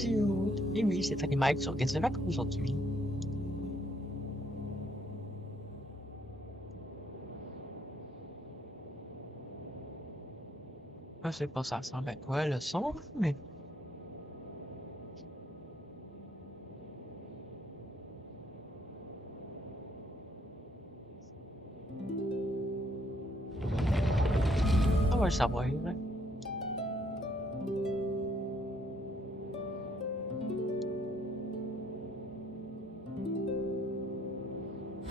cute. Et oui, c'est Animax sur Genshin Impact aujourd'hui. Je sais pas ça ressemble à quoi le son, mais... On va le savoir, hein.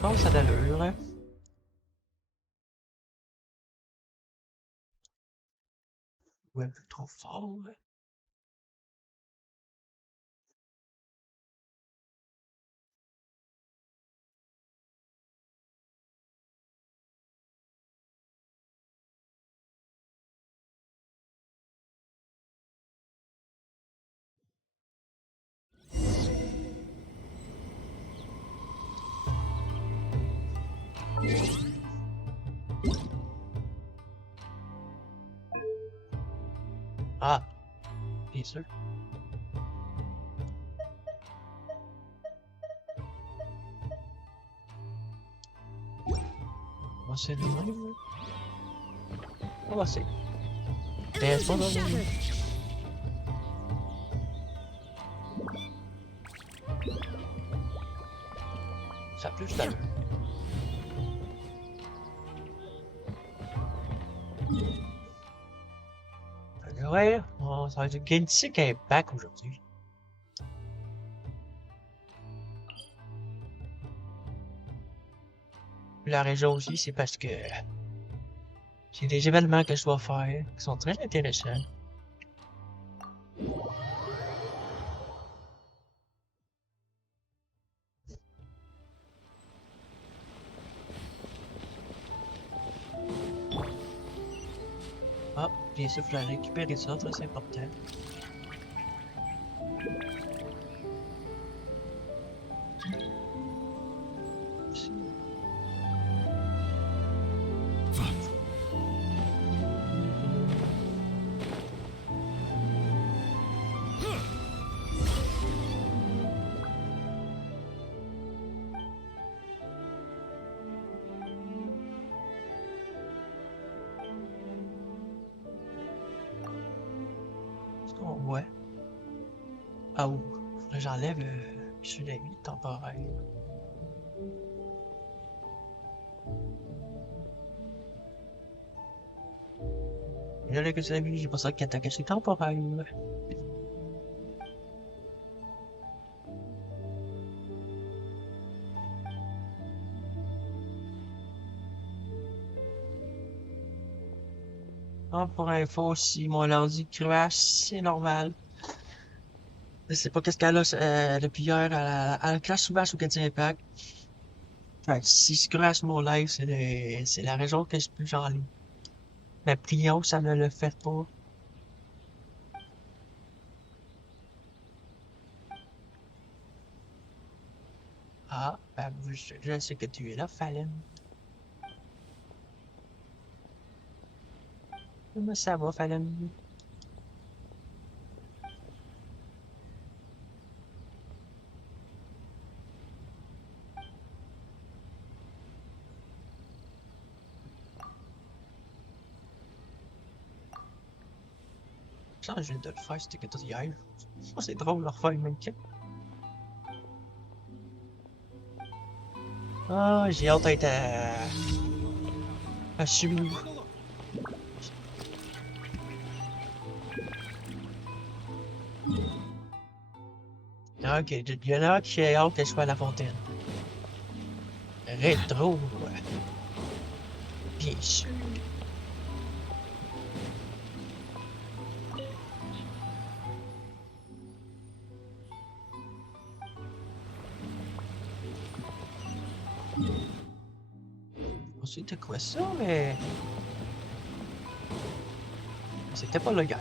Oh, ça a de l'allure, hein. Ouais, un peu trop fort, hein. Ah, bien sûr. On va essayer de même, hein. On va essayer. T'es pas dans le... Ça a plus d'allure. Ouais, ça va être Genshin Impact aujourd'hui. La raison aussi, c'est parce que j'ai des événements que je dois faire qui sont très intéressants. Ah, bien sûr, il faut récupérer ça, c'est important. Oh, ouais. Ah, ouh. Là, j'enlève sur la vie temporaire. Et là, que c'est la vie, j'ai pas ça qui attaque c'est temporaire. Ah, pour info, si mon ordi crash, c'est normal. Je sais pas qu'est-ce qu'elle a depuis hier, elle crash souvent sur Genshin Impact. Fait que si je crash mon live, c'est la raison que je peux en ligne. Mais prions, ça ne le fait pas. Ah, ben, je sais que tu es là, Fallen. Comment ça va, Fallen? Ça, je viens de le faire, c'était que hier. Oh, c'est drôle de refaire le même clip. Ah, j'ai hâte d'être à Sumu. Ok, il y en a qui a hâte qu'elle soit à la fontaine. Rétro, bien sûr. C'était quoi ça, mais... C'était pas le gars.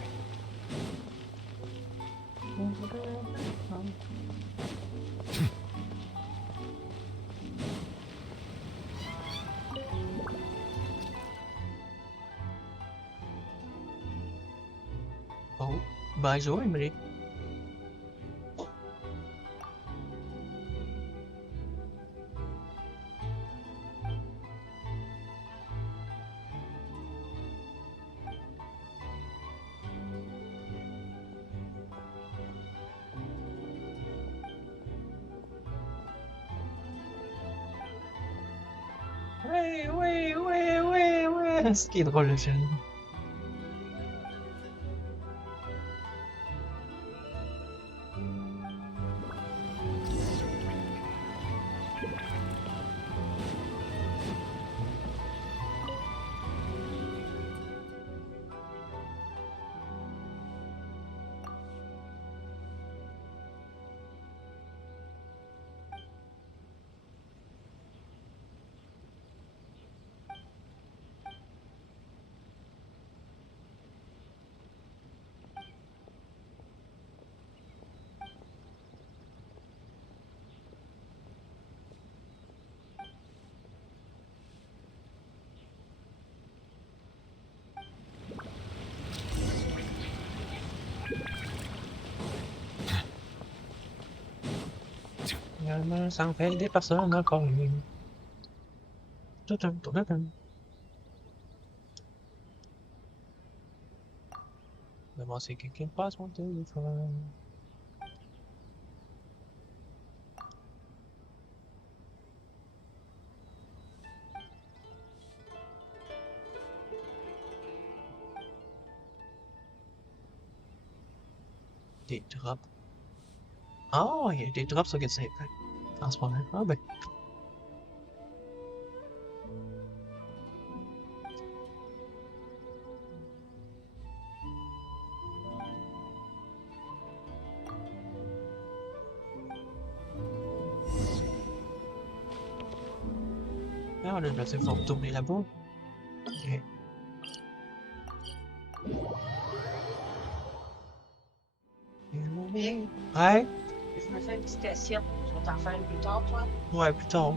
Oh, bonjour, Emily. Ouais, ouais, ouais, ouais, ouais. Ce qui est drôle, le film. Finalement, ça en fait des personnes encore une. Tudum, tudum. D'abord, c'est quelqu'un qui passe mon téléphone. Des drops. Ah, il y a des drops sur Genshin Impact en ce moment. Ah ben. Ah, là, je vais devoir retourner là-bas. Ok. Vic, Ouais, je me fais une petite assiette. Je vais t'en faire une plus tard, toi. ouais, plus tard.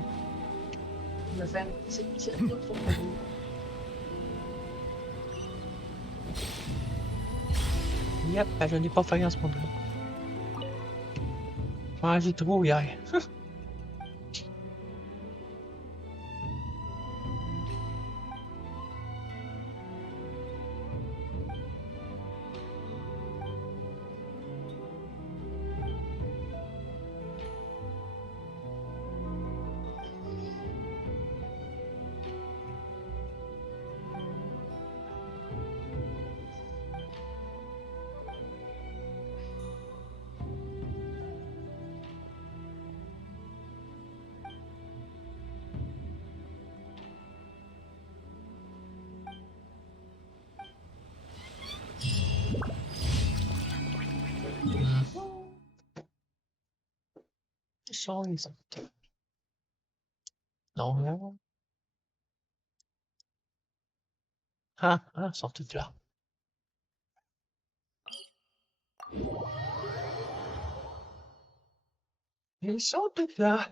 Je me fais une petite route pour que Yep, ben, je n'ai pas failli en ce moment. J'ai mangé trop hier. Ils sont, ils sont. Non, non. Ah, ah, ils sont tous là. Ils sont tous là.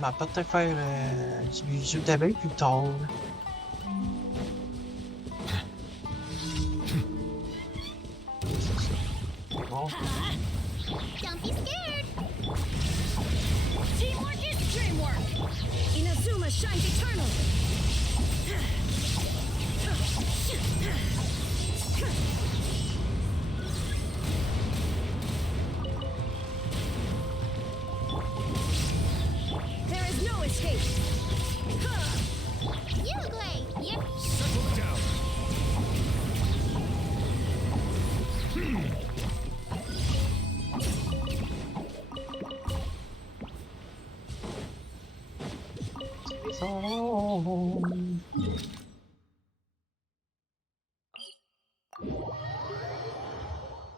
Ben, peut-être faire du jeu d'abeille plus tard. Bon. Don't be scared! Teamwork is dreamwork! Inazuma shines eternal! There is no escape! You agree! Yep! Settle down. Oh.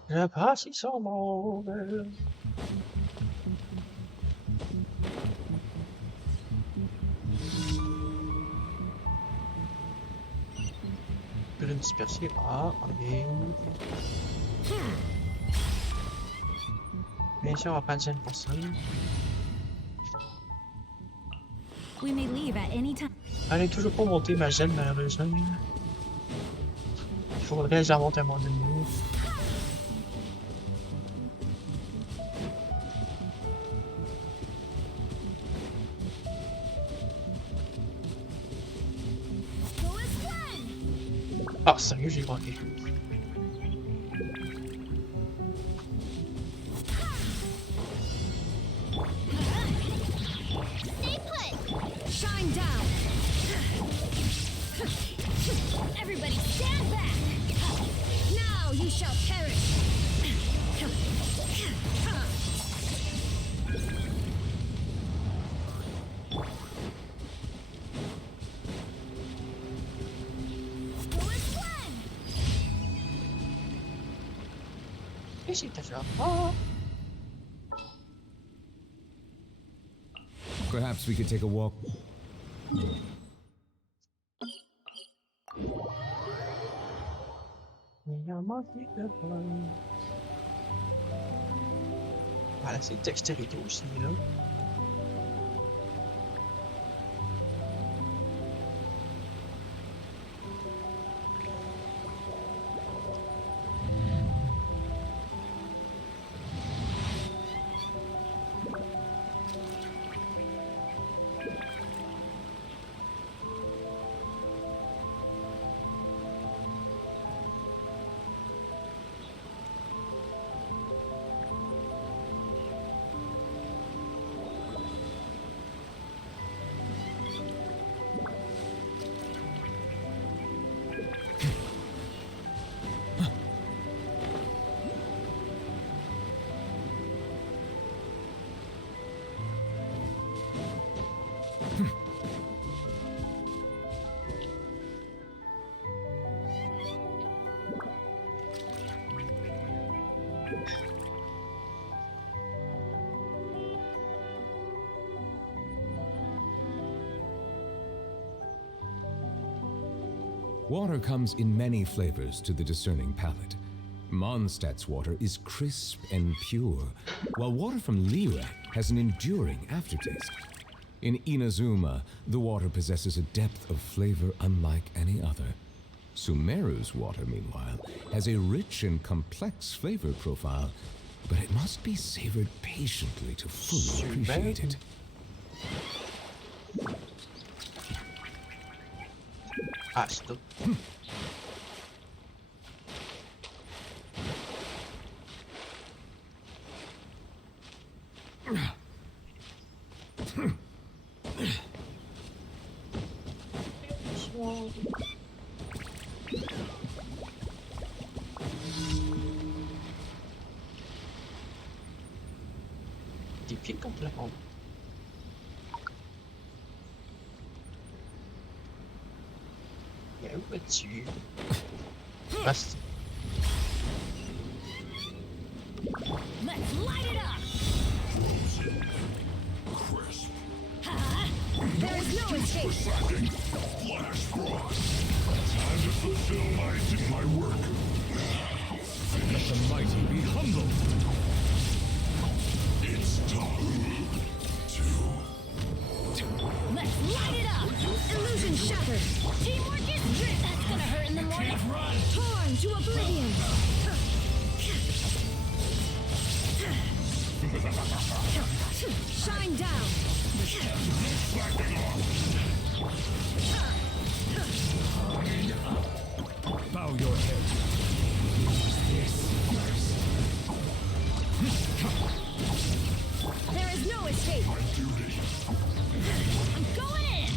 Je passe sur mon. Une disperser. Ah, allez. Bien sûr, on va prendre 5%. We may leave at any time. Elle est toujours pas montée ma gêne, malheureusement. Il faudrait que je la monte à un moment donné. Go as one! Ah, sérieux, j'ai manqué. Everybody stand back! Now you shall perish! Who is when? Qu'est-ce que t'as fait? Oh! Perhaps we could take a walk. Voilà, c'est dextérité aussi, là. Water comes in many flavors to the discerning palate. Mondstadt's water is crisp and pure, while water from Lirek has an enduring aftertaste. In Inazuma, the water possesses a depth of flavor unlike any other. Sumeru's water, meanwhile, has a rich and complex flavor profile, but it must be savored patiently to fully appreciate it. Pasto. Des pieds complètement. Yeah, où es-tu? Reste. Let's light it up! Crisp. There is no escape! Flash frost. Time to fulfill my work. Let the mighty be humbled. It's time to Let's light it up! Illusion shattered! Teamwork is strict! That's gonna hurt in the morning! Torn to oblivion! Shine down! Bow your head. There is no escape! I'm going in!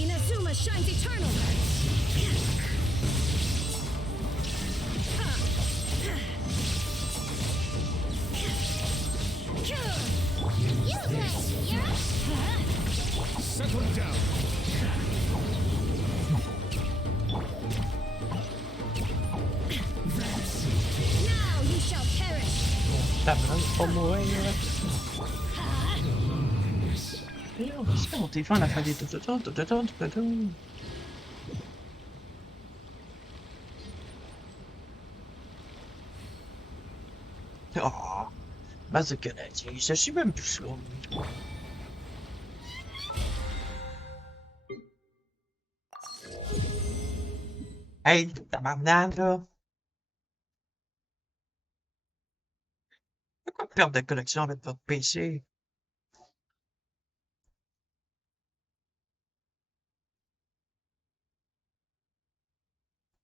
Inazuma shines eternal! Settle down. Now you shall perish! T'as vraiment pas mourir, là. Et on va se faire mon téléphone à faire des tout. Oh, base de Canadien, je suis même plus là. Hey, tabarnak, là. Pourquoi perdre de connexion avec votre PC?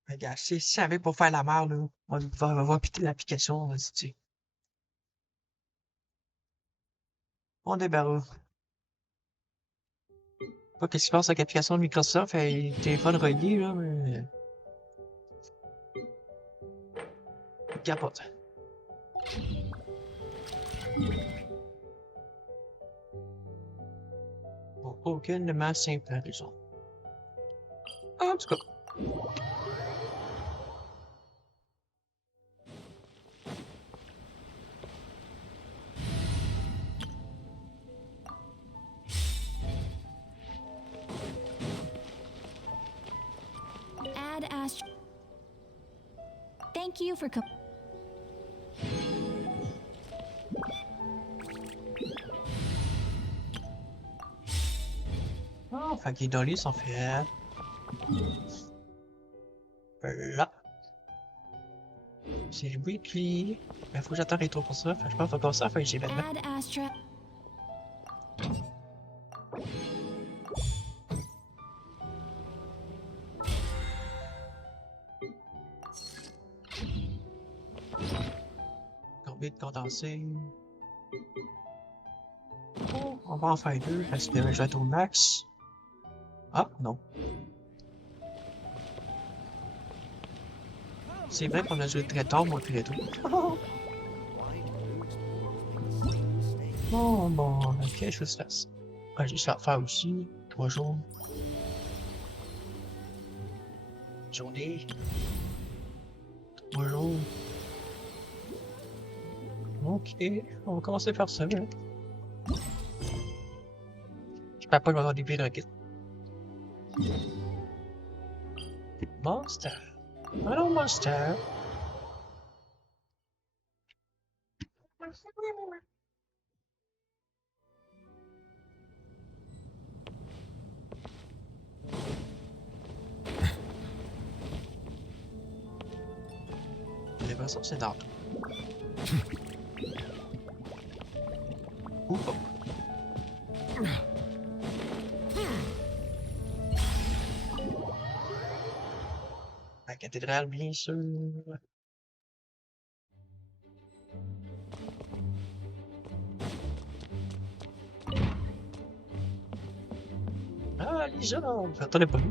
Regarde, si je savais pour faire la merde, là, on va quitter l'application, vas-y. On débarrasse. Pas qu'est-ce qui se passe avec l'application de Microsoft et le téléphone relié, là, mais. Capote. Bon, aucunement simple raison. En tout cas. Add Astro. Thank you for Oh, fait que les dollies sont faits. Là. C'est le weekly. Il faut que j'attende rétro pour ça. Fait que je pense que comme ça, fait que j'ai événement. Add Astra. Combien de condensé? Oh, on va en faire deux. Espérer que je vais être au max. Ah, non. C'est vrai qu'on a joué très tard, moi, très tôt. Bon, ok, je vais se faire ça. Ah, j'ai ça à faire aussi. 3 jours. Journée. 3 jours. Ok, on va commencer par ça. Hein. J'espère pas que je vais avoir des billes de roquettes. Monster. Hello, Monster. J'ai l'impression que c'est tard. Ou pas. La cathédrale, bien sûr. Ah, Lisa! J'attendais pas vu.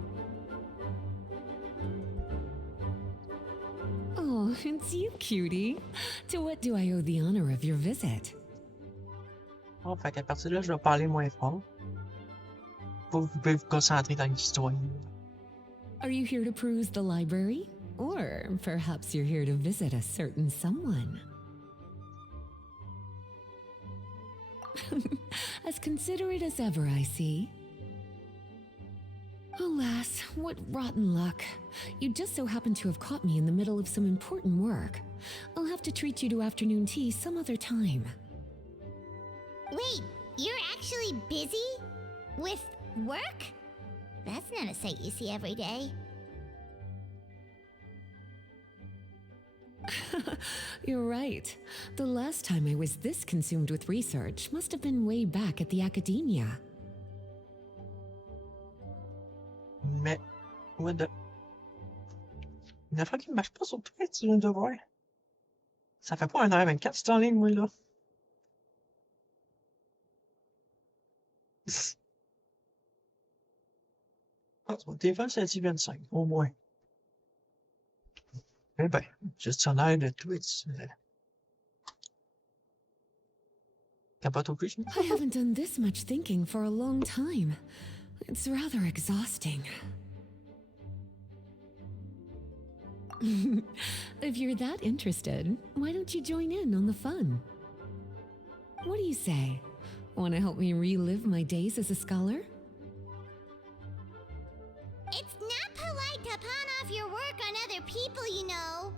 Oh, it's you, cutie. To what do I owe the honor of your visit? Oh, fait qu'à partir de là, je vais parler moins fort. Pour que vous pouvez vous concentrer dans l'histoire. Are you here to peruse the library? Or perhaps you're here to visit a certain someone? As considerate as ever, I see. Alas, what rotten luck. You just so happen to have caught me in the middle of some important work. I'll have to treat you to afternoon tea some other time. Wait, you're actually busy? With work? That's not a sight you see every day. You're right. The last time I was this consumed with research must have been way back at the academia. Mais, what the... Une affaire qui marche pas sur Twitch, tu viens de voir. Ça fait pas 1h24, c'est en ligne, moi, là. Ah, mon téléphone, c'est le 25, au moins. Eh ben, gestionnaire de Twitch. Capote au plus. I haven't done this much thinking for a long time. It's rather exhausting. If you're that interested, why don't you join in on the fun? What do you say? Want to help me relive my days as a scholar? It's not polite to pawn off your work on other people, you know.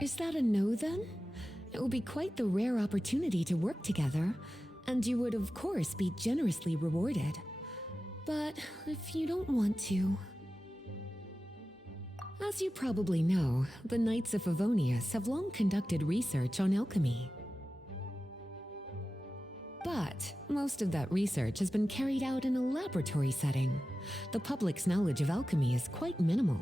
Is that a no then? It will be quite the rare opportunity to work together, and you would of course be generously rewarded. But if you don't want to... As you probably know, the Knights of Favonius have long conducted research on alchemy. But most of that research has been carried out in a laboratory setting. The public's knowledge of alchemy is quite minimal.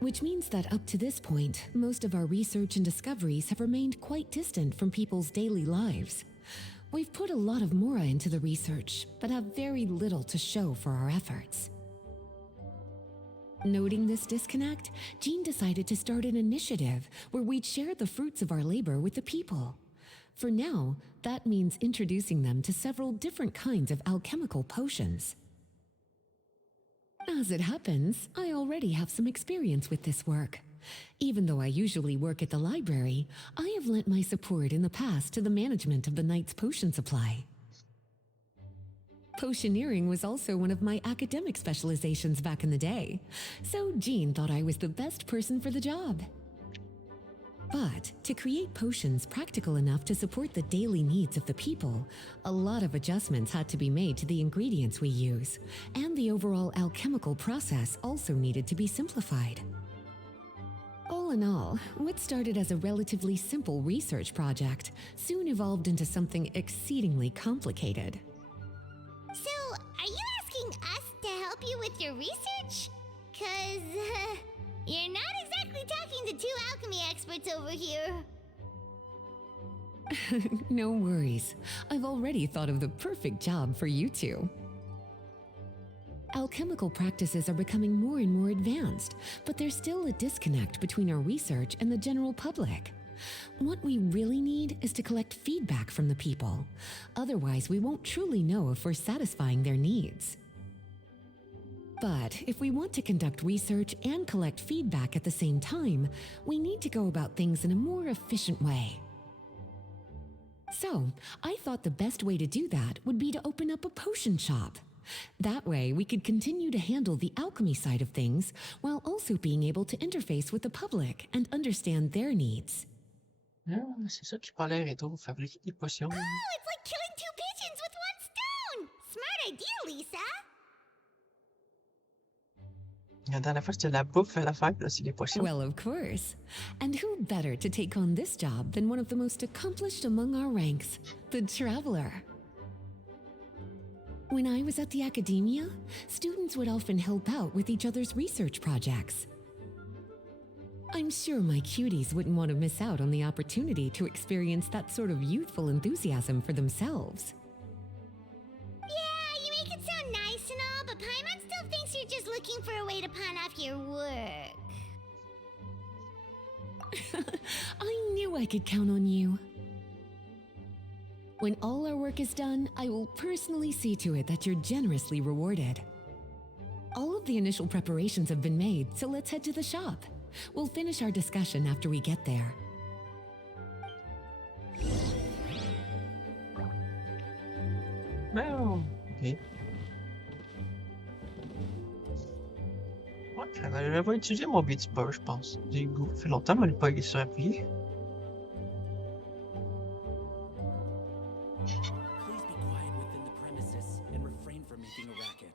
Which means that up to this point, most of our research and discoveries have remained quite distant from people's daily lives. We've put a lot of Mora into the research, but have very little to show for our efforts. Noting this disconnect, Jean decided to start an initiative where we'd share the fruits of our labor with the people. For now, that means introducing them to several different kinds of alchemical potions. As it happens, I already have some experience with this work. Even though I usually work at the library, I have lent my support in the past to the management of the Knight's potion supply. Potioneering was also one of my academic specializations back in the day, so Jean thought I was the best person for the job. But to create potions practical enough to support the daily needs of the people, a lot of adjustments had to be made to the ingredients we use, and the overall alchemical process also needed to be simplified. All in all, what started as a relatively simple research project soon evolved into something exceedingly complicated. So, are you asking us to help you with your research? 'Cause, you're not exactly talking to two alchemy experts over here. No worries. I've already thought of the perfect job for you two. Alchemical practices are becoming more and more advanced, but there's still a disconnect between our research and the general public. What we really need is to collect feedback from the people. Otherwise, we won't truly know if we're satisfying their needs. But if we want to conduct research and collect feedback at the same time, we need to go about things in a more efficient way. So, I thought the best way to do that would be to open up a potion shop. That way, we could continue to handle the alchemy side of things while also being able to interface with the public and understand their needs. Ah, c'est ça qui parlait rétro, fabriquer des potions. Oh, it's like killing two pigeons with one stone! Smart idea, Lisa! La dernière fois, c'était la bouffe, l'affaire, là, c'est les potions. Well, of course. And who better to take on this job than one of the most accomplished among our ranks, the Traveler? When I was at the academia, students would often help out with each other's research projects. I'm sure my cuties wouldn't want to miss out on the opportunity to experience that sort of youthful enthusiasm for themselves. Yeah, you make it sound nice and all, but Paimon still thinks you're just looking for a way to pawn off your work. I knew I could count on you. When all our work is done, I will personally see to it that you're generously rewarded. All of the initial preparations have been made, so let's head to the shop. We'll finish our discussion after we get there. Bon, ok. Ouais, je vais utiliser mon Beats Bar, je pense. J'ai goût. Ça fait longtemps que je n'ai pas été sur appuyé. Please be quiet within the premises and refrain from making a racket.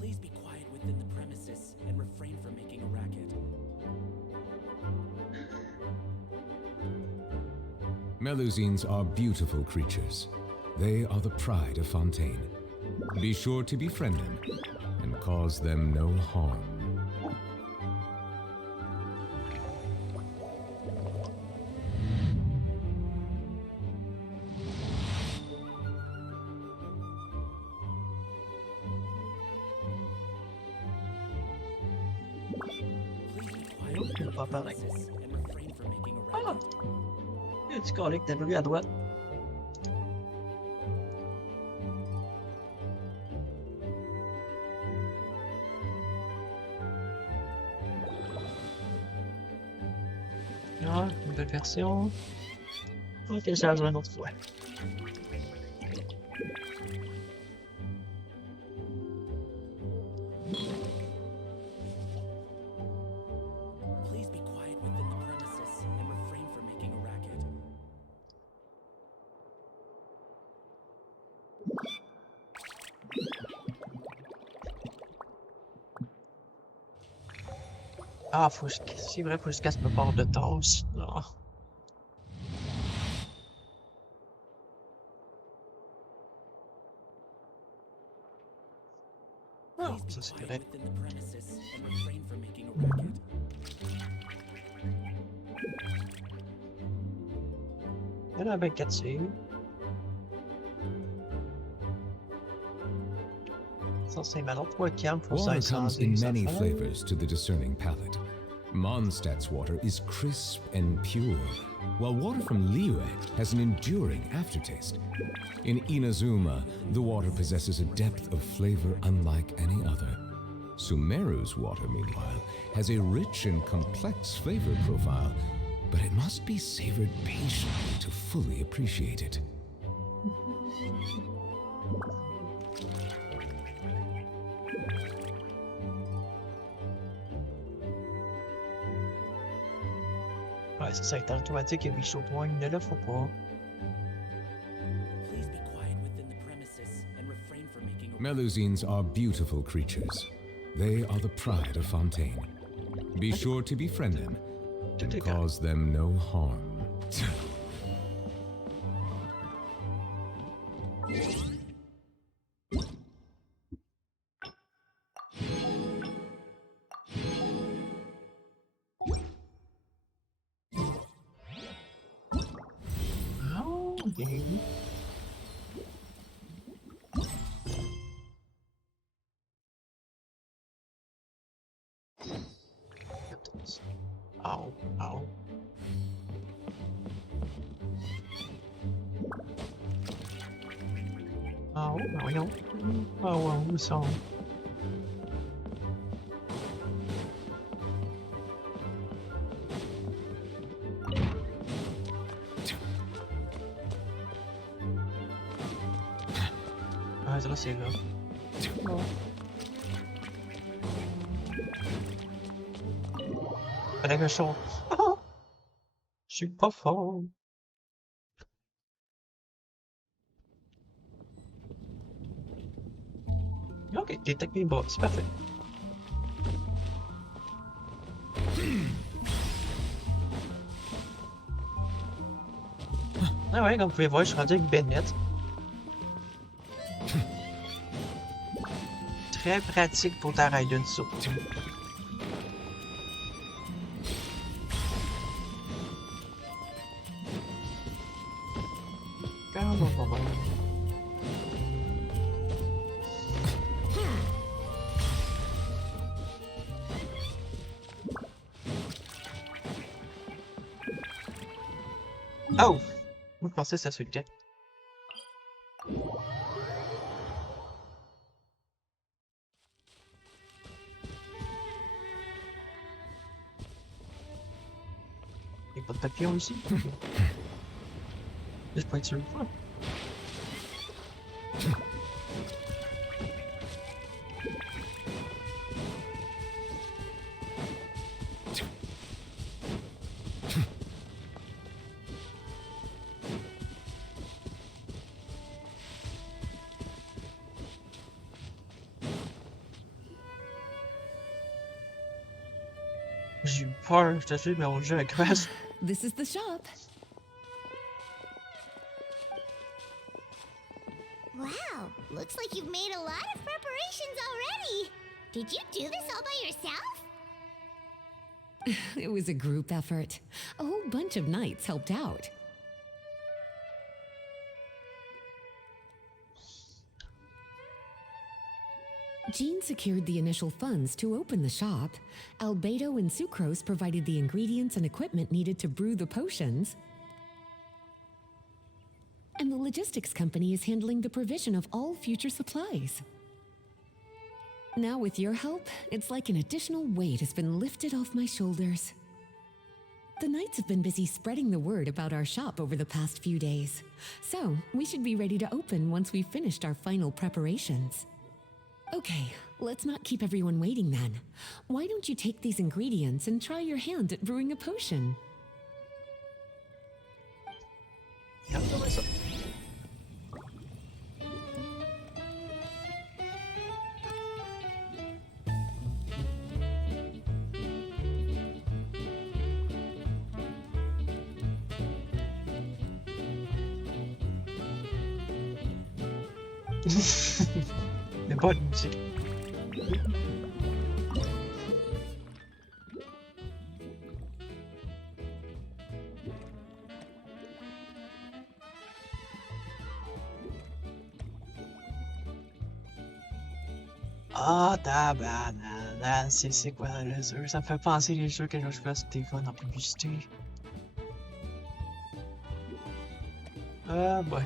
Please be quiet within the premises and refrain from making a racket. Melusines are beautiful creatures. They are the pride of Fontaine. Be sure to befriend them and cause them no harm. Please be quiet within the Pas pareil. premises and refrain from making a Ah! racket. Il y a un petit colique, t'as vu à droite. Ah, une nouvelle version. On va télécharger une autre fois. Please be quiet within the premises and refrain from making a racket. Ah, c'est vrai, faut que je casse ma barre de tasse. Ah. Ah, Please be ça c'est quiet correct. within the premises and refrain from making a racket. Il y en a bien 4 ça c'est maintenant 3 camps pour Water comes in many affaires. flavors to the discerning palate. Mondstadt's water is crisp and pure, while water from Liyue has an enduring aftertaste. In Inazuma, the water possesses a depth of flavor unlike any other. Sumeru's water, meanwhile, has a rich and complex flavor profile, but it must be savored patiently to fully appreciate it. Ouais, c'est ça, est automatique et chaud point, ne le faut pas. Please be quiet within the premises and refrain from making a Melusines are beautiful creatures. They are the pride of Fontaine. Be sure to befriend them and cause them no harm. Oh, okay. Ow, ow. Ow, voyons. Ah ouais, où sont? Ah, ça c'est là. Bon. Fallait que je sorte. Ah! Je suis pas fort. Ok, détecte mes bras, c'est parfait. Ah ouais, comme vous pouvez voir, je suis rendu avec Bennett. Très pratique pour ta Raiden surtout. Oh! Moi, je pensais que ça se le Y'a pas de papillon ici? Juste pour être sûr. J'ai eu peur, je te jure, mais on joue à crash. This is the shop. Wow, looks like you've made a lot of preparations already. Did you do this all by yourself? It was a group effort. A whole bunch of knights helped out. Jean secured the initial funds to open the shop. Albedo and Sucrose provided the ingredients and equipment needed to brew the potions. And the logistics company is handling the provision of all future supplies. Now with your help, it's like an additional weight has been lifted off my shoulders. The knights have been busy spreading the word about our shop over the past few days. So, we should be ready to open once we've finished our final preparations. Okay, let's not keep everyone waiting then. Why don't you take these ingredients and try your hand at brewing a potion? Mais bonne musique. Ah, tabarnak, c'est quoi le jeu? Ça me fait penser les jeux que je jouais sur téléphone en publicité. Ah, ouais.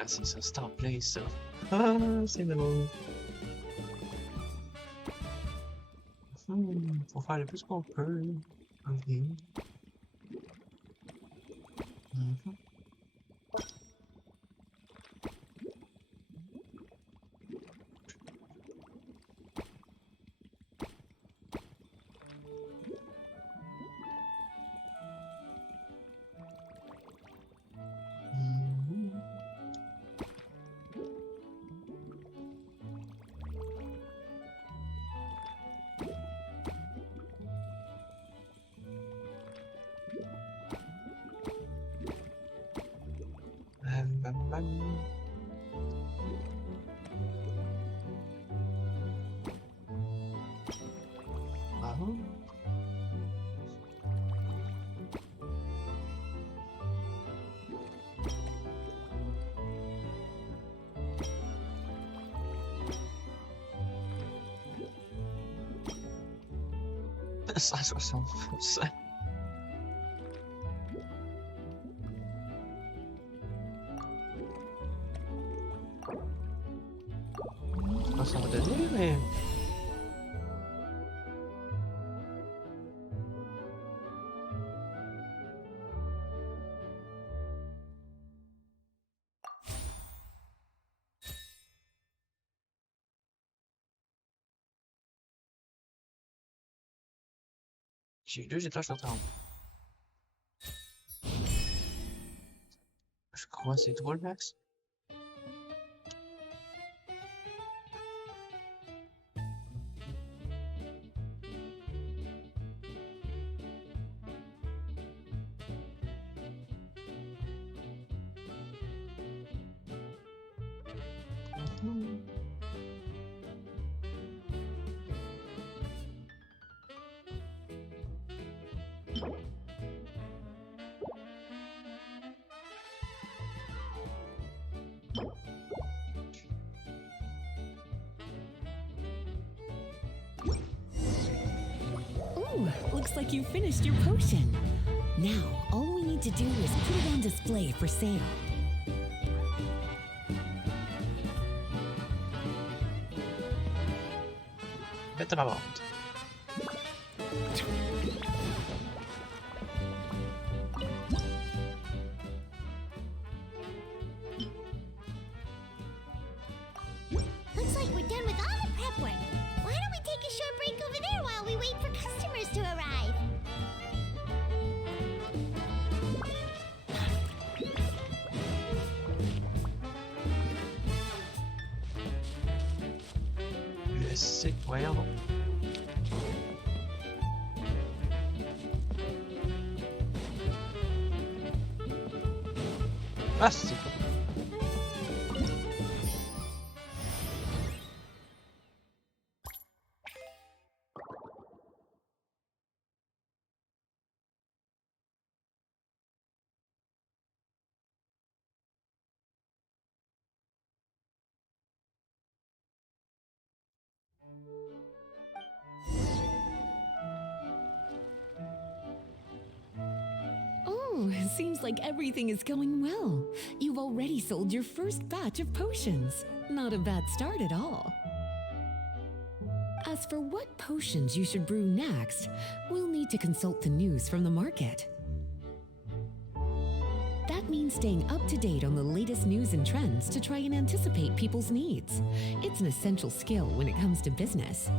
Ah, c'est ça, c'est en plein ça. Ah, c'est drôle. Faut faire le plus qu'on peut. Ok. Mhm. Mhm. Bam, bam. Ah. Ça, 60%. Ça va donner, mais... J'ai eu 2 étoiles sur 30. Je crois que c'est drôle, Max. Ooh, looks like you finished your potion. Now, all we need to do is put it on display for sale. Mettre à vente. Looks like we're done with all the prep work. Why don't we take a short break over there while we wait for customers to arrive? Le site, voyons. Ah, c'est cool. Oh, seems like everything is going well. You've already sold your first batch of potions. Not a bad start at all. As for what potions you should brew next, we'll need to consult the news from the market. That means staying up to date on the latest news and trends to try and anticipate people's needs. It's an essential skill when it comes to business.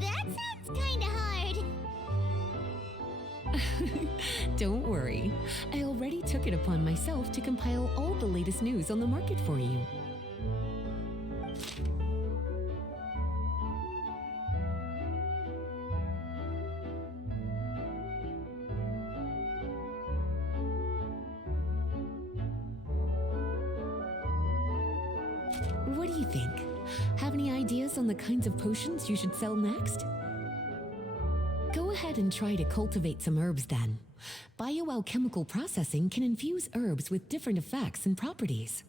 That sounds kinda hard. Don't worry. I already took it upon myself to compile all the latest news on the market for you. What do you think? Have any ideas on the kinds of potions you should sell next? Go ahead and try to cultivate some herbs then. Bioalchemical processing can infuse herbs with different effects and properties.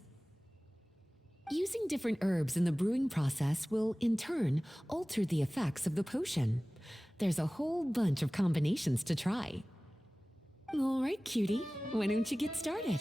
Using different herbs in the brewing process will, in turn, alter the effects of the potion. There's a whole bunch of combinations to try. All right, cutie, why don't you get started?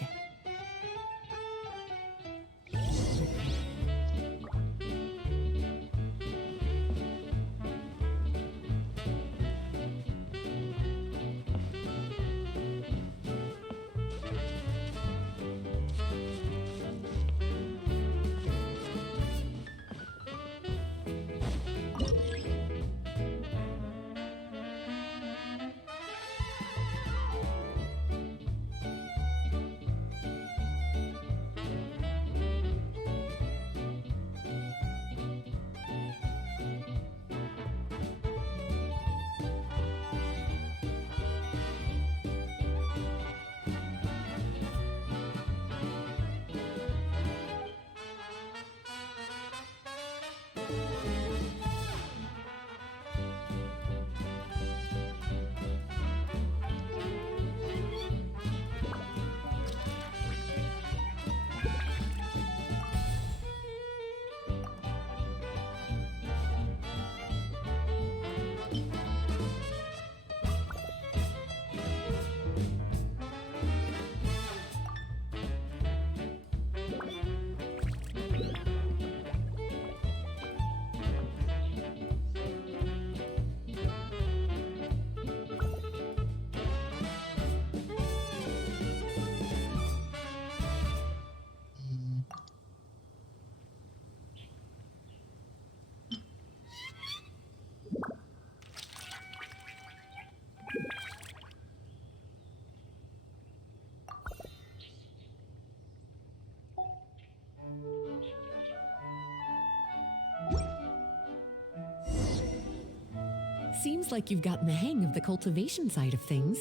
Seems like you've gotten the hang of the cultivation side of things.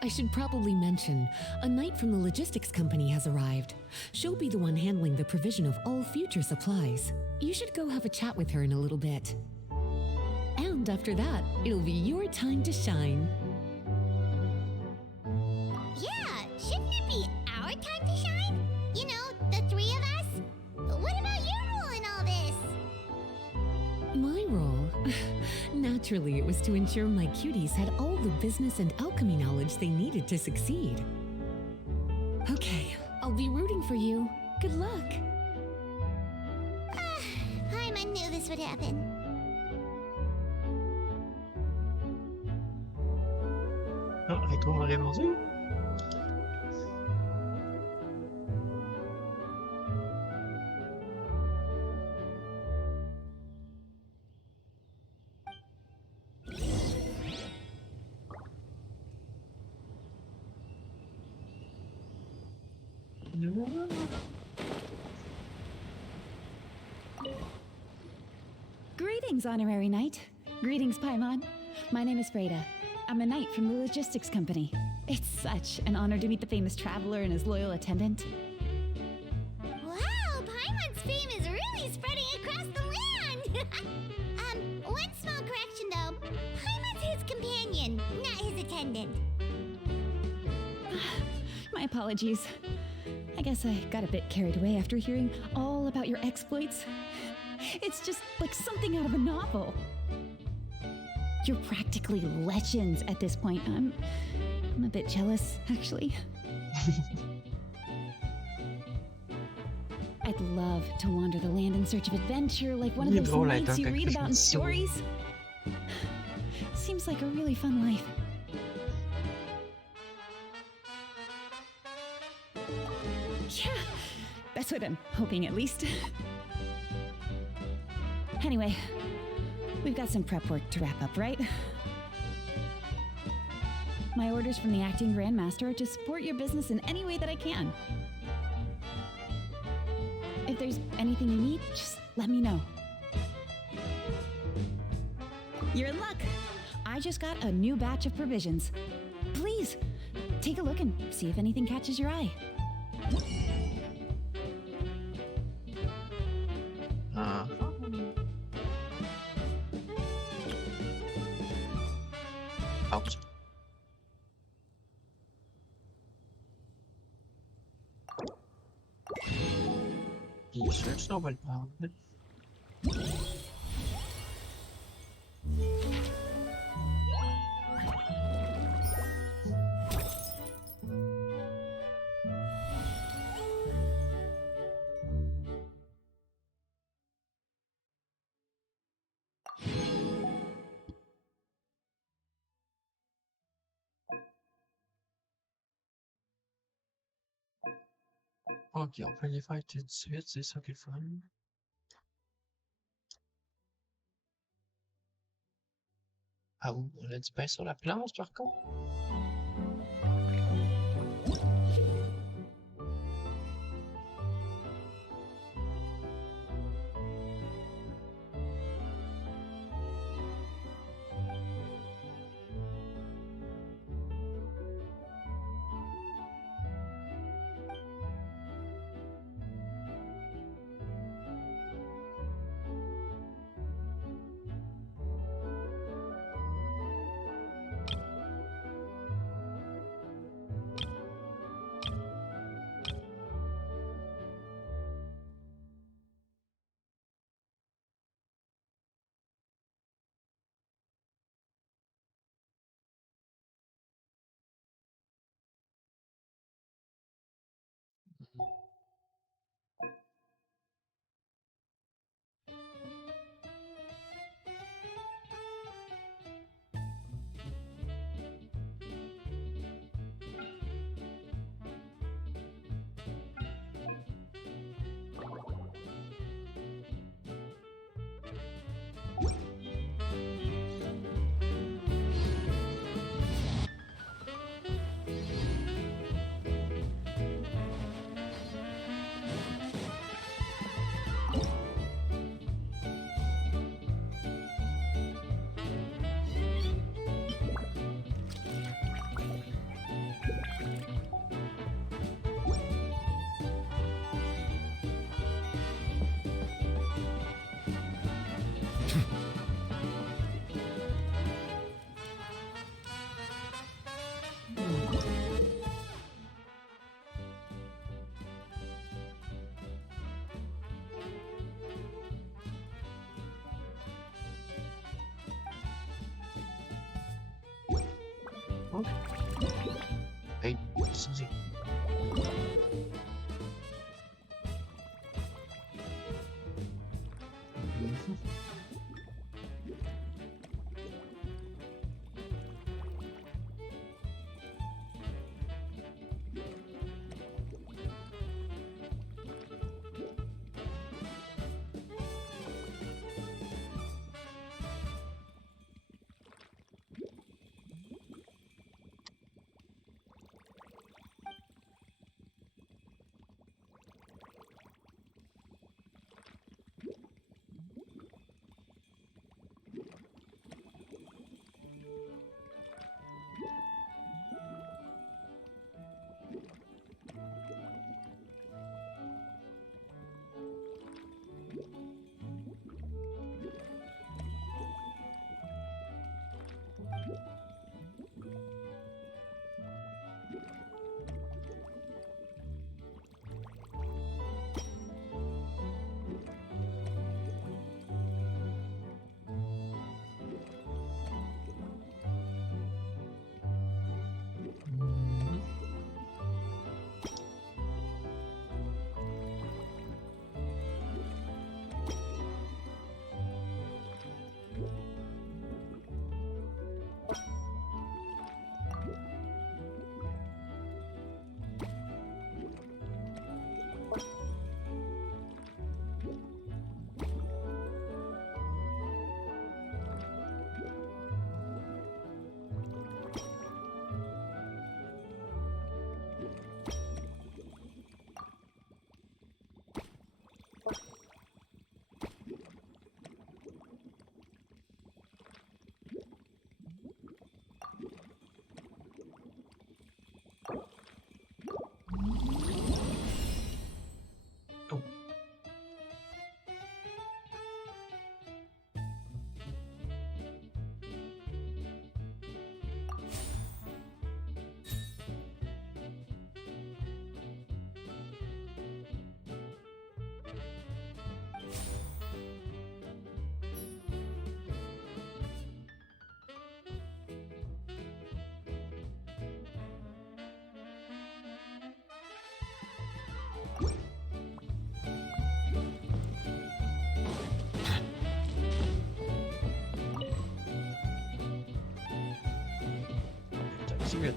I should probably mention, a knight from the logistics company has arrived. She'll be the one handling the provision of all future supplies. You should go have a chat with her in a little bit. And after that, it'll be your time to shine. Yeah, shouldn't it be our time to shine? You know, the three of us? What about your role in all this? My role? Naturally, it was to ensure my cuties had all the business and alchemy knowledge they needed to succeed. Okay, I'll be rooting for you. Good luck. Paimon knew this would happen. Oh, Rico m'a répondu. Greetings, Honorary Knight. Greetings, Paimon. My name is Freda. I'm a knight from the logistics company. It's such an honor to meet the famous traveler and his loyal attendant. Wow, Paimon's fame is really spreading across the land! One small correction though. Paimon's his companion, not his attendant. My apologies. I guess I got a bit carried away after hearing all about your exploits. It's just like something out of a novel. You're practically legends at this point. I'm a bit jealous, actually. I'd love to wander the land in search of adventure like one of Il est those drôle, knights you Aiden, read quand je about me in dis ça. stories. Seems like a really fun life. Yeah, that's what I'm hoping at least. Anyway, we've got some prep work to wrap up, right? My orders from the acting grandmaster are to support your business in any way that I can. If there's anything you need, just let me know. You're in luck. I just got a new batch of provisions. Please, take a look and see if anything catches your eye. Ah. Ouch. Research, on va le prendre. Ok, on peut les faire tout de suite, c'est ça qui est le fun. Ah oui, on a du pain sur la planche par contre. Oh. Hey, Suzy. secret.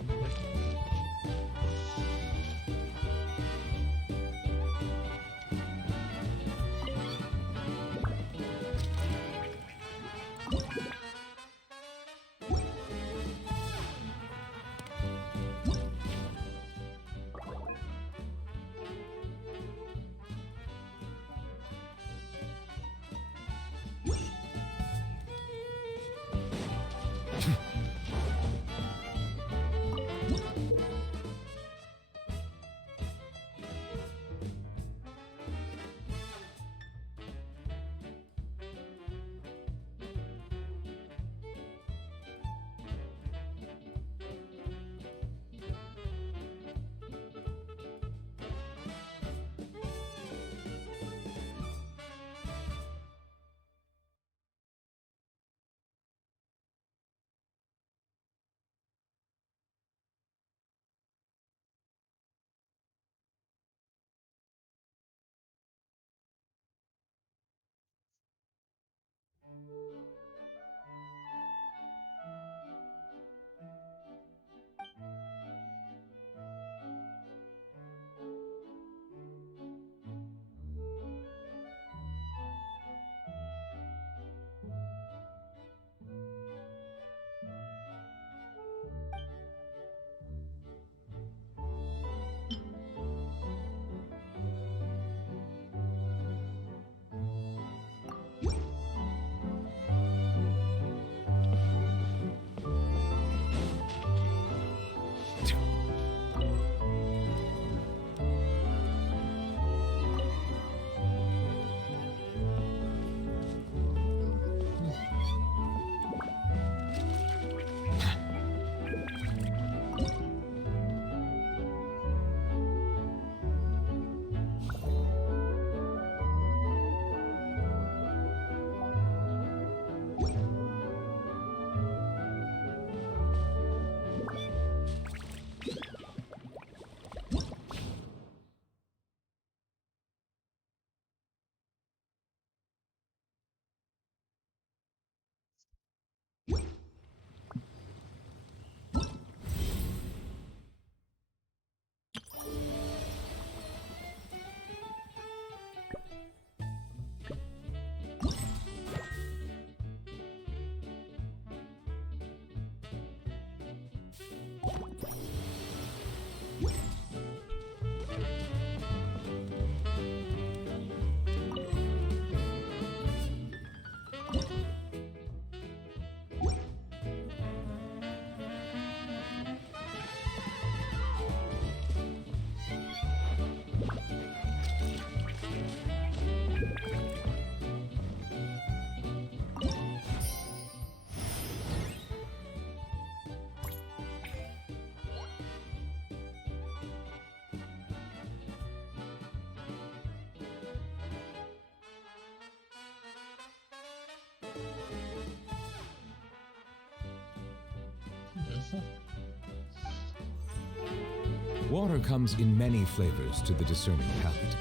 Water comes in many flavors to the discerning palate.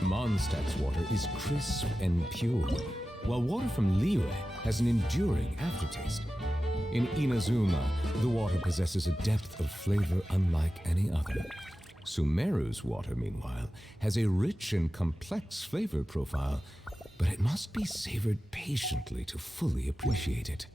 Mondstadt's water is crisp and pure, while water from Liyue has an enduring aftertaste. In Inazuma, the water possesses a depth of flavor unlike any other. Sumeru's water, meanwhile, has a rich and complex flavor profile, but it must be savored patiently to fully appreciate it.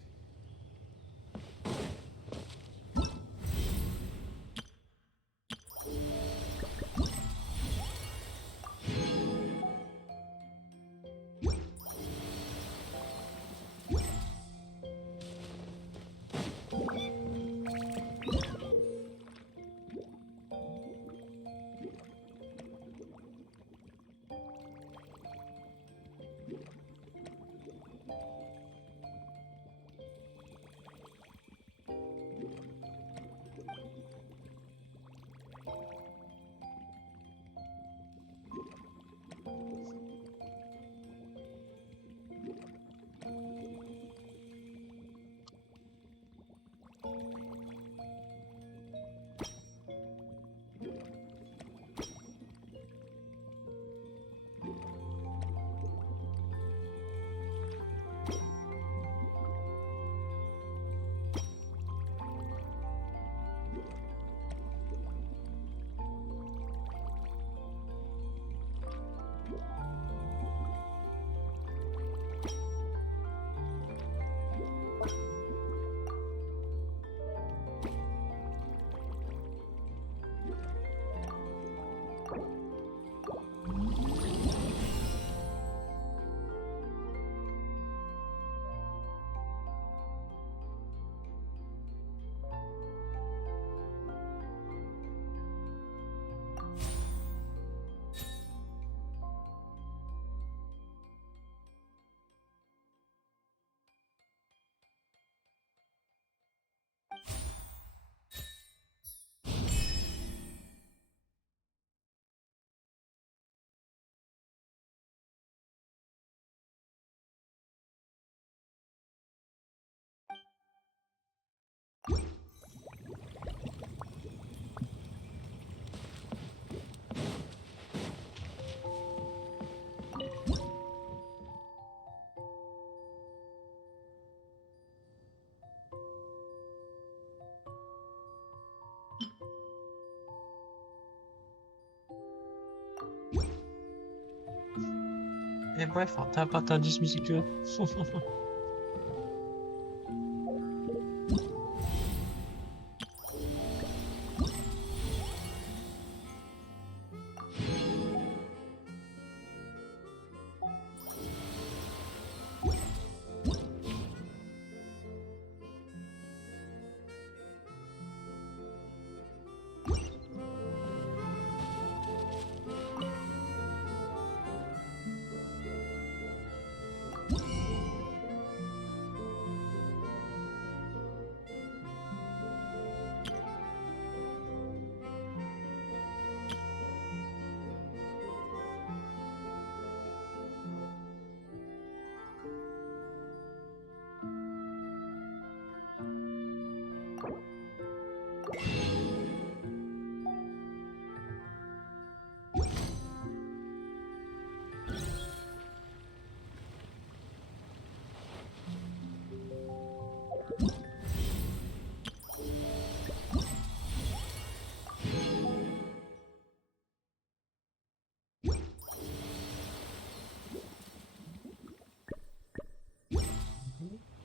Et bref, on t'a pas entendu cette musique-là.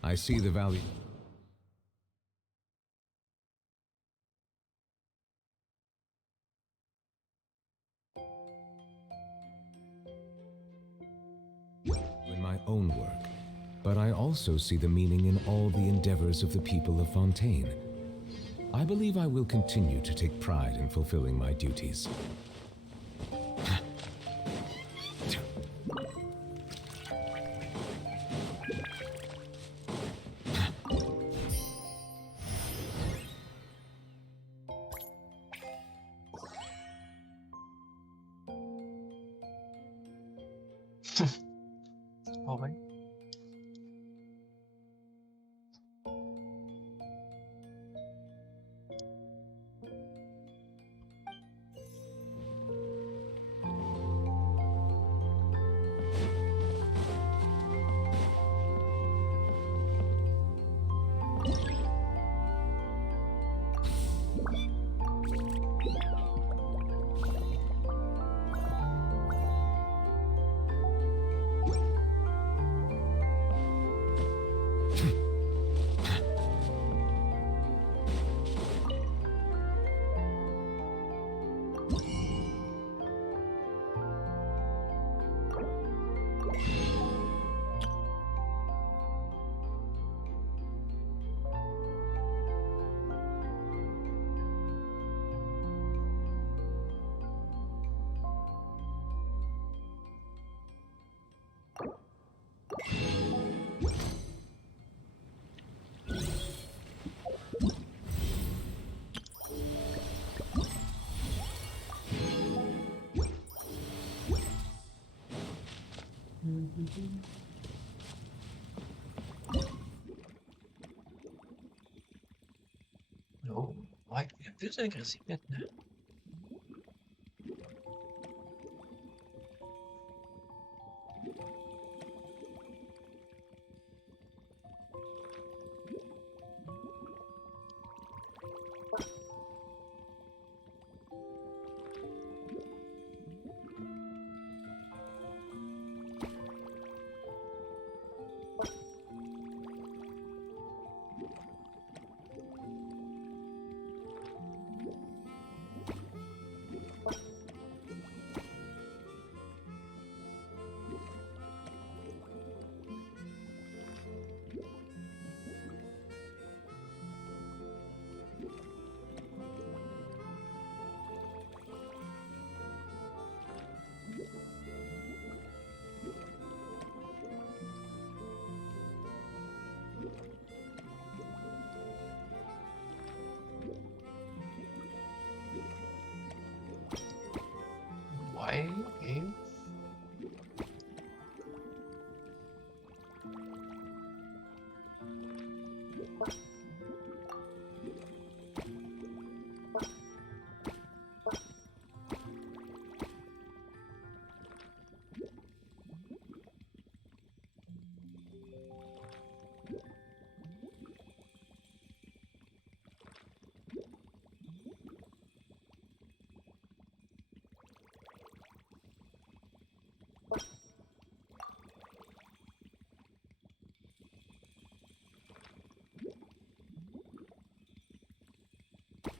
I see the value. In my own work, but I also see the meaning in all the endeavors of the people of Fontaine. I believe I will continue to take pride in fulfilling my duties. Oh ouais. Oh, ouais, il est plus agressif maintenant.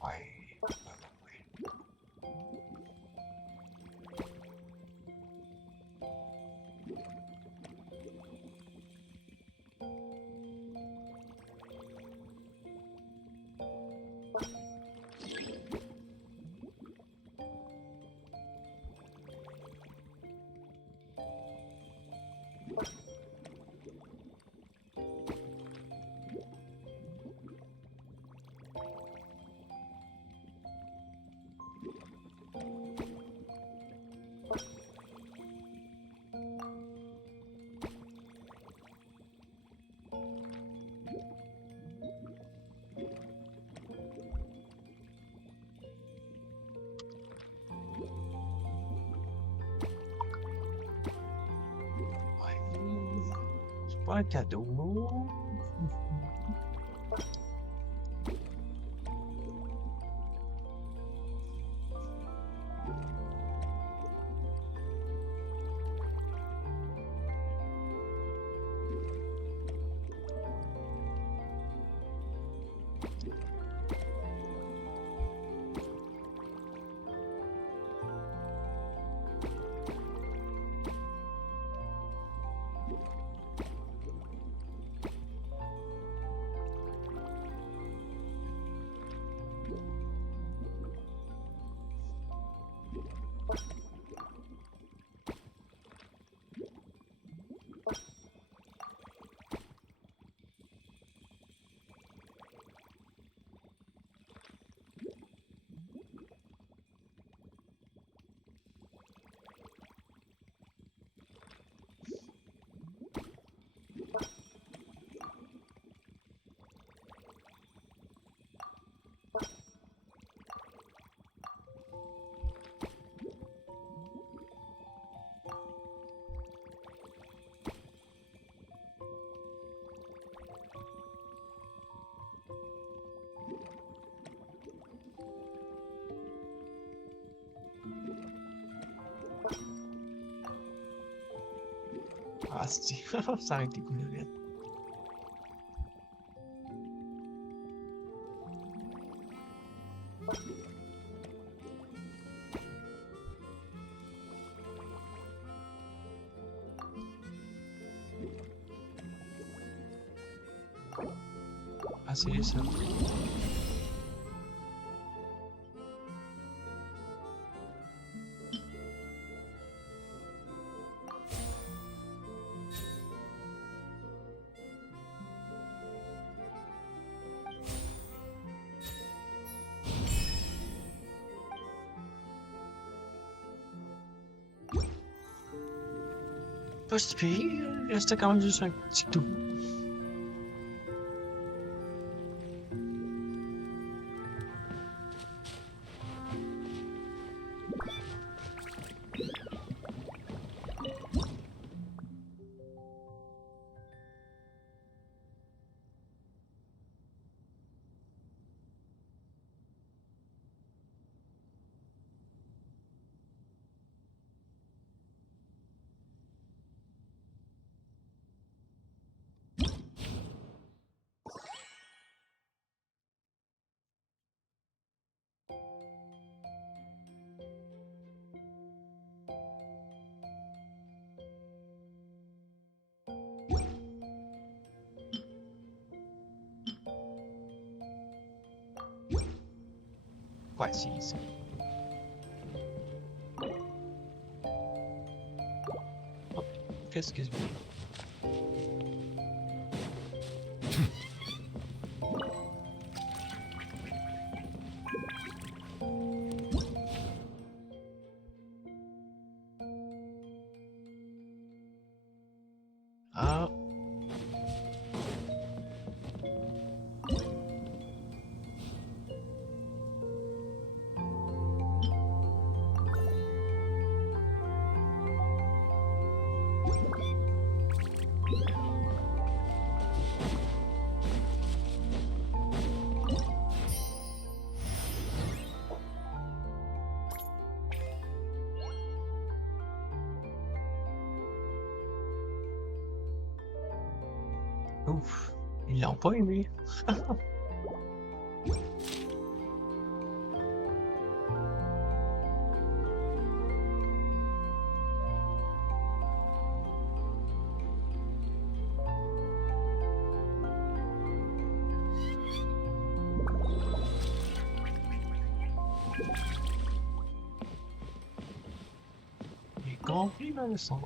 Ouais. C'est pas un cadeau. Ah, c'est ça aurait été cool. Ah, c'est ça. Pas si pire, il restait quand même juste un petit tout. Ouais, c'est ça. Oh, qu'est-ce que c'est? Ah. Ouf, ils l'ont pas aimé. compris ma leçon.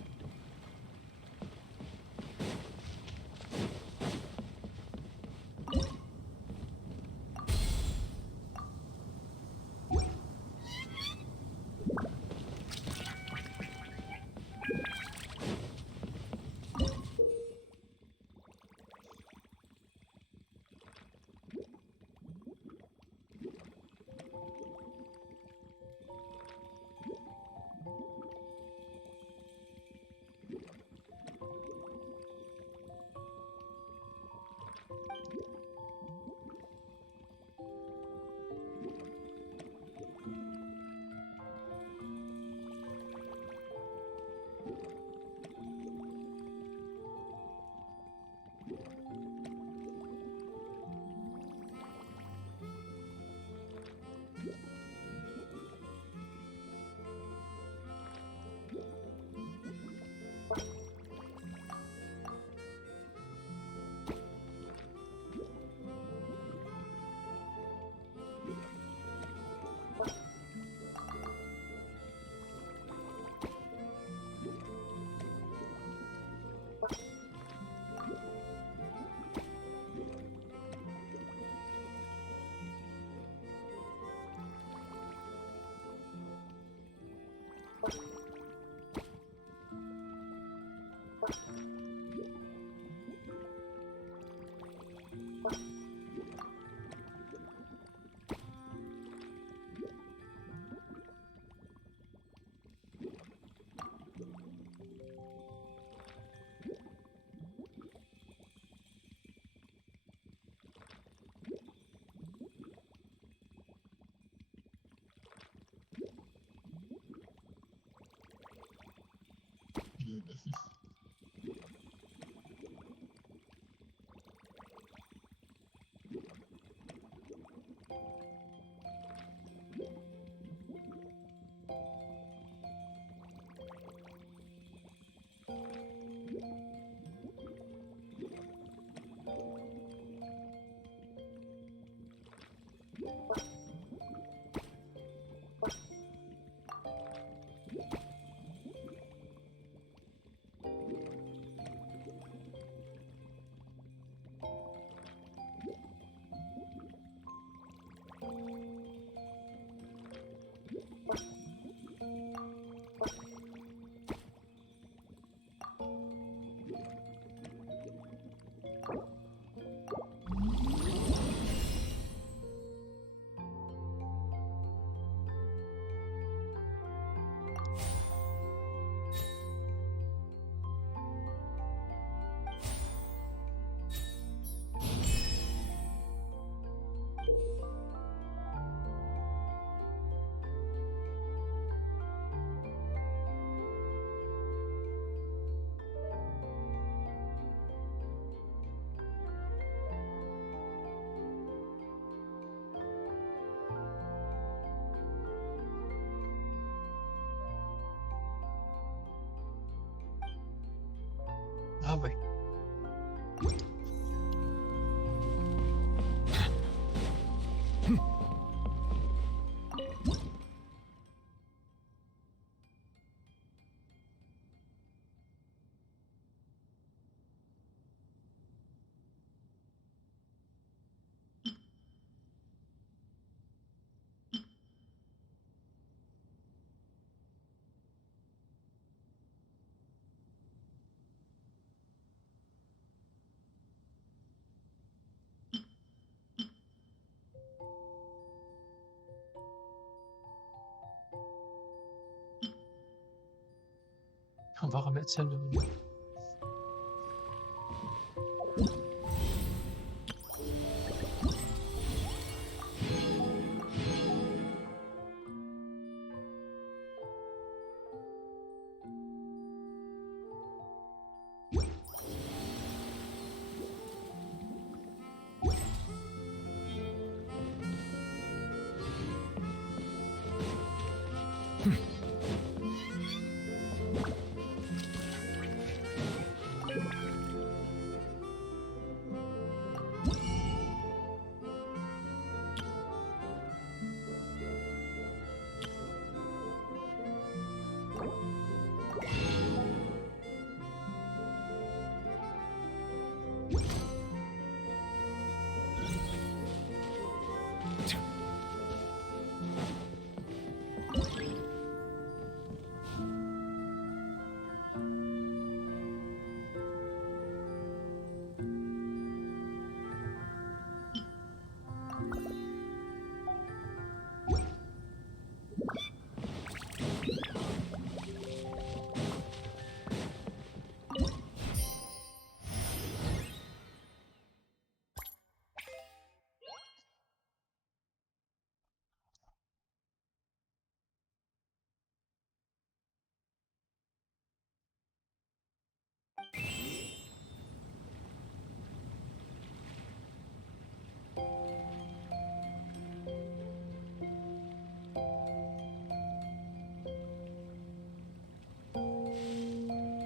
Ah ben. On va remettre ça là.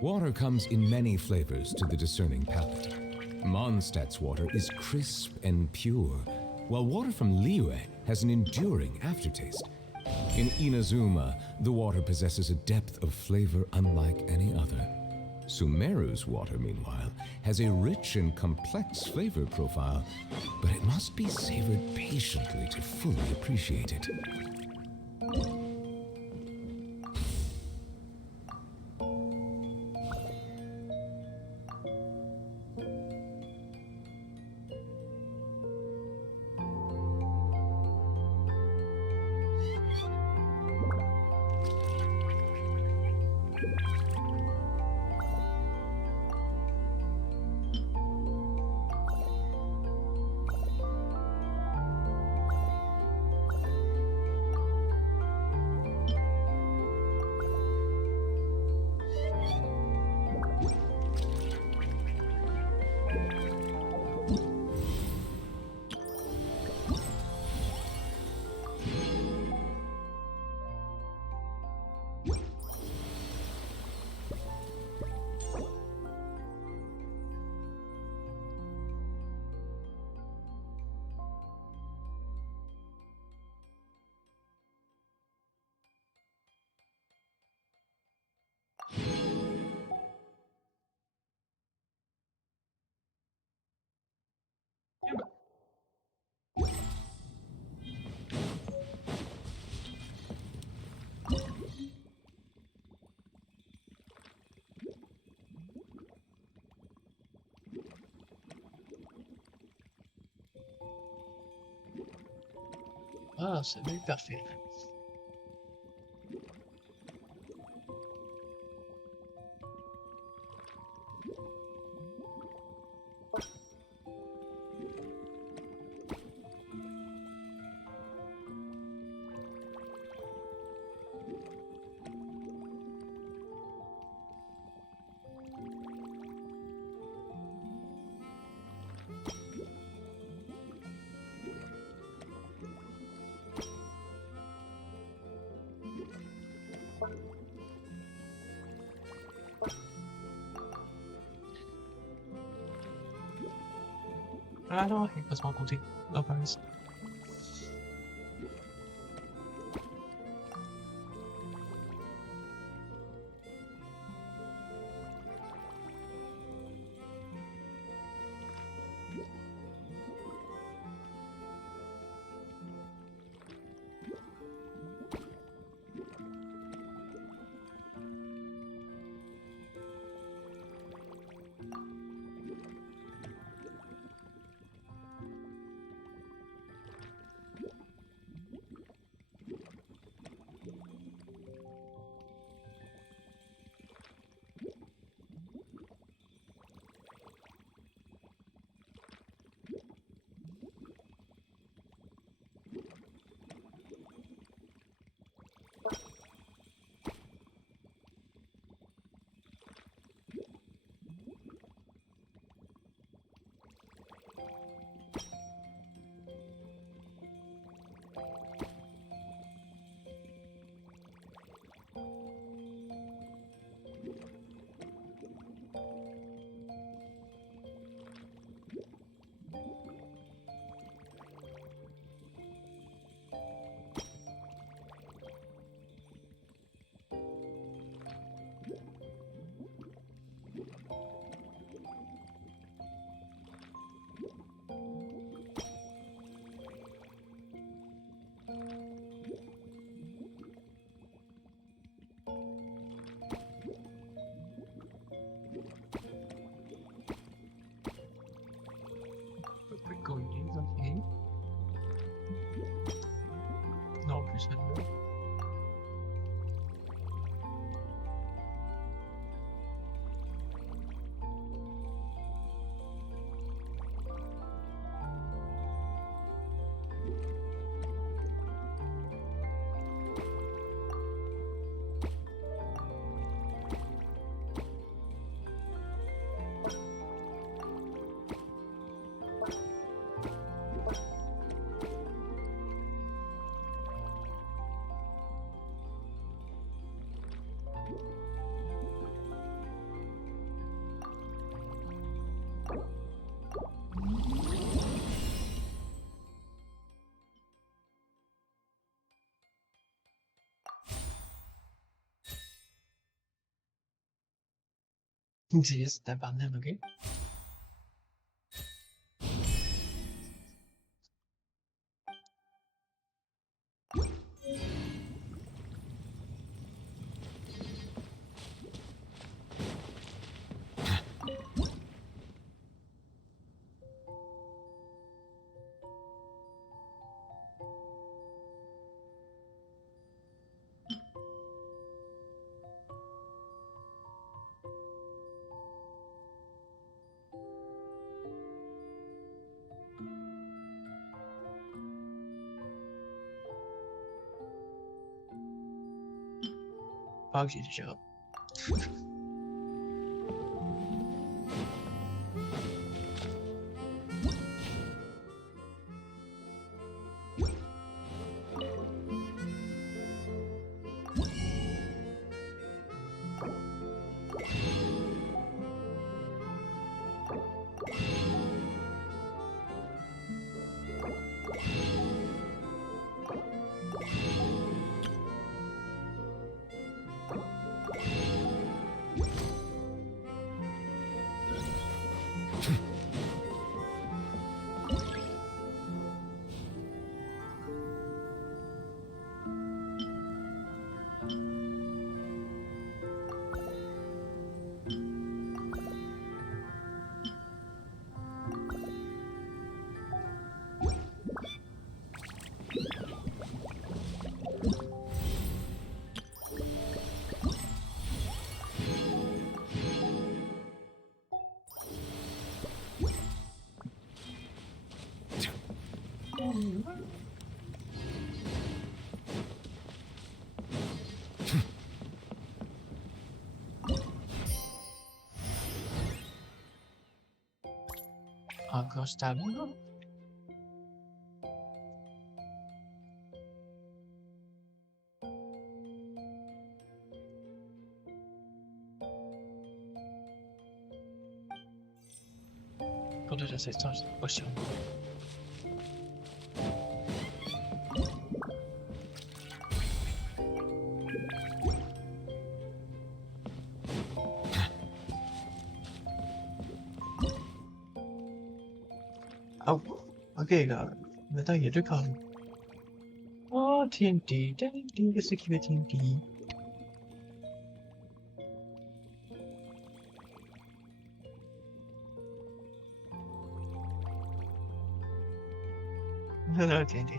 Water comes in many flavors to the discerning palate. Mondstadt's water is crisp and pure, while water from Liyue has an enduring aftertaste. In Inazuma, the water possesses a depth of flavor unlike any other. Sumeru's water, meanwhile, has a rich and complex flavor profile, but it must be savored patiently to fully appreciate it. Ah, c'est bien parfait. Ah non, il passe mon côté. Ah, par ici. Sí, está banana, ok. Pas que j'ai déjà. Encore stable. Pour de l'assistance de potion. Oh, ok, là. Maintenant, il y a deux cartes. Oh, TNT, TNT, qu'est-ce qui fait TNT? Non, TNT.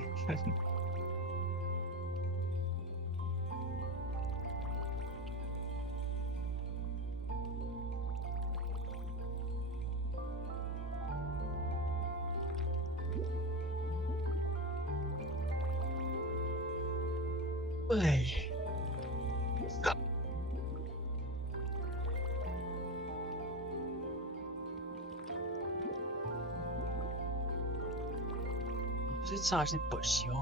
Ouais. C'est de changer de potion.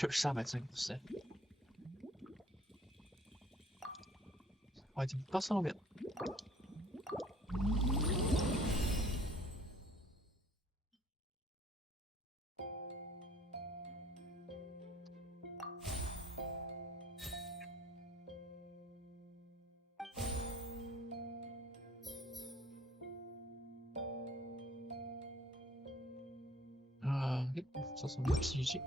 225%. Ouais, pas ça vite. Ça semble utiliser.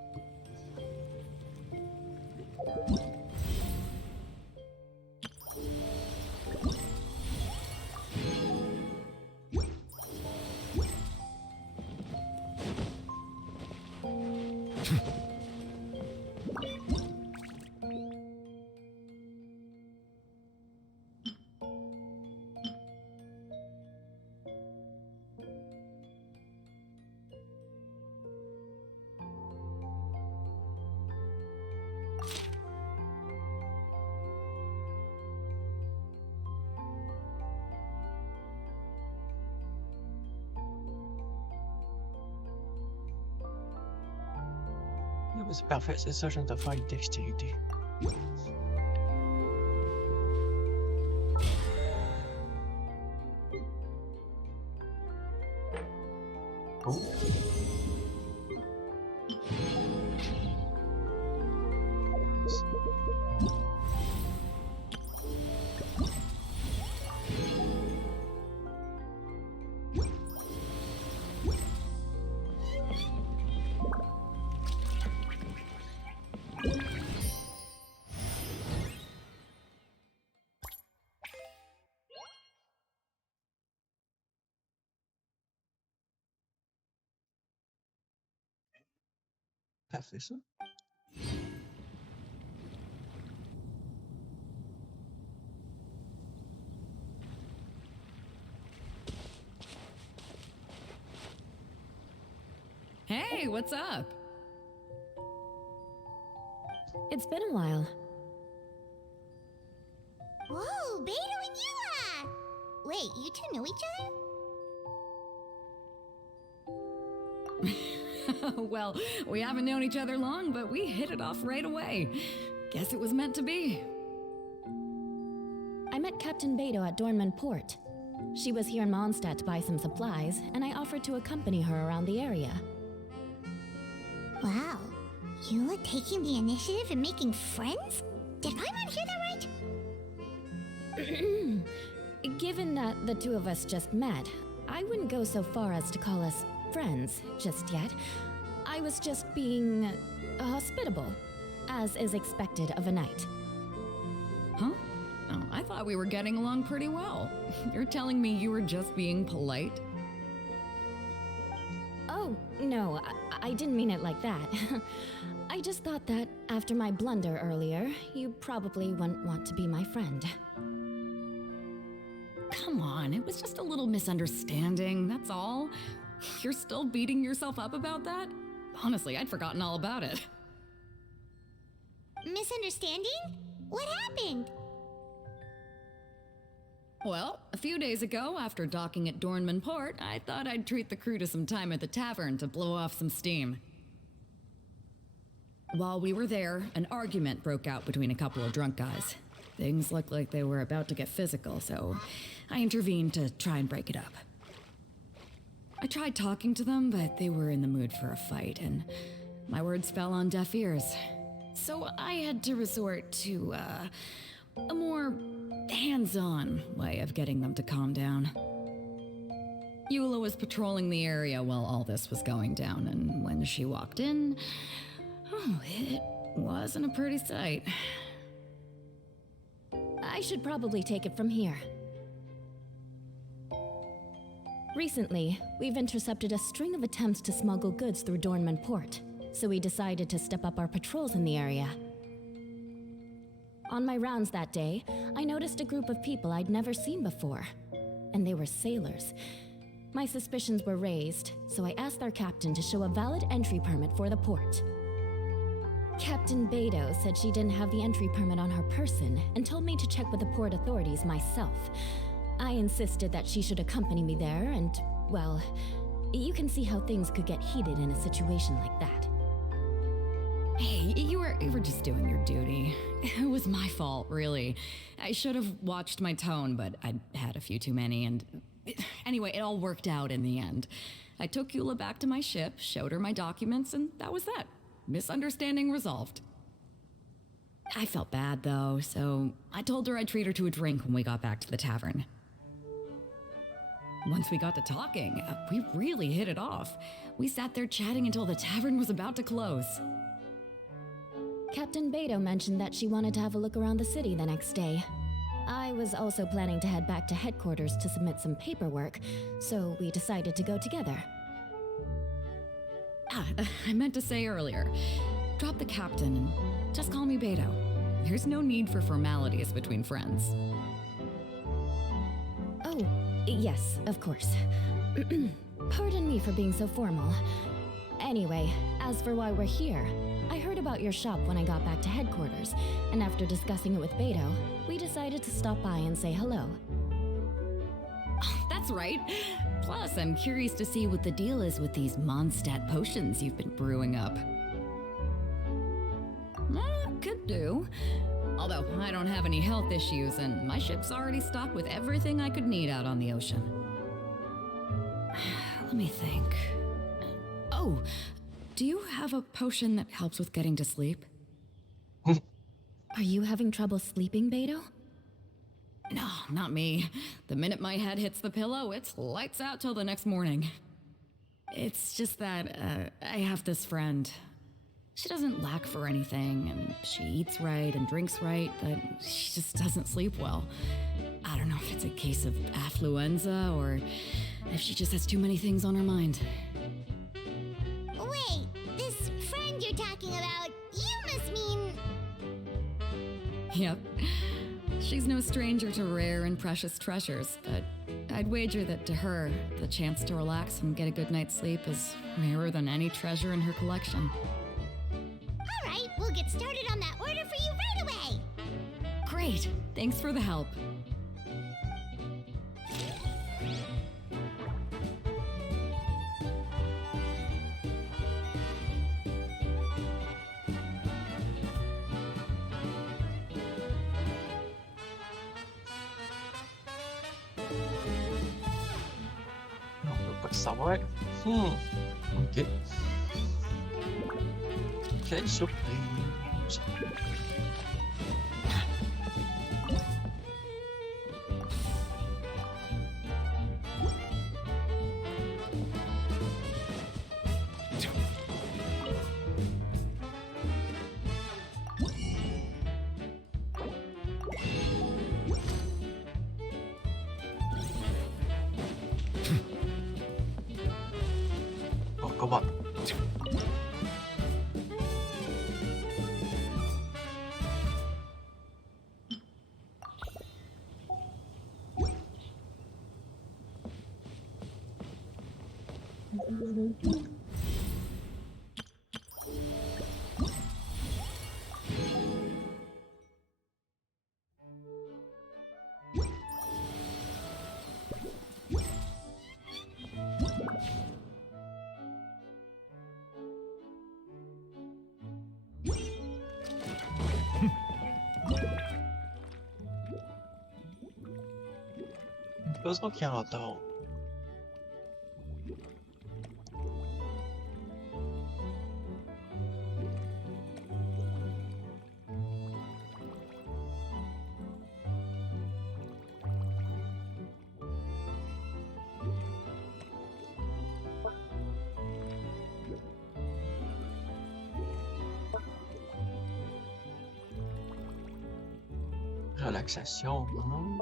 C'est parfait, c'est ça, je viens de faire une dextérité. Oh. Parfait, ça. Hey, what's up? It's been a while. Whoa, Beto and Yua! Wait, you two know each other? Well, we haven't known each other long, but we hit it off right away. Guess it was meant to be. I met Captain Beto at Dornman Port. She was here in Mondstadt to buy some supplies, and I offered to accompany her around the area. Wow, Yua taking the initiative and making friends? Did Paimon hear that right? Given that the two of us just met, I wouldn't go so far as to call us friends just yet. I was just being hospitable, as is expected of a knight. Huh? Oh, I thought we were getting along pretty well. You're telling me you were just being polite? Oh, no, I didn't mean it like that. I just thought that after my blunder earlier, you probably wouldn't want to be my friend. Come on, it was just a little misunderstanding, that's all. You're still beating yourself up about that? Honestly, I'd forgotten all about it. Misunderstanding? What happened? Well, a few days ago, after docking at Dornman Port, I thought I'd treat the crew to some time at the tavern to blow off some steam. While we were there, an argument broke out between a couple of drunk guys. Things looked like they were about to get physical, so I intervened to try and break it up. I tried talking to them, but they were in the mood for a fight, and my words fell on deaf ears. So I had to resort to, a more hands-on way of getting them to calm down. Eula was patrolling the area while all this was going down, and when she walked in, oh, it wasn't a pretty sight. I should probably take it from here. Recently, we've intercepted a string of attempts to smuggle goods through Dornman Port, so we decided to step up our patrols in the area. On my rounds that day, I noticed a group of people I'd never seen before, and they were sailors. My suspicions were raised, so I asked our captain to show a valid entry permit for the port. Captain Beto said she didn't have the entry permit on her person and told me to check with the port authorities myself. I insisted that she should accompany me there, and, well, you can see how things could get heated in a situation like that. Hey, you were just doing your duty. It was my fault, really. I should have watched my tone, but I'd had a few too many, and anyway, it all worked out in the end. I took Eula back to my ship, showed her my documents, and that was that. Misunderstanding resolved. I felt bad, though, so I told her I'd treat her to a drink when we got back to the tavern. Once we got to talking, we really hit it off. We sat there chatting until the tavern was about to close. Captain Beto mentioned that she wanted to have a look around the city the next day. I was also planning to head back to headquarters to submit some paperwork, so we decided to go together. I meant to say earlier, drop the captain and just call me Beto. There's no need for formalities between friends. Oh, yes, of course. Pardon me for being so formal. Anyway, as for why we're here, I heard about your shop when I got back to headquarters, and after discussing it with Beto, we decided to stop by and say hello. Oh, that's right. Plus, I'm curious to see what the deal is with these Mondstadt potions you've been brewing up. Could do. Although I don't have any health issues, and my ship's already stocked with everything I could need out on the ocean. Let me think. Oh, do you have a potion that helps with getting to sleep? Are you having trouble sleeping, Beto? No, not me. The minute my head hits the pillow, it's lights out till the next morning. It's just that, I have this friend. She doesn't lack for anything, and she eats right and drinks right, but she just doesn't sleep well. I don't know if it's a case of affluenza or if she just has too many things on her mind. Wait, this friend you're talking about, you must mean... Yep. She's no stranger to rare and precious treasures, but I'd wager that to her, the chance to relax and get a good night's sleep is rarer than any treasure in her collection. All right, we'll get started on that order for you right away. Great. Thanks for the help. On peut pas le savoir. Ok. Quelle surprise. Oh, come on. Heureusement qu'il y a un temps. Relaxation, hein?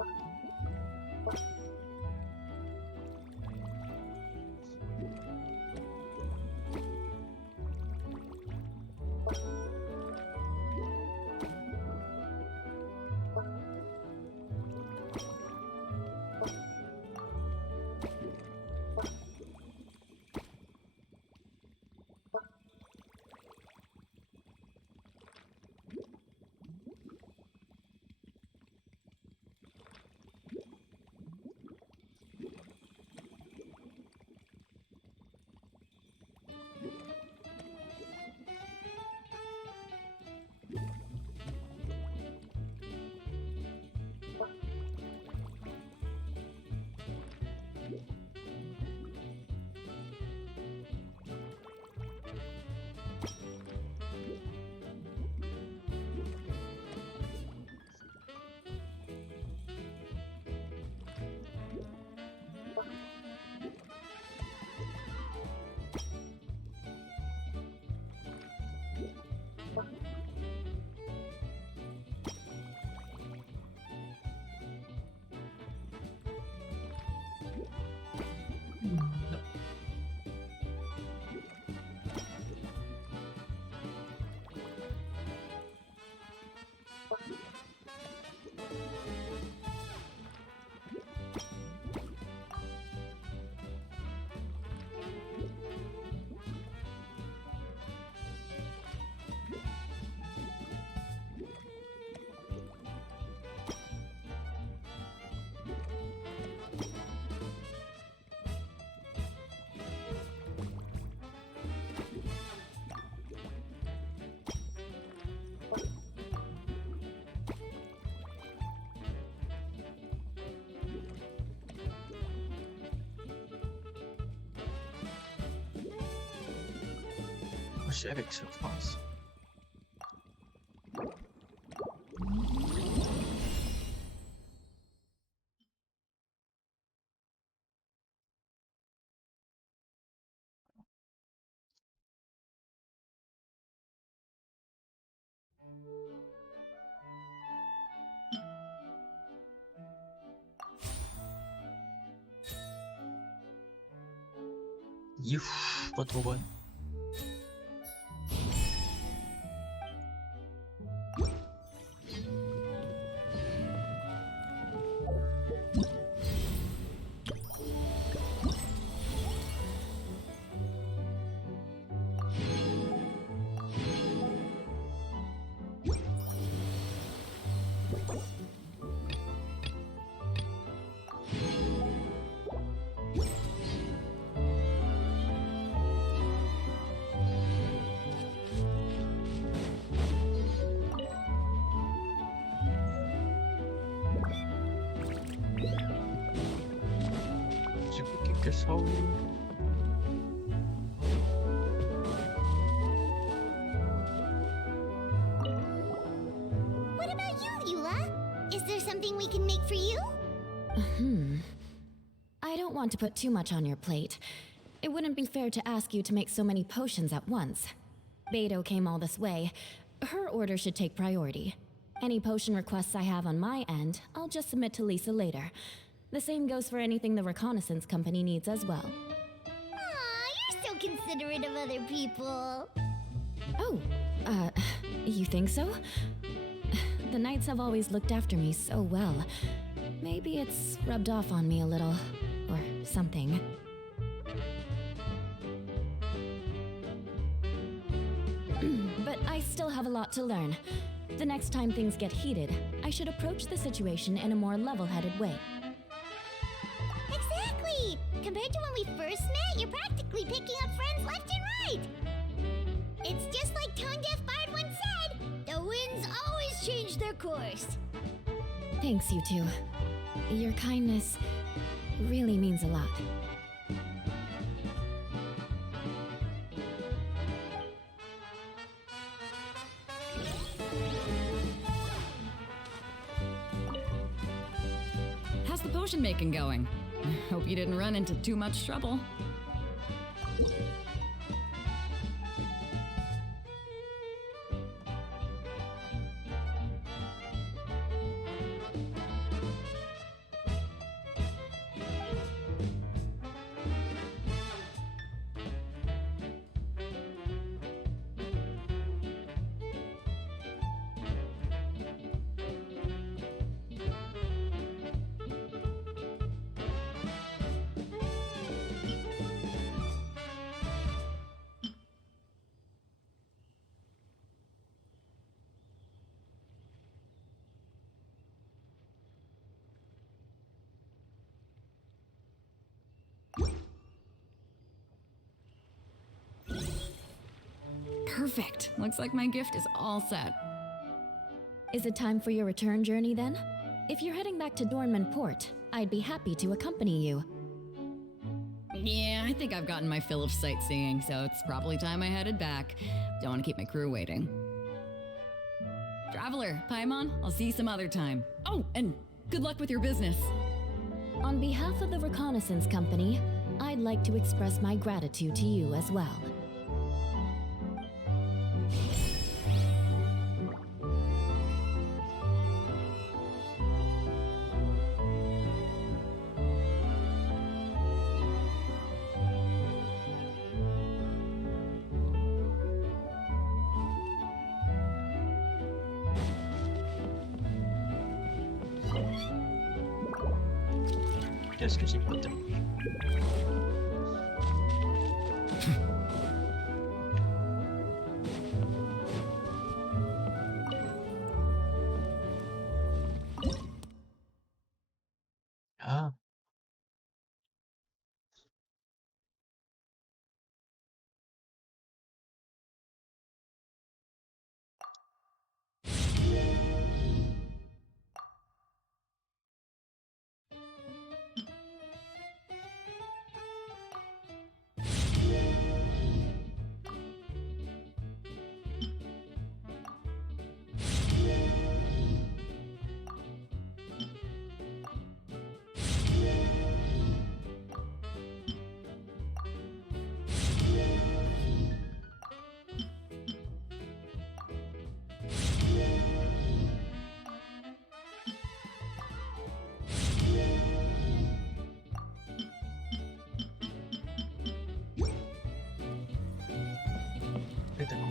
accrocher avec ça, je pense. Youf, pas trop bonne. J'ai vu quelque chose. What about you, Eula? Is there something we can make for you? I don't want to put too much on your plate. It wouldn't be fair to ask you to make so many potions at once. Beto came all this way. Her order should take priority. Any potion requests I have on my end, I'll just submit to Lisa later. The same goes for anything the reconnaissance company needs as well. Aw, you're so considerate of other people. Oh, you think so? The Knights have always looked after me so well. Maybe it's rubbed off on me a little, or something. But I still have a lot to learn. The next time things get heated, I should approach the situation in a more level-headed way. Exactly! Compared to when we first met, you're practically picking up friends left and right. It's just like Tone Deaf Bard once said, the winds always change their course. Thanks, you two. Your kindness really means a lot. How's the potion making going? Hope you didn't run into too much trouble. Perfect. Looks like my gift is all set. Is it time for your return journey then? If you're heading back to Dornman Port, I'd be happy to accompany you. Yeah, I think I've gotten my fill of sightseeing, so it's probably time I headed back. Don't want to keep my crew waiting. Traveler, Paimon, I'll see you some other time. Oh, and good luck with your business. On behalf of the reconnaissance company, I'd like to express my gratitude to you as well. Qu'est-ce que j'ai pas de... Ah.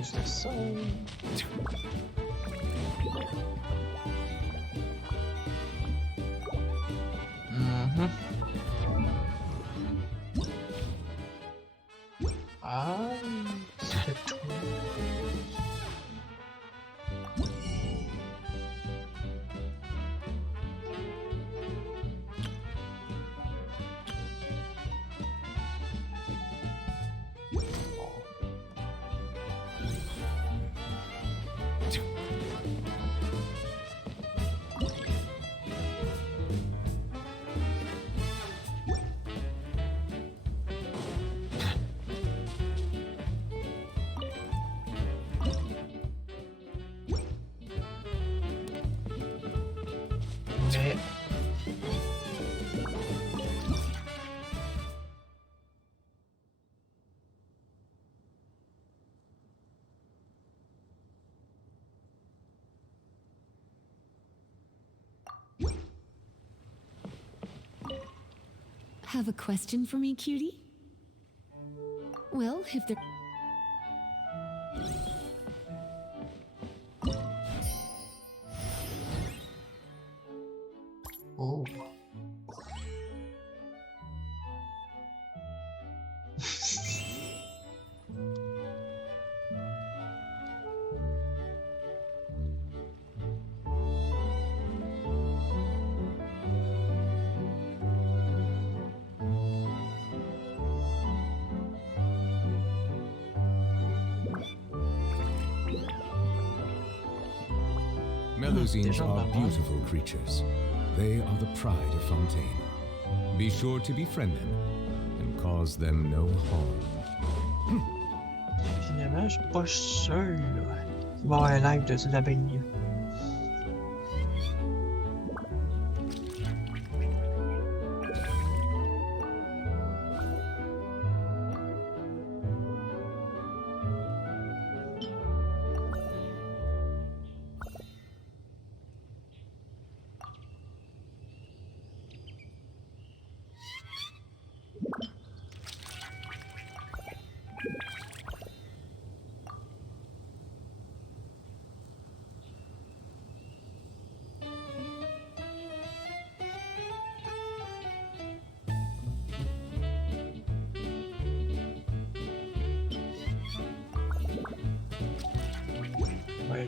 cause the sun. Ah, c'est tout. Mais... Have a question for me, cutie? Well, if there... Oh. Melusines are beautiful creatures. They are the pride of Fontaine. Be sure to befriend them and cause them no harm. Finalement, je suis pas sûr là, qu'il va y avoir un live de cette abeille. Ouais,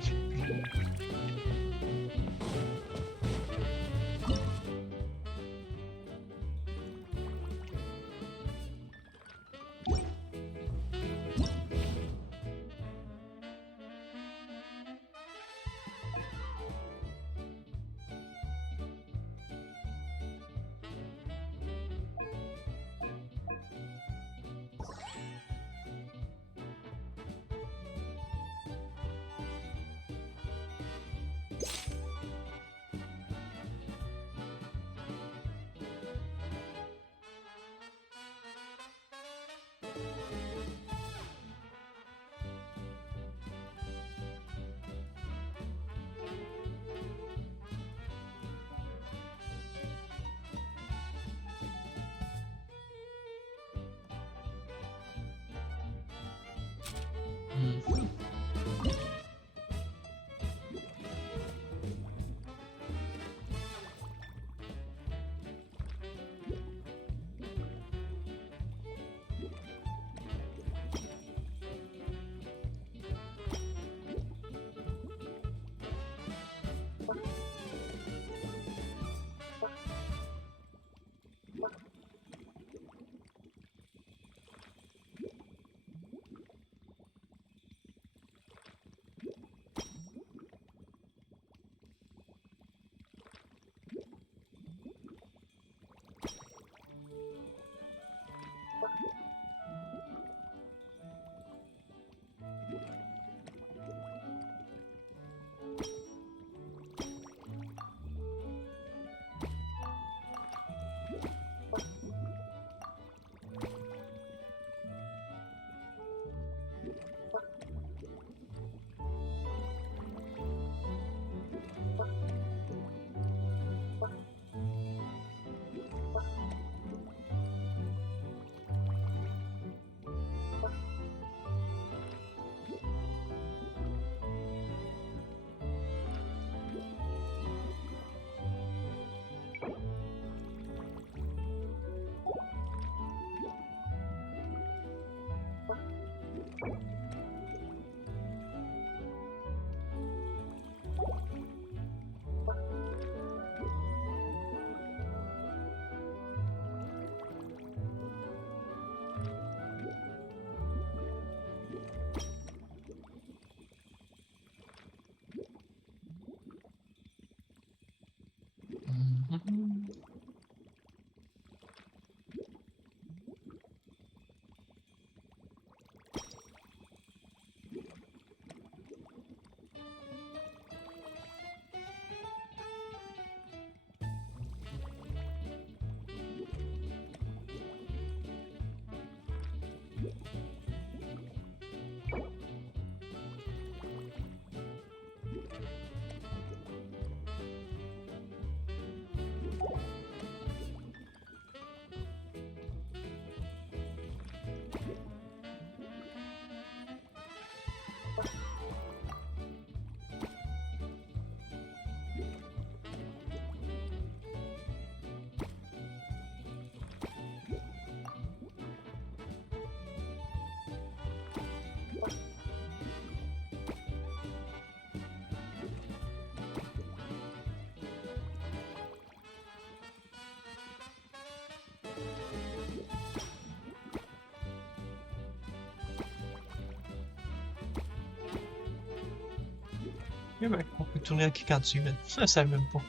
Ok, ben, on peut tourner en cliquant dessus, mais ça, je savais même pas.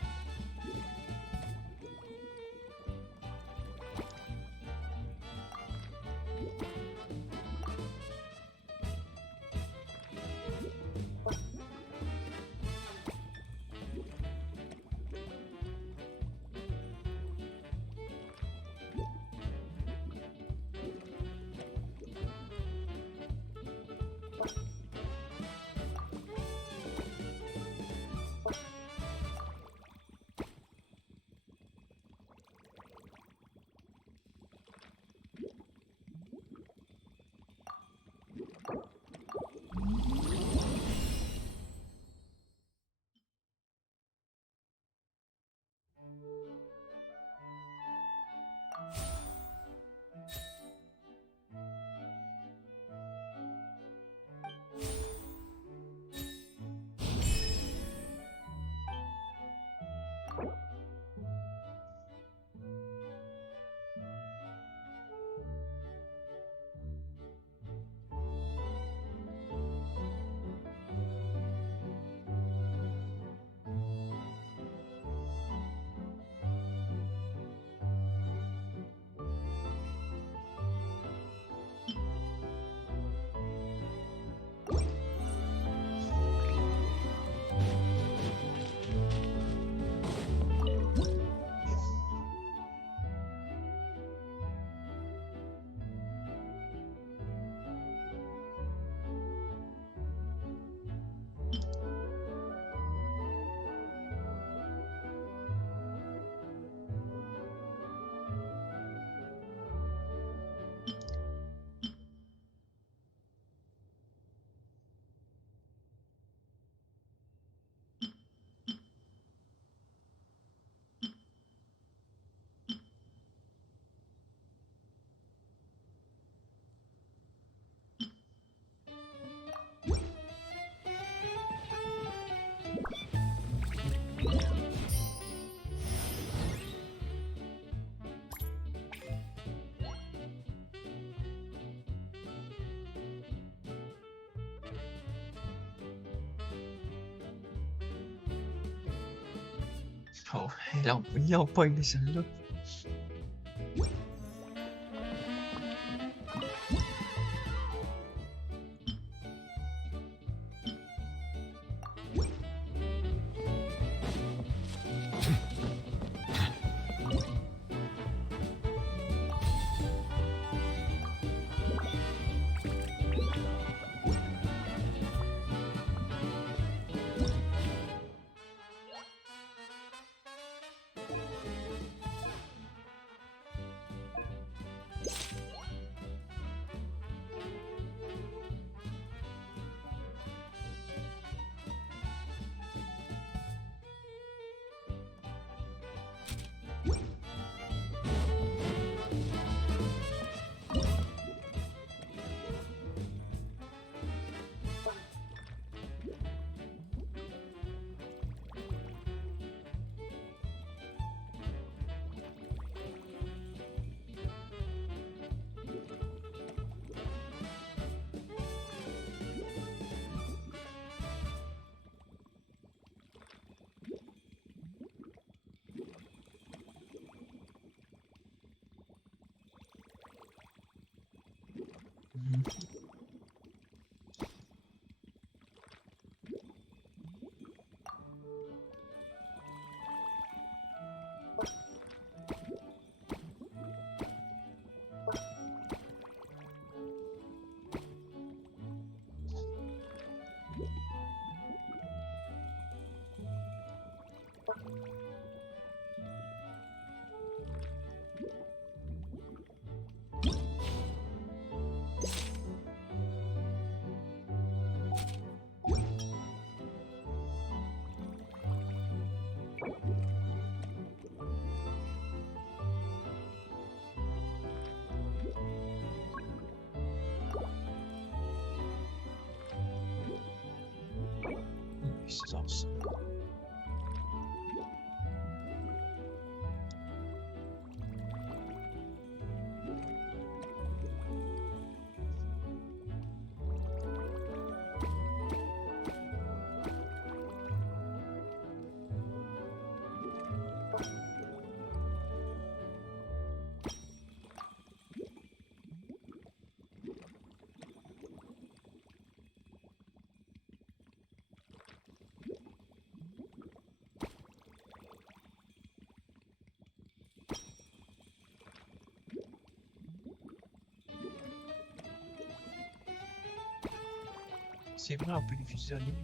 Oh, ils ont pas aimé celle-là. C'est awesome. C'est vrai, on peut les fusionner.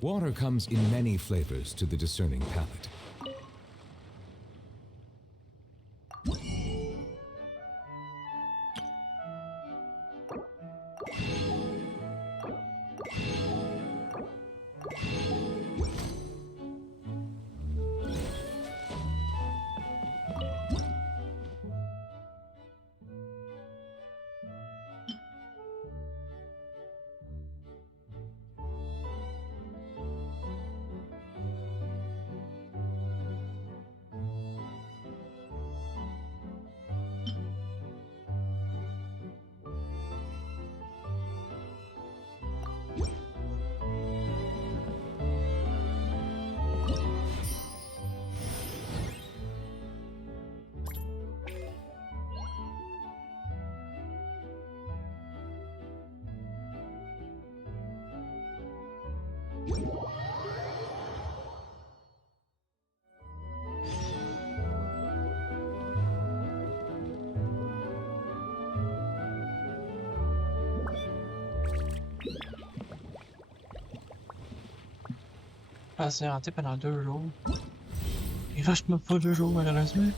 Water comes in many flavors to the discerning palate. Passer hanté pendant 2 jours. Il reste même pas 2 jours malheureusement.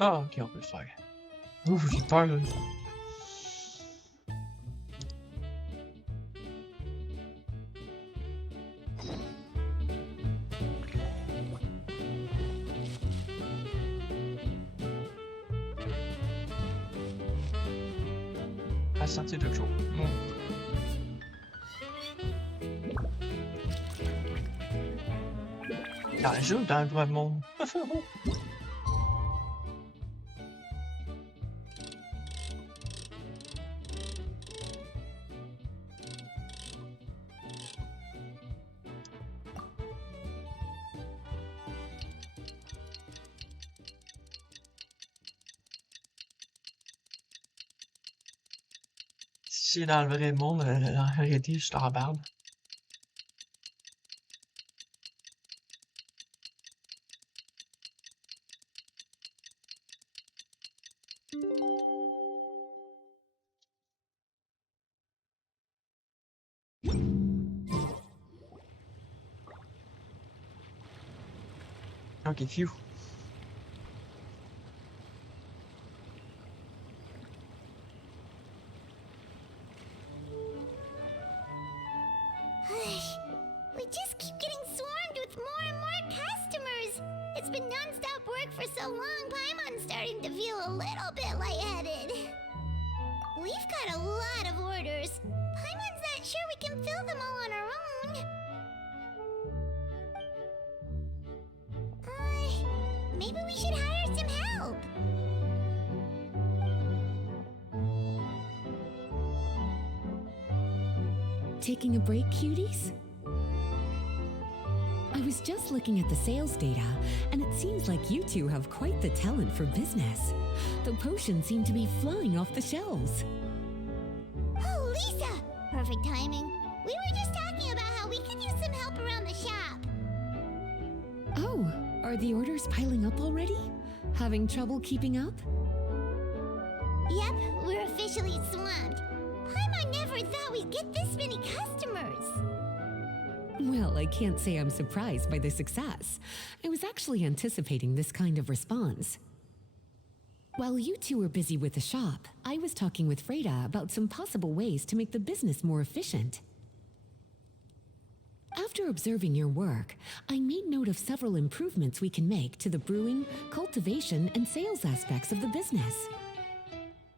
Ah ok, on peut le faire. Ouf, j'ai peur là. À sentir 2 jours. Dans le jeu, dans le vrai monde. Si c'est dans le vrai monde, en réalité, je t'en barbe. Ok, phew. We just keep getting swarmed with more and more customers. It's been non-stop work for so long, Paimon's starting to feel a little bit lightheaded. We've got a lot of orders. Paimon's not sure we can fill them all on our own. Maybe we should hire some help. taking a break, cuties? I was just looking at the sales data, and it seems like you two have quite the talent for business. The potions seem to be flying off the shelves. Oh, Lisa! Perfect timing. We were just talking about how we could use some help around the shop. Oh, are the orders piling up already? Having trouble keeping up? Yep, we're officially swamped. Paimon never thought we'd get this many customers. Well, I can't say I'm surprised by the success. I was actually anticipating this kind of response. While you two were busy with the shop, I was talking with Freda about some possible ways to make the business more efficient. After observing your work, I made note of several improvements we can make to the brewing, cultivation, and sales aspects of the business.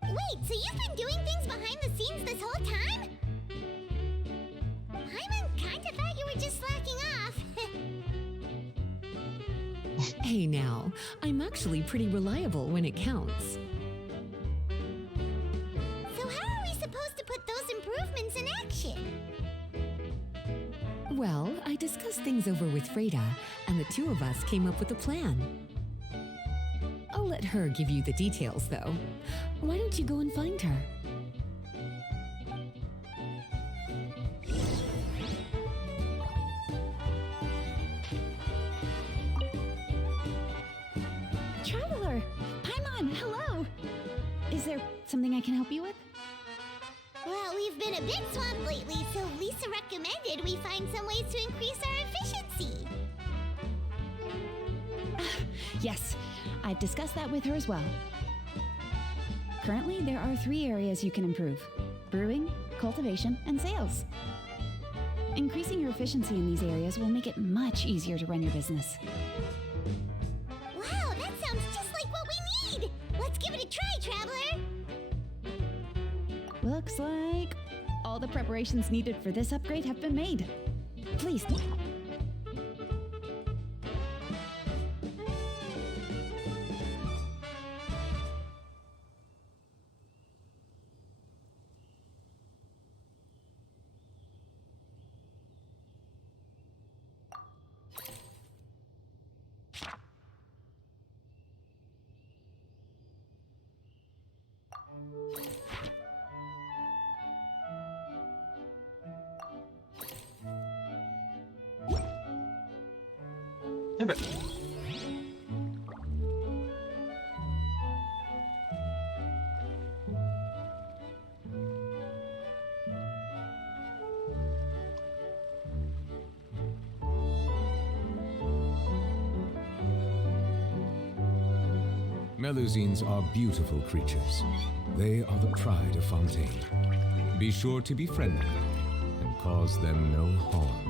Wait, so you've been doing things behind the scenes this whole time? Paimon kinda thought you were just slacking off. Hey now, I'm actually pretty reliable when it counts. So how are we supposed to put those improvements in action? Well, I discussed things over with Freda, and the two of us came up with a plan. I'll let her give you the details, though. Why don't you go and find her? Traveler! Paimon, hello! Is there something I can help you with? Well, we've been a bit swamped lately, so Lisa recommended we find some ways to increase our efficiency. Yes, I've discussed that with her as well. Currently, there are 3 areas you can improve: brewing, cultivation, and sales. Increasing your efficiency in these areas will make it much easier to run your business. Wow, that sounds just like what we need! Let's give it a try, Traveler! Looks like all the preparations needed for this upgrade have been made. Please. Eh ben. Melusines are beautiful creatures. They are the pride of Fontaine. Be sure to be friendly and cause them no harm.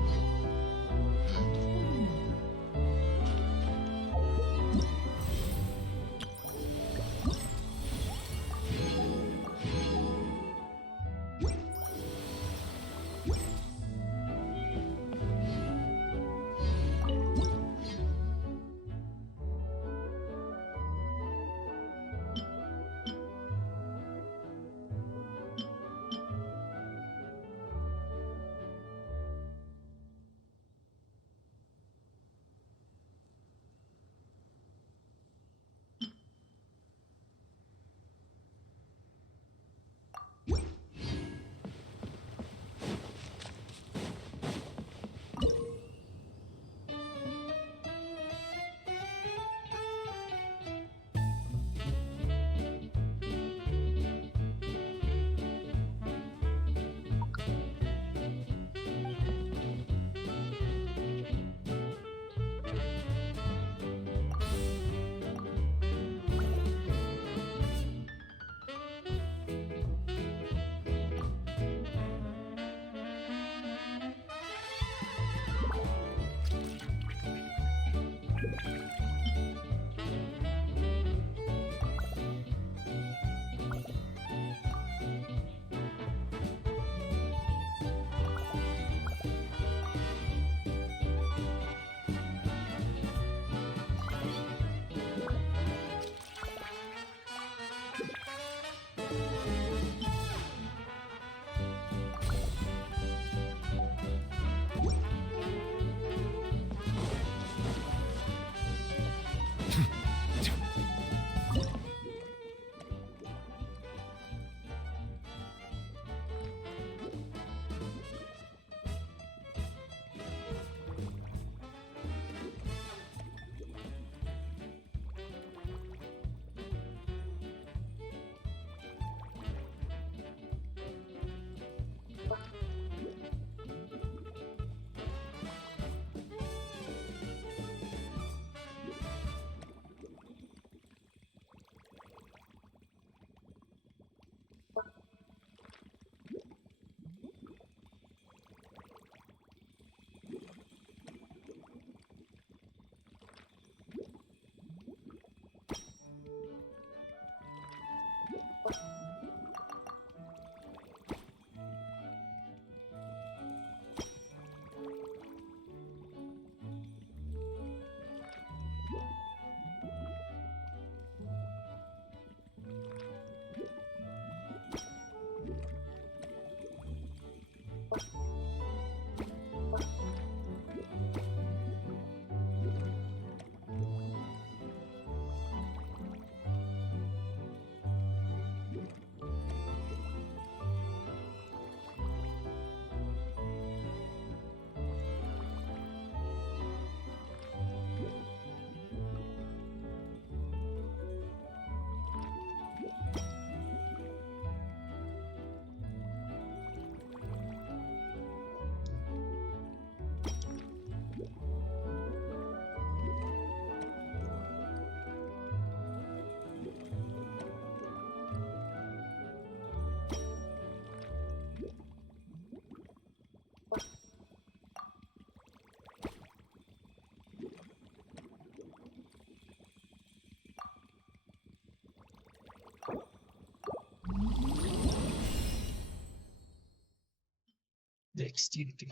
Dextérité.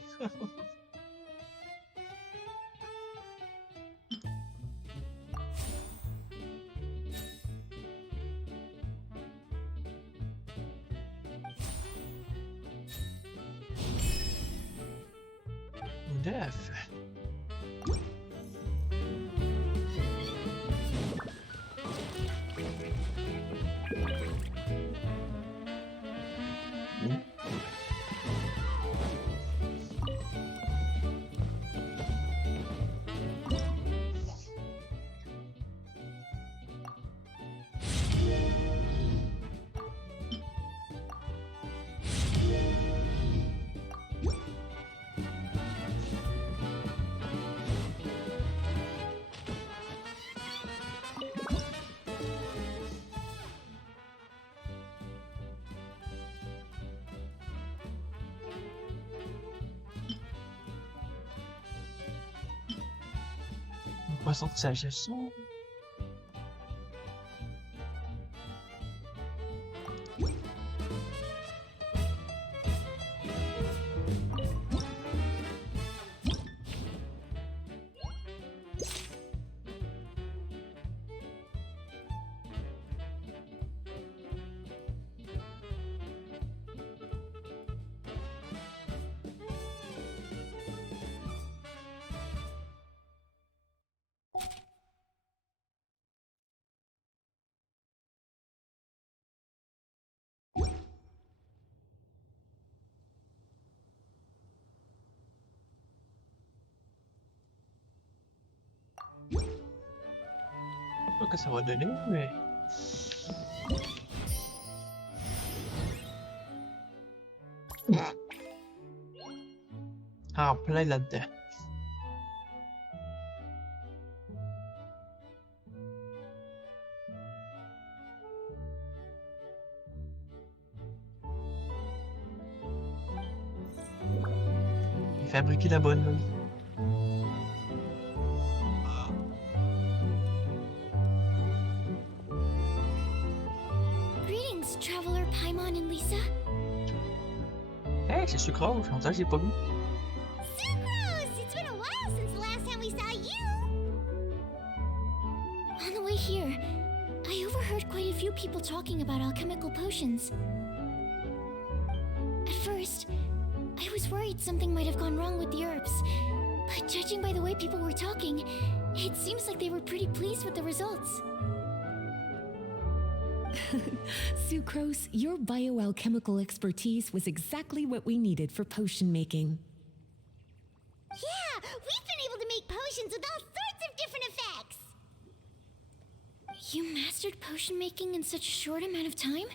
Neuf. Poisson de sagesse. Pas que ça va donner, mais... En plein là-dedans. Et fabriquer la bonne. Greetings, Traveler Paimon and Lisa. Hey, c'est sucrose, longtemps que j'ai pas vu. Sucrose! It's been a while since the last time we saw you! On the way here, I overheard quite a few people talking about alchemical potions. At first, I was worried something might have gone wrong with the herbs, but judging by the way people were talking, it seems like they were pretty pleased with the results. Sucrose, your bioalchemical expertise was exactly what we needed for potion making. Yeah, we've been able to make potions with all sorts of different effects! You mastered potion making in such a short amount of time?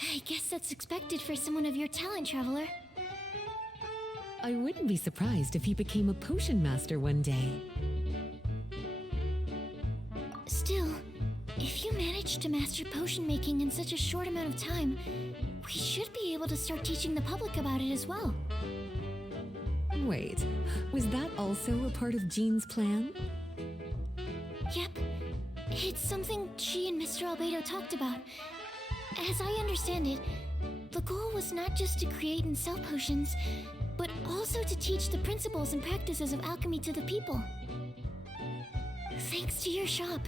I guess that's expected for someone of your talent, Traveler. I wouldn't be surprised if you became a potion master one day. Still, if you managed to master potion making in such a short amount of time, we should be able to start teaching the public about it as well. Wait, was that also a part of Jean's plan? Yep. It's something she and Mr. Albedo talked about. As I understand it, the goal was not just to create and sell potions, but also to teach the principles and practices of alchemy to the people. Thanks to your shop,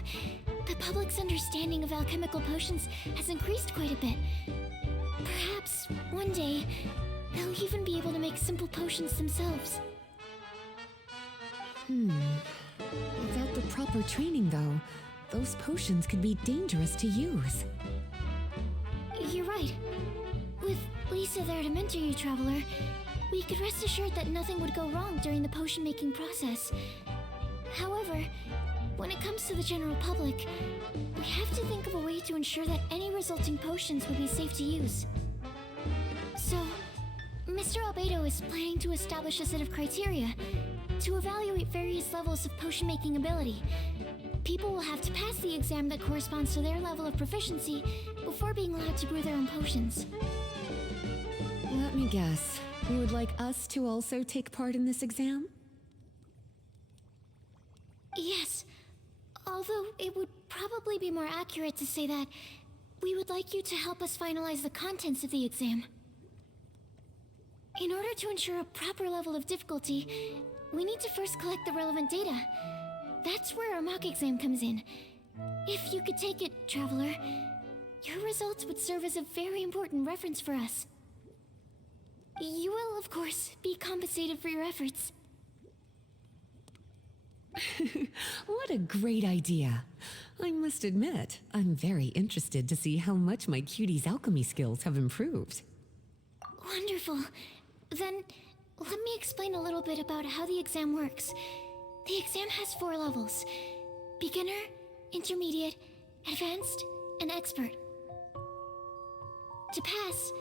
the public's understanding of alchemical potions has increased quite a bit. Perhaps one day, they'll even be able to make simple potions themselves. Without the proper training, though, those potions could be dangerous to use. You're right. With Lisa there to mentor you, Traveler, we could rest assured that nothing would go wrong during the potion-making process. However, when it comes to the general public, we have to think of a way to ensure that any resulting potions will be safe to use. So, Mr. Albedo is planning to establish a set of criteria to evaluate various levels of potion-making ability. People will have to pass the exam that corresponds to their level of proficiency before being allowed to brew their own potions. Let me guess. You would like us to also take part in this exam? Yes. Although it would probably be more accurate to say that we would like you to help us finalize the contents of the exam. In order to ensure a proper level of difficulty, we need to first collect the relevant data. That's where our mock exam comes in. If you could take it, Traveler, your results would serve as a very important reference for us. You will, of course, be compensated for your efforts. What a great idea. I must admit, I'm very interested to see how much my cutie's alchemy skills have improved. Wonderful. Then, let me explain a little bit about how the exam works. The exam has 4 levels: beginner, intermediate, advanced, and expert. To pass,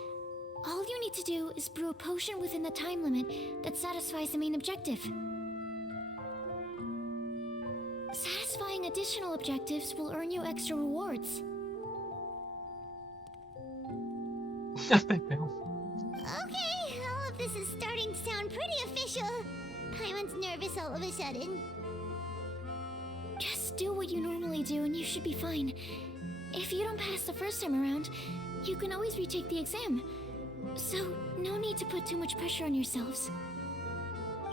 all you need to do is brew a potion within the time limit that satisfies the main objective. Satisfying additional objectives will earn you extra rewards. Pepper. Okay, all of this is starting to sound pretty official. Paimon's nervous all of a sudden. Just do what you normally do and you should be fine. If you don't pass the first time around, you can always retake the exam. So, no need to put too much pressure on yourselves.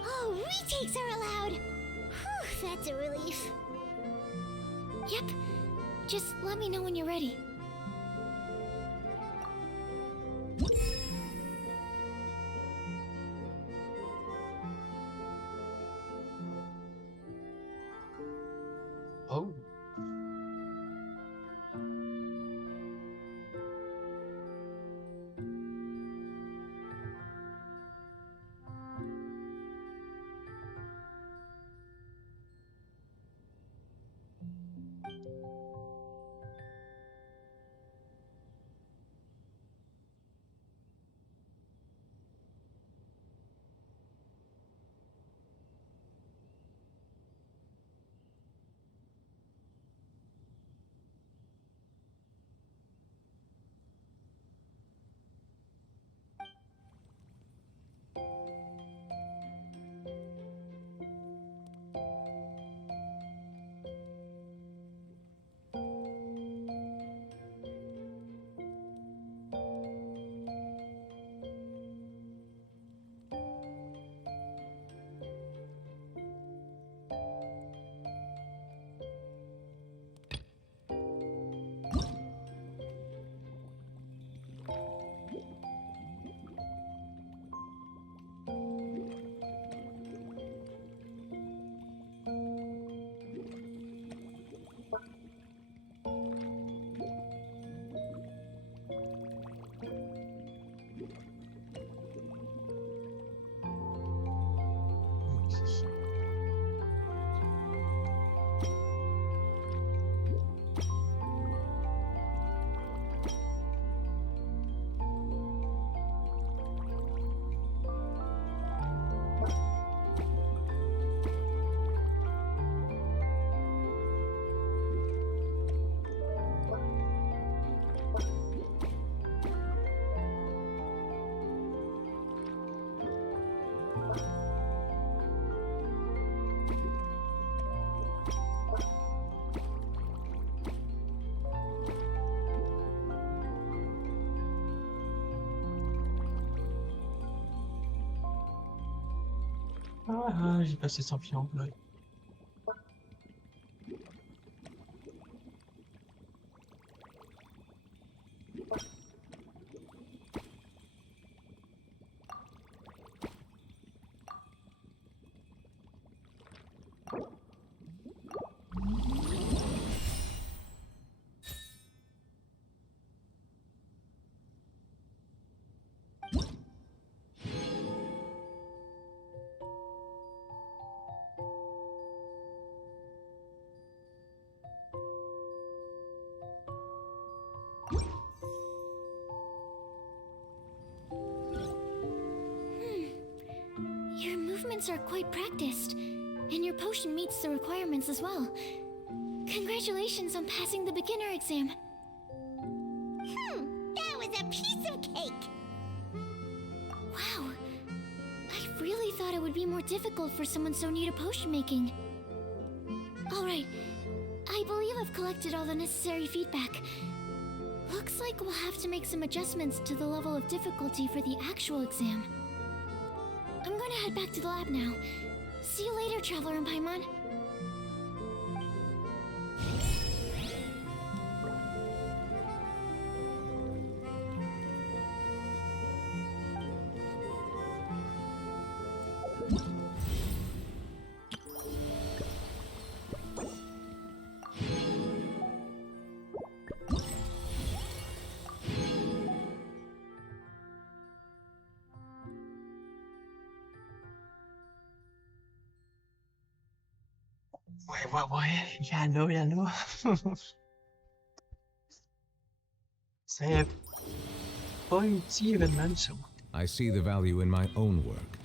Oh, retakes are allowed! Whew, that's a relief. Yep. Just let me know when you're ready. Oh. Ah, j'ai passé sans pied en bleu. Your movements are quite practiced, and your potion meets the requirements as well. Congratulations on passing the beginner exam. That was a piece of cake! Wow. I really thought it would be more difficult for someone so new to potion making. Alright, I believe I've collected all the necessary feedback. Looks like we'll have to make some adjustments to the level of difficulty for the actual exam. I'm gonna head back to the lab now. See you later, Traveler and Paimon. Ouais, il y en a. C'est pas un petit événement, ça. I see the value in my own work,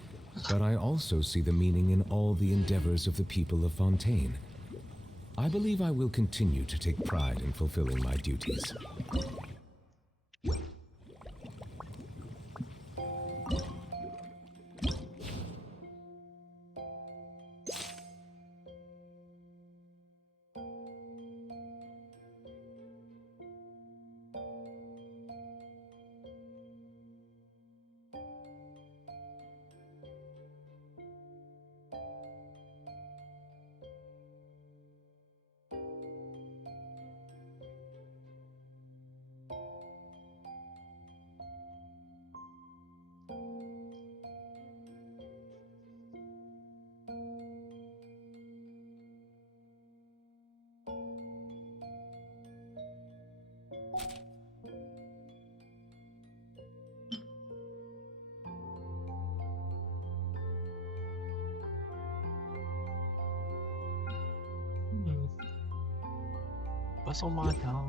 but I also see the meaning in all the endeavors of the people of Fontaine. I believe I will continue to take pride in fulfilling my duties. Pas son mentor.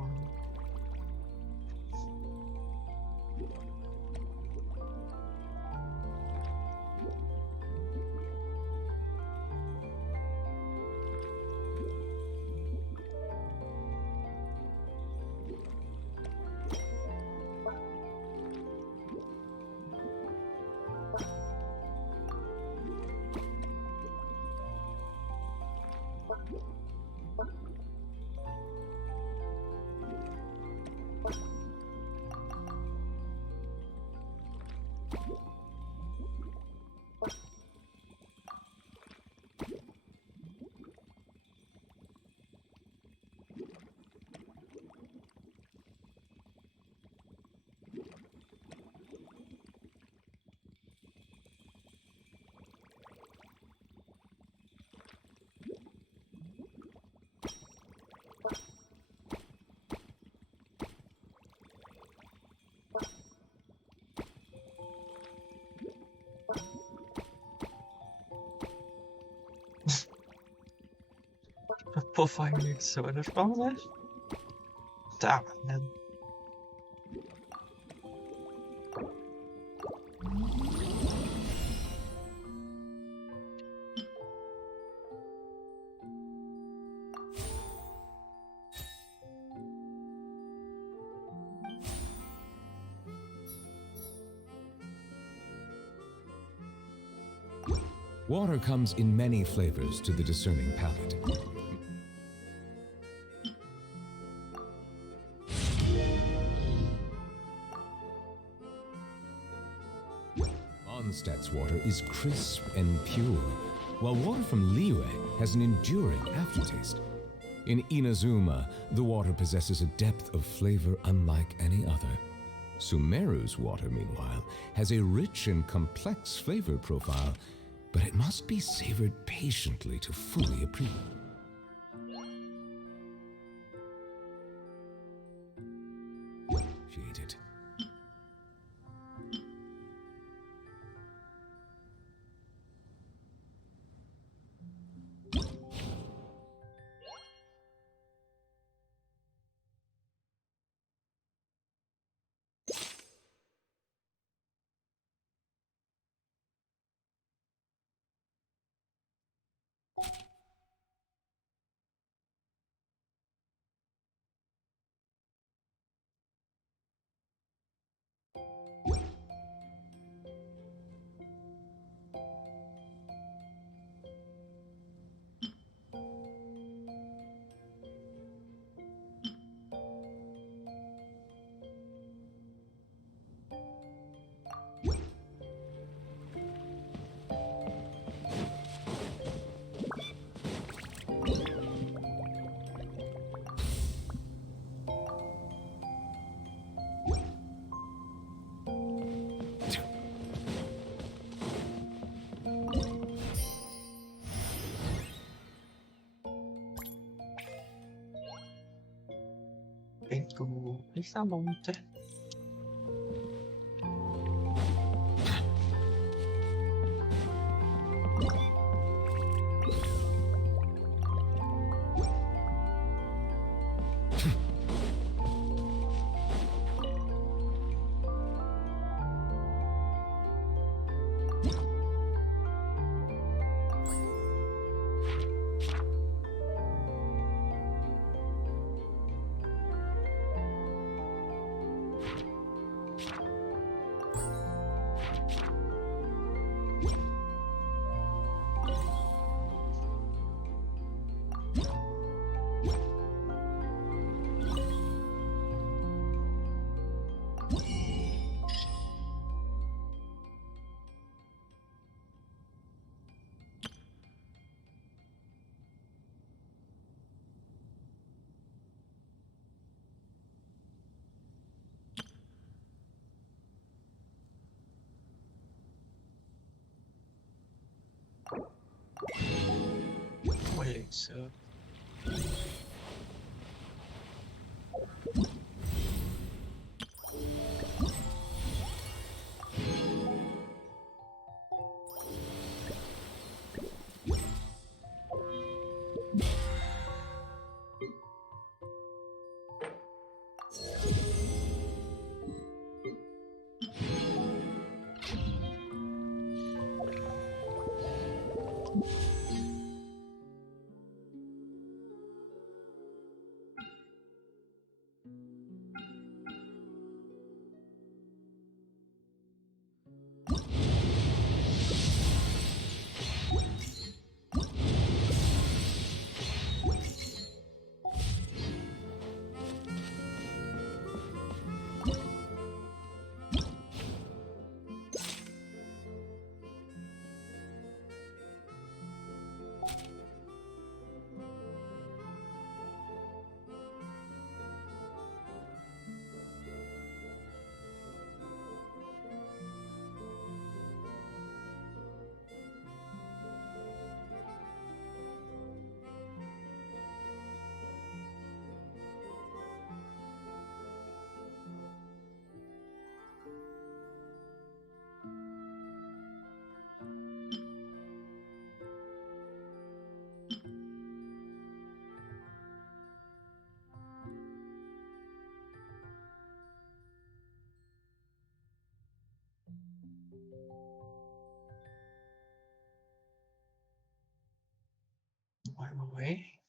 Je peux pas faire mieux que ça, là, je pense, hein? Tabarnak. Water comes in many flavors to the discerning palate. Mondstadt's water is crisp and pure, while water from Liyue has an enduring aftertaste. In Inazuma, the water possesses a depth of flavor unlike any other. Sumeru's water, meanwhile, has a rich and complex flavor profile, but it must be savored patiently to fully appreciate. It. Ecco, questa monte. Wait, so I'm away.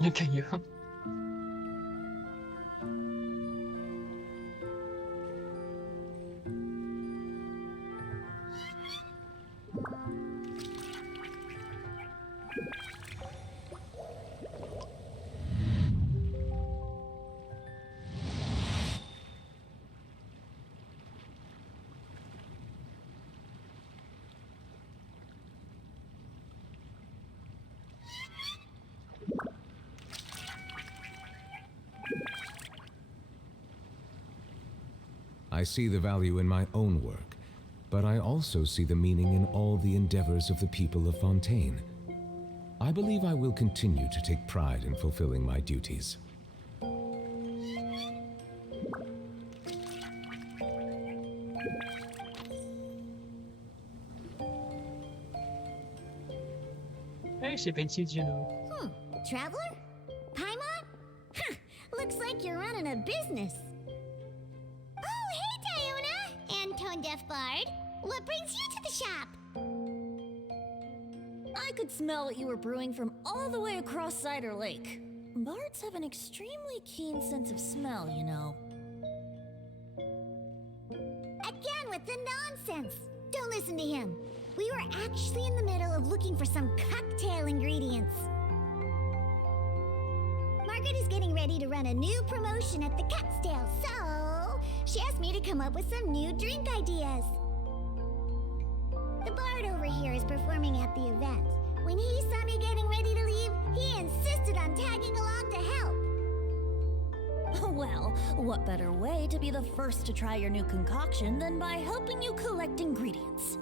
Look at you. I see the value in my own work, but I also see the meaning in all the endeavors of the people of Fontaine. I believe I will continue to take pride in fulfilling my duties. Hey, c'est Betsy Juno. Traveler? Paimon? Huh, looks like you're running a business. Oh, hey, Diona! And Tone Deaf Bard. What brings you to the shop? I could smell what you were brewing from all the way across Cider Lake. Bards have an extremely keen sense of smell, you know. Again with the nonsense. Don't listen to him. We were actually in the middle of looking for some cocktail ingredients. Margaret is getting ready to run a new promotion at the Catstail, so she asked me to come up with some new drink ideas. The bard over here is performing at the event. When he saw me getting ready to leave, he insisted on tagging along to help. Well, what better way to be the first to try your new concoction than by helping you collect ingredients?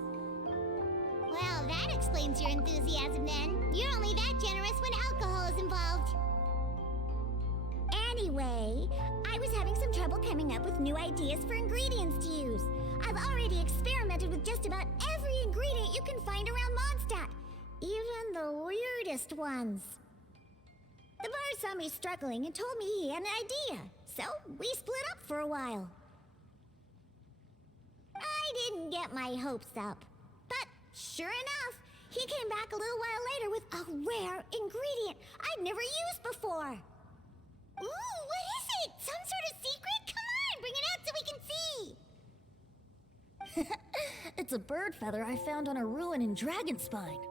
Well, that explains your enthusiasm then. You're only that generous when alcohol is involved. Anyway, I was having some trouble coming up with new ideas for ingredients to use. I've already experimented with just about every ingredient you can find around Mondstadt, even the weirdest ones. The bar saw me struggling and told me he had an idea, so we split up for a while. I didn't get my hopes up, but sure enough, he came back a little while later with a rare ingredient I'd never used before. Ooh, what is it? Some sort of secret? Come on, bring it out so we can see. It's a bird feather I found on a ruin in Dragonspine.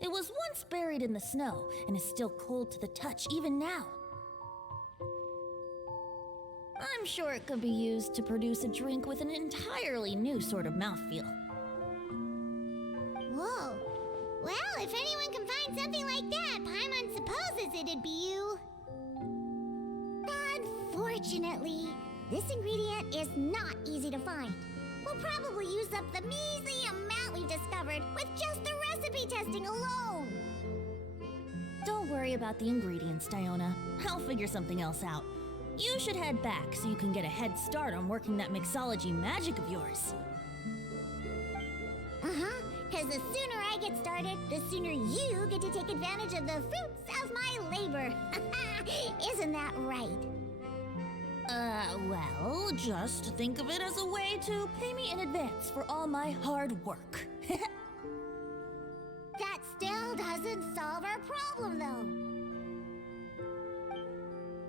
It was once buried in the snow and is still cold to the touch even now. I'm sure it could be used to produce a drink with an entirely new sort of mouthfeel. Whoa. Well, if anyone can find something like that, Paimon supposes it'd be you. Unfortunately, this ingredient is not easy to find. We'll probably use up the measly amount we've discovered with just the recipe testing alone. Don't worry about the ingredients, Diona. I'll figure something else out. You should head back so you can get a head start on working that mixology magic of yours. Uh-huh, because the sooner I get started, the sooner you get to take advantage of the fruits of my labor. Isn't that right? Well, just think of it as a way to pay me in advance for all my hard work. That still doesn't solve our problem, though.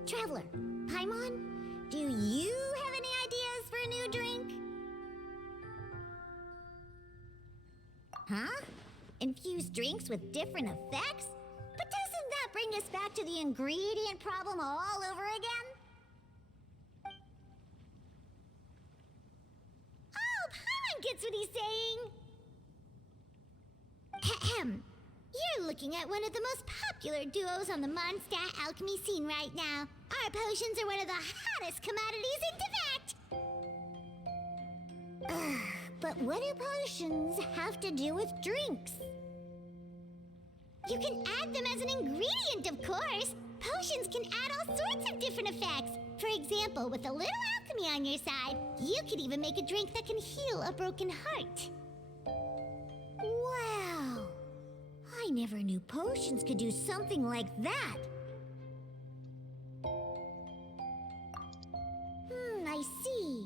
Traveler, Paimon, do you have any ideas for a new drink? Huh? Infused drinks with different effects? But doesn't that bring us back to the ingredient problem all over again? Oh, Paimon gets what he's saying! Ahem. You're looking at one of the most popular duos on the Mondstadt alchemy scene right now. Our potions are one of the hottest commodities in Tibet. But what do potions have to do with drinks? You can add them as an ingredient, of course. Potions can add all sorts of different effects. For example, with a little alchemy on your side, you could even make a drink that can heal a broken heart. Wow! I never knew potions could do something like that. I see.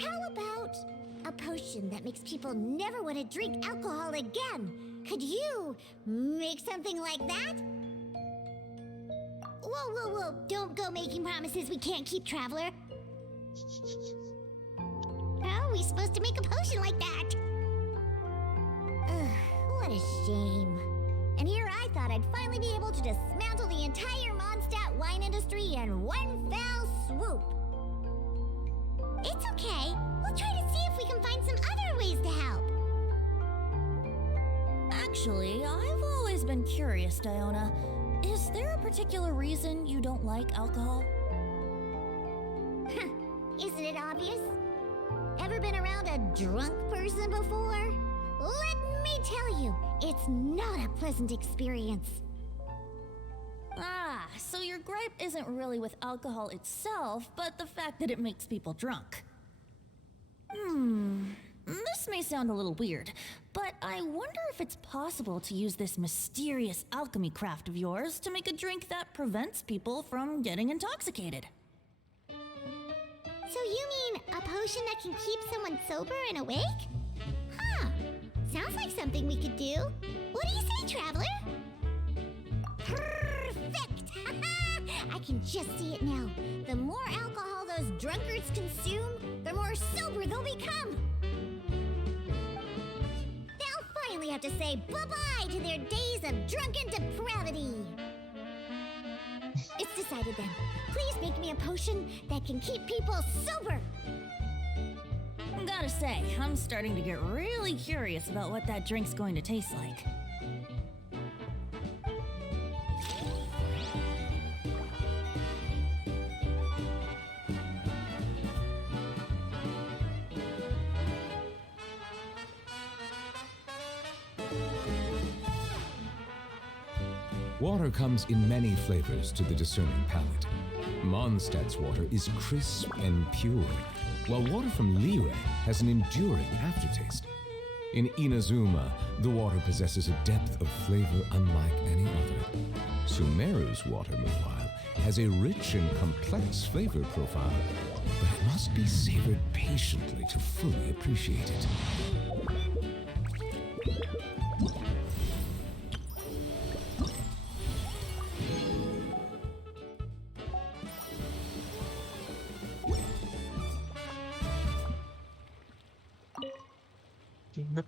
How about a potion that makes people never want to drink alcohol again? Could you make something like that? Whoa, whoa, whoa. Don't go making promises we can't keep, Traveler. How are we supposed to make a potion like that? What a shame. And here I thought I'd finally be able to dismantle the entire Mondstadt wine industry in one fell swoop. It's okay. We'll try to see if we can find some other ways to help. Actually, I've always been curious, Diona. Is there a particular reason you don't like alcohol? Isn't it obvious? Ever been around a drunk person before? Let me tell you, it's not a pleasant experience. Ah, so your gripe isn't really with alcohol itself, but the fact that it makes people drunk. This may sound a little weird, but I wonder if it's possible to use this mysterious alchemy craft of yours to make a drink that prevents people from getting intoxicated. So you mean a potion that can keep someone sober and awake? Huh. Sounds like something we could do. What do you say, Traveler? Perfect! I can just see it now. The more alcohol those drunkards consume, the more sober they'll become. They'll finally have to say bye-bye to their days of drunken depravity. It's decided then. Please make me a potion that can keep people sober. Gotta say, I'm starting to get really curious about what that drink's going to taste like. Water comes in many flavors to the discerning palate. Mondstadt's water is crisp and pure, while water from Liyue has an enduring aftertaste. In Inazuma, the water possesses a depth of flavor unlike any other. Sumeru's water, meanwhile, has a rich and complex flavor profile, but it must be savored patiently to fully appreciate it.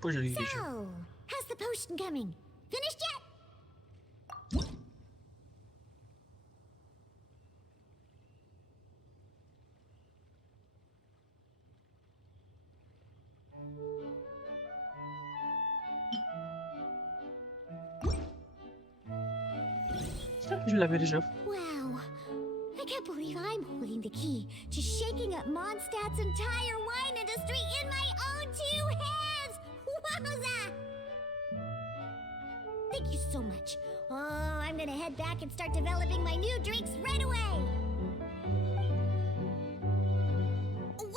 So, how's the potion coming? Finished yet? Je l'avais déjà. Wow. I can't believe I'm holding the key to shaking up Mondstadt's entire wine industry in my own two hands! Wowza! The Thank you so much. Oh, I'm gonna head back and start developing my new drinks right away.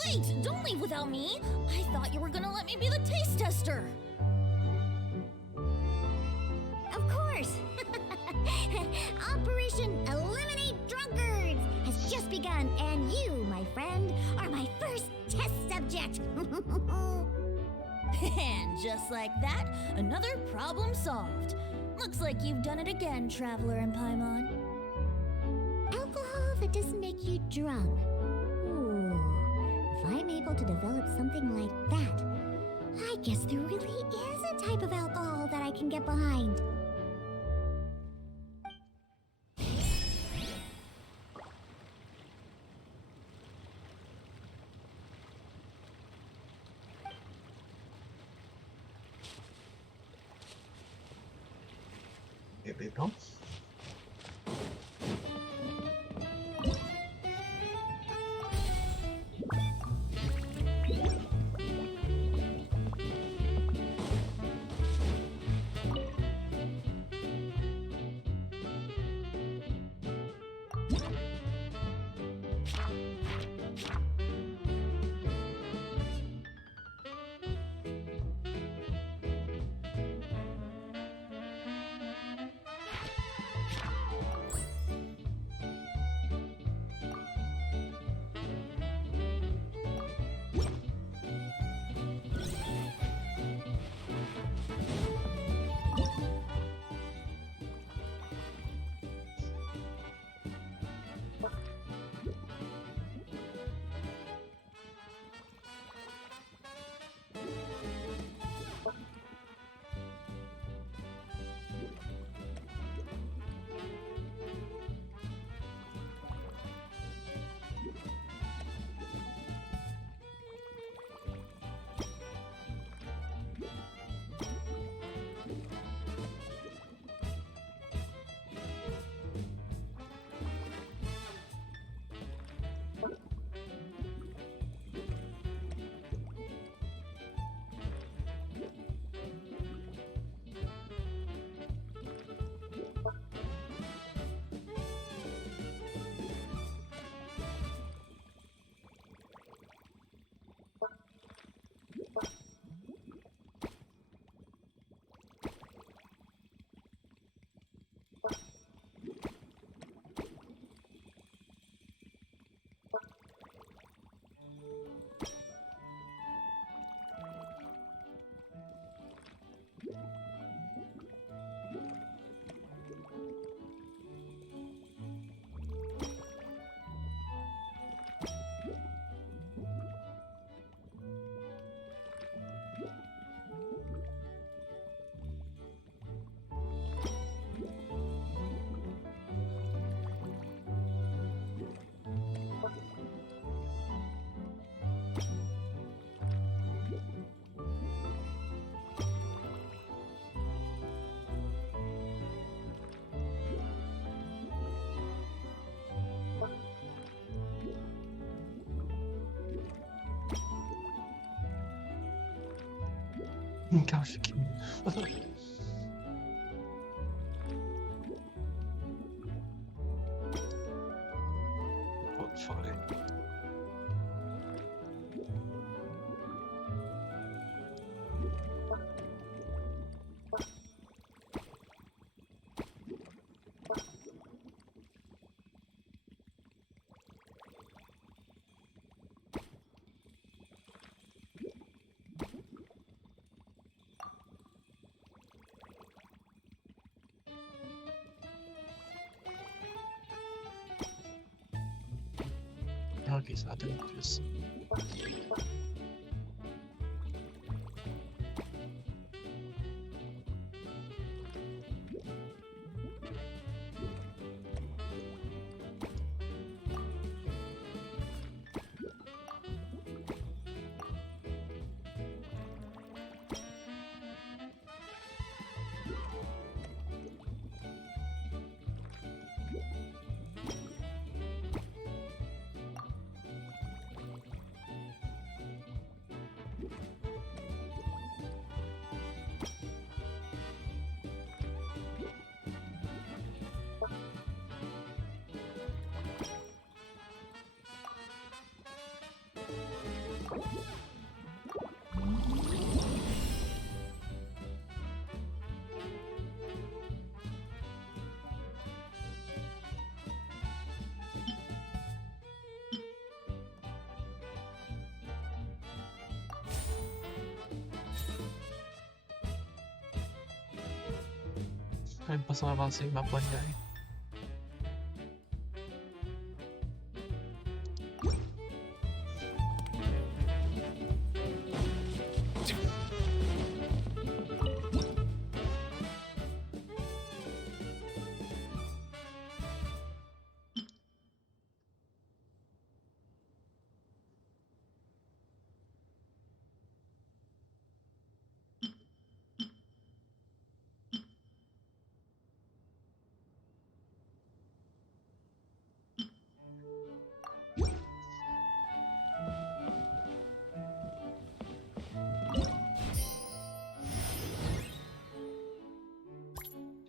Wait, don't leave without me. I thought you were gonna let me be the taste tester. Of course. Operation Eliminate Drunkards has just begun, and you, my friend, are my first test subject. And just like that, another problem solved. Looks like you've done it again, Traveler and Paimon. Alcohol that doesn't make you drunk. Ooh, if I'm able to develop something like that, I guess there really is a type of alcohol that I can get behind. Here we go. Gosh, what funny. Okay, so I didn't just. Même pas sans avancer ma bonne gueule.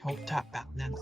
Oh, tabarnak.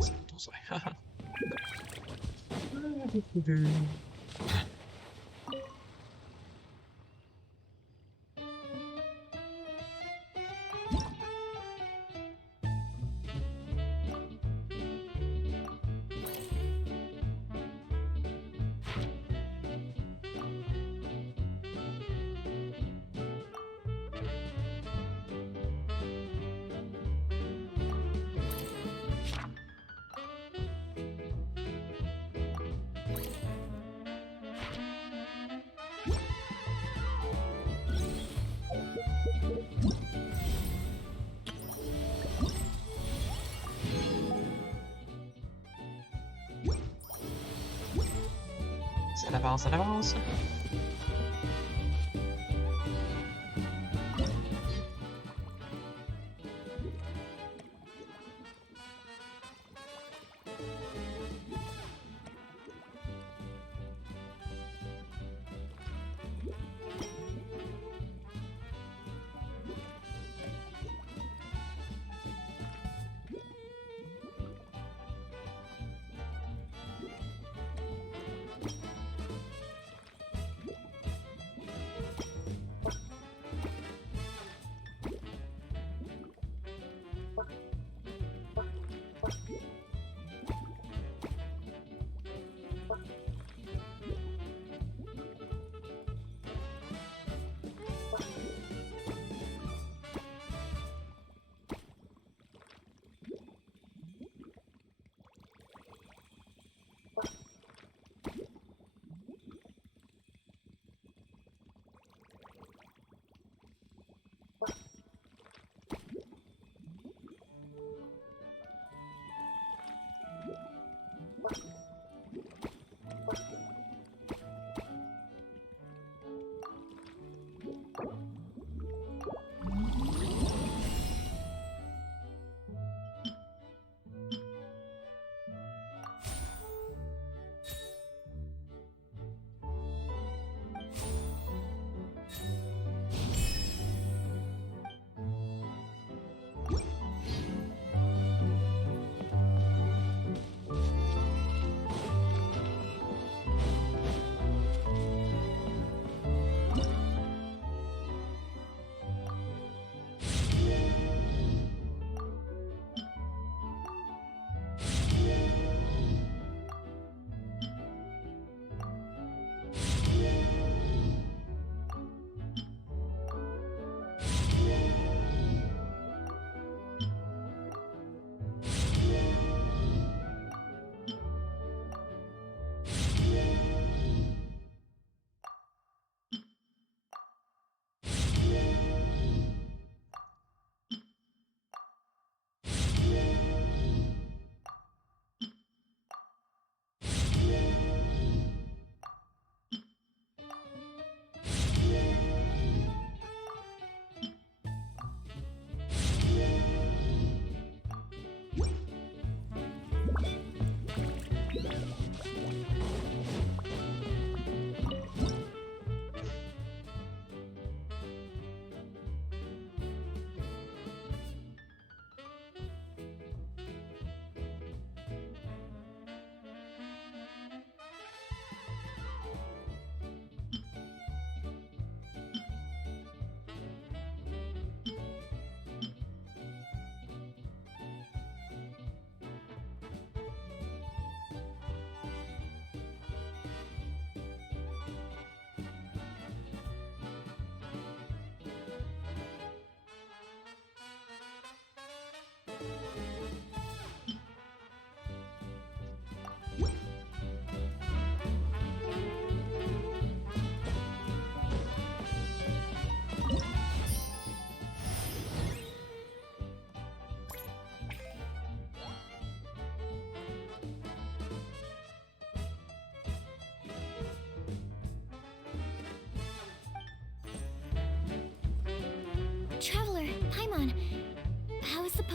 C'est tout ça. Ça avance, ça avance.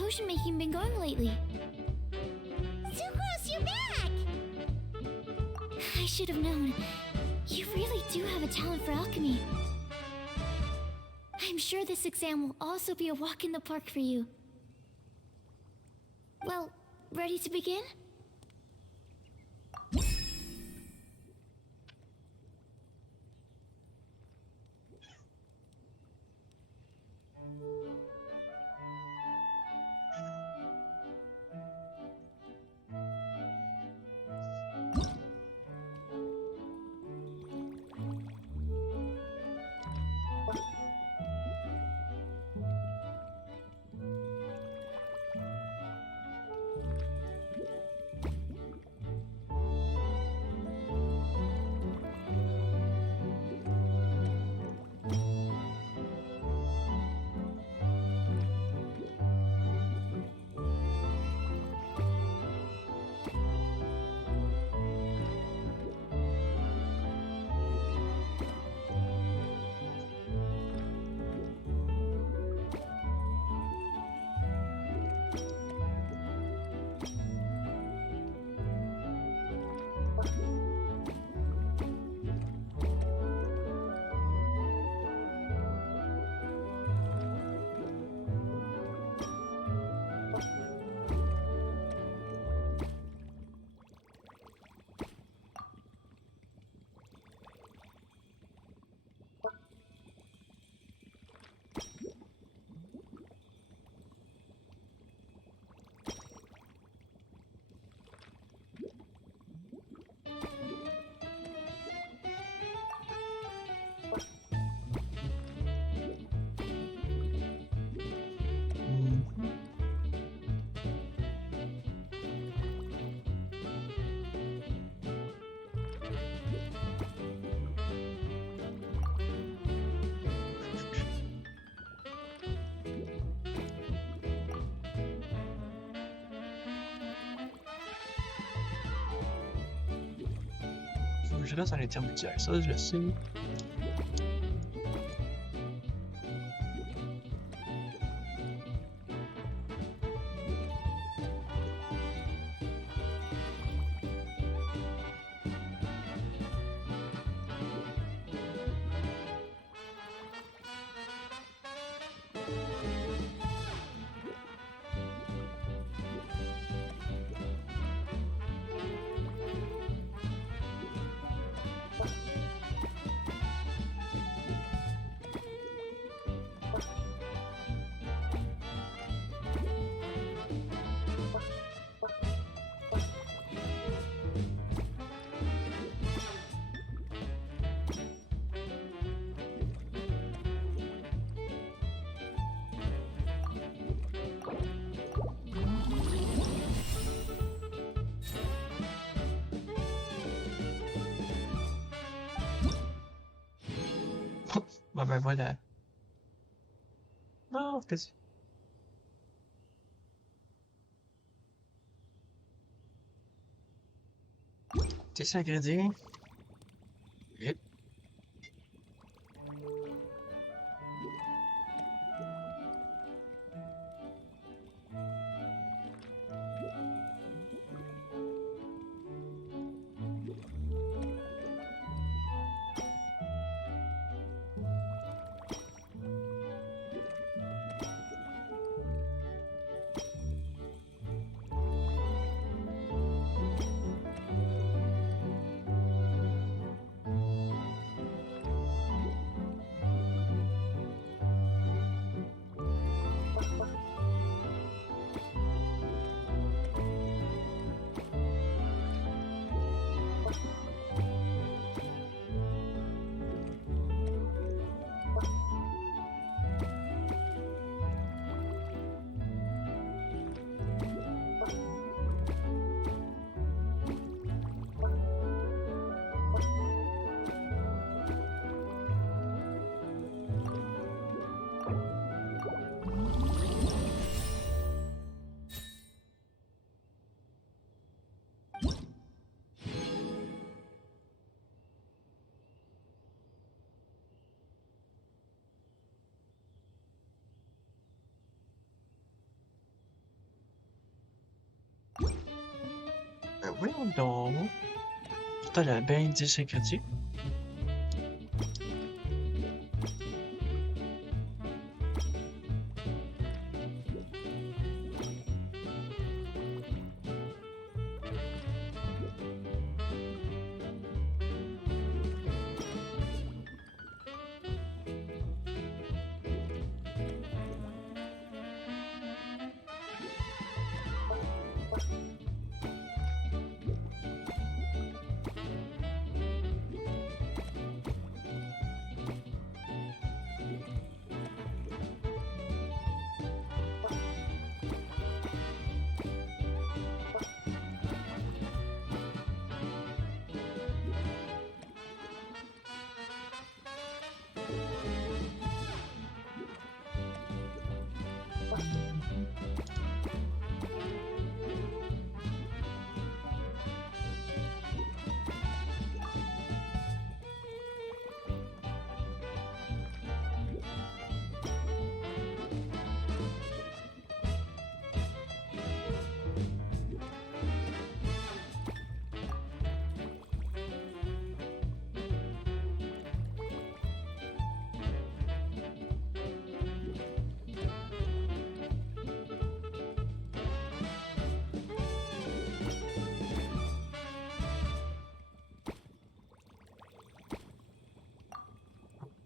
potion making been going lately? Sucrose, you're back! I should have known. You really do have a talent for alchemy. I'm sure this exam will also be a walk in the park for you. Well, ready to begin? Faut que je reste en intermédiaire, ça je le sais. Bon ben voilà. Non, qu'est-ce que c'est ça, ingrédient? Vite. Voyons donc. Putain, elle a bien 10 critiques.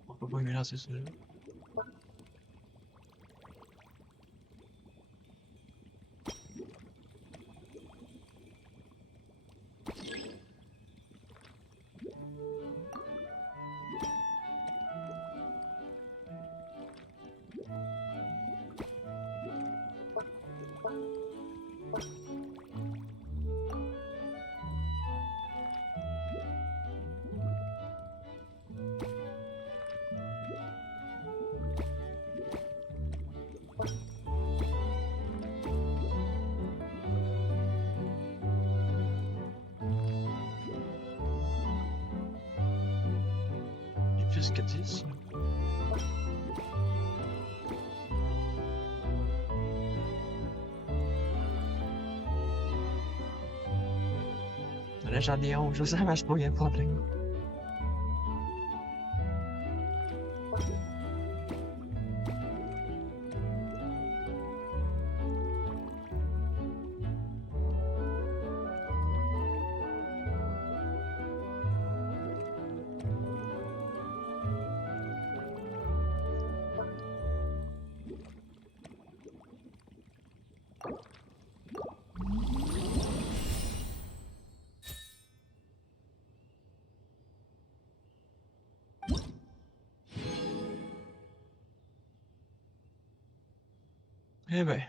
On peut pas lui lancer ça. Il est plus que 10. Là, j'en ai 11, ça marche pas, il y a un problème. Eh ben.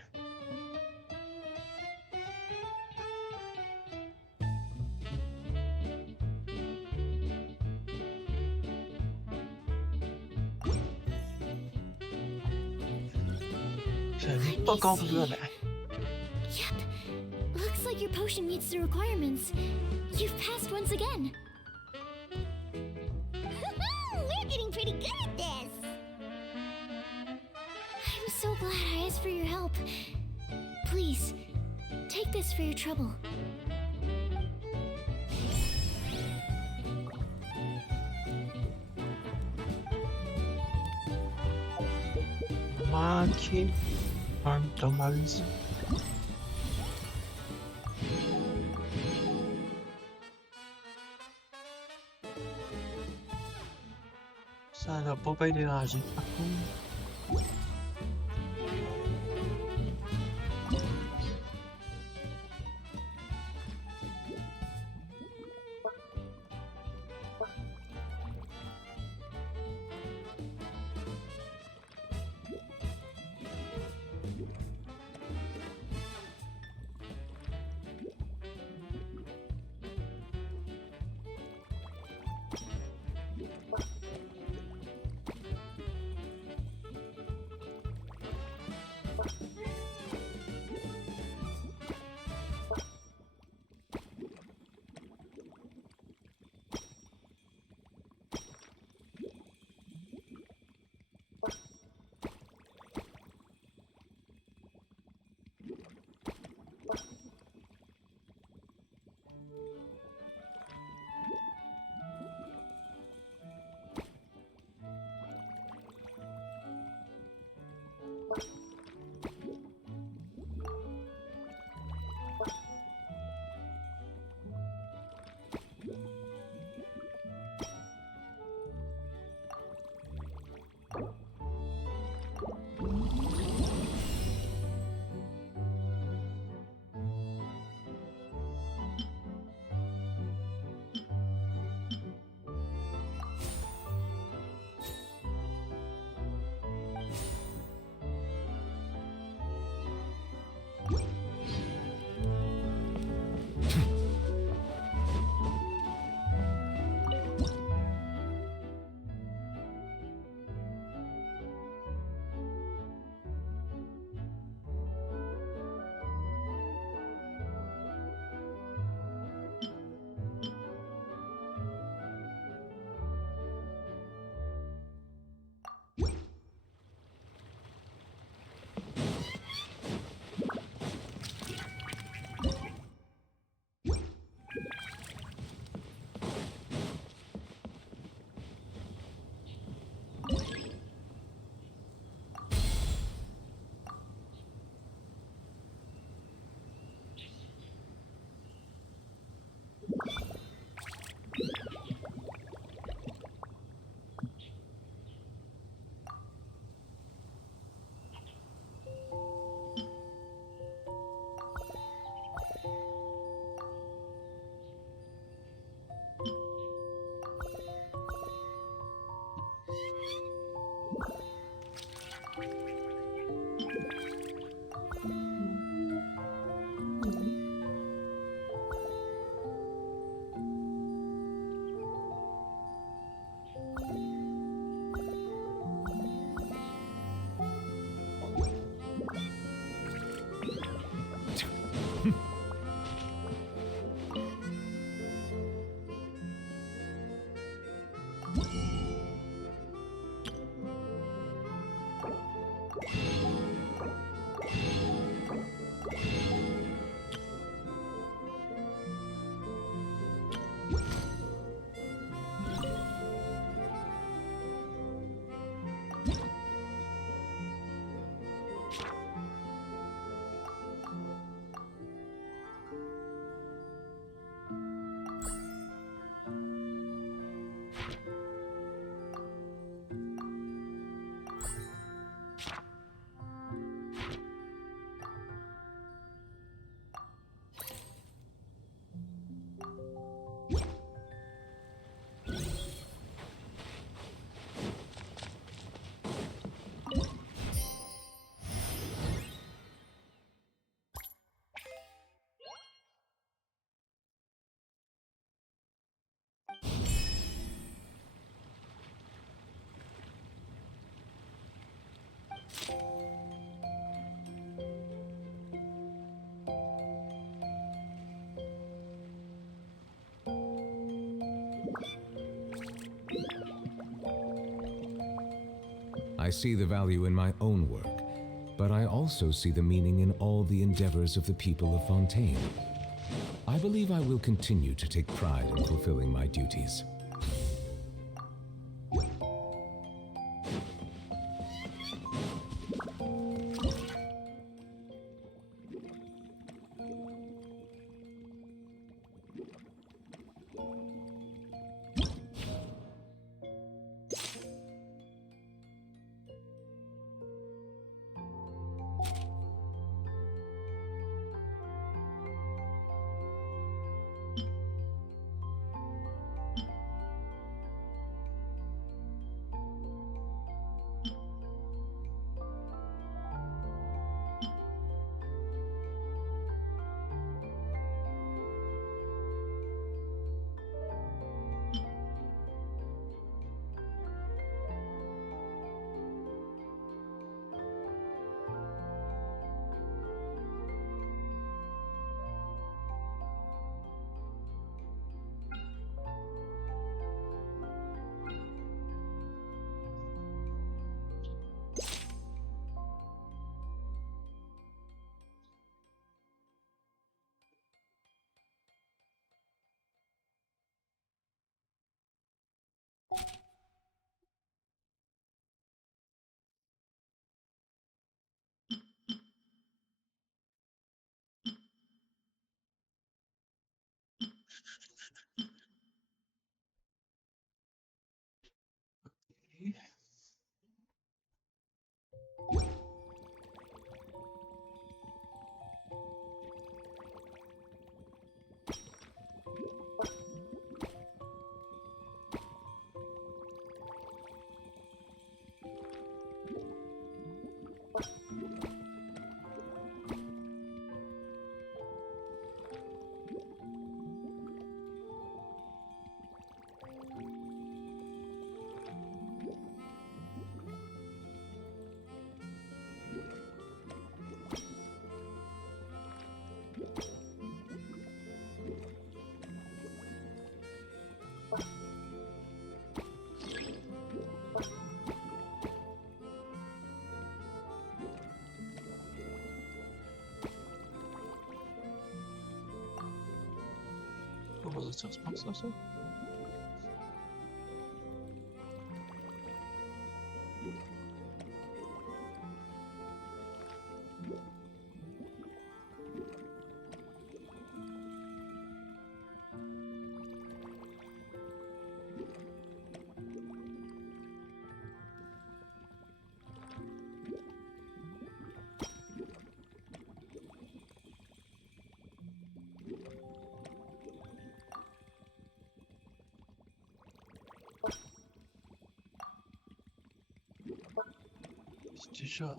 J'avais pas compris avant. Yep. Looks like your potion meets the requirements. You've passed once again. We're getting pretty good at this. I'm so glad I asked for your help. Please, take this for your trouble. Manqué un dommage. Ça n'a pas bien dérangé. Par contre. I see the value in my own work, but I also see the meaning in all the endeavors of the people of Fontaine. I believe I will continue to take pride in fulfilling my duties. What was it supposed to say? It's too short.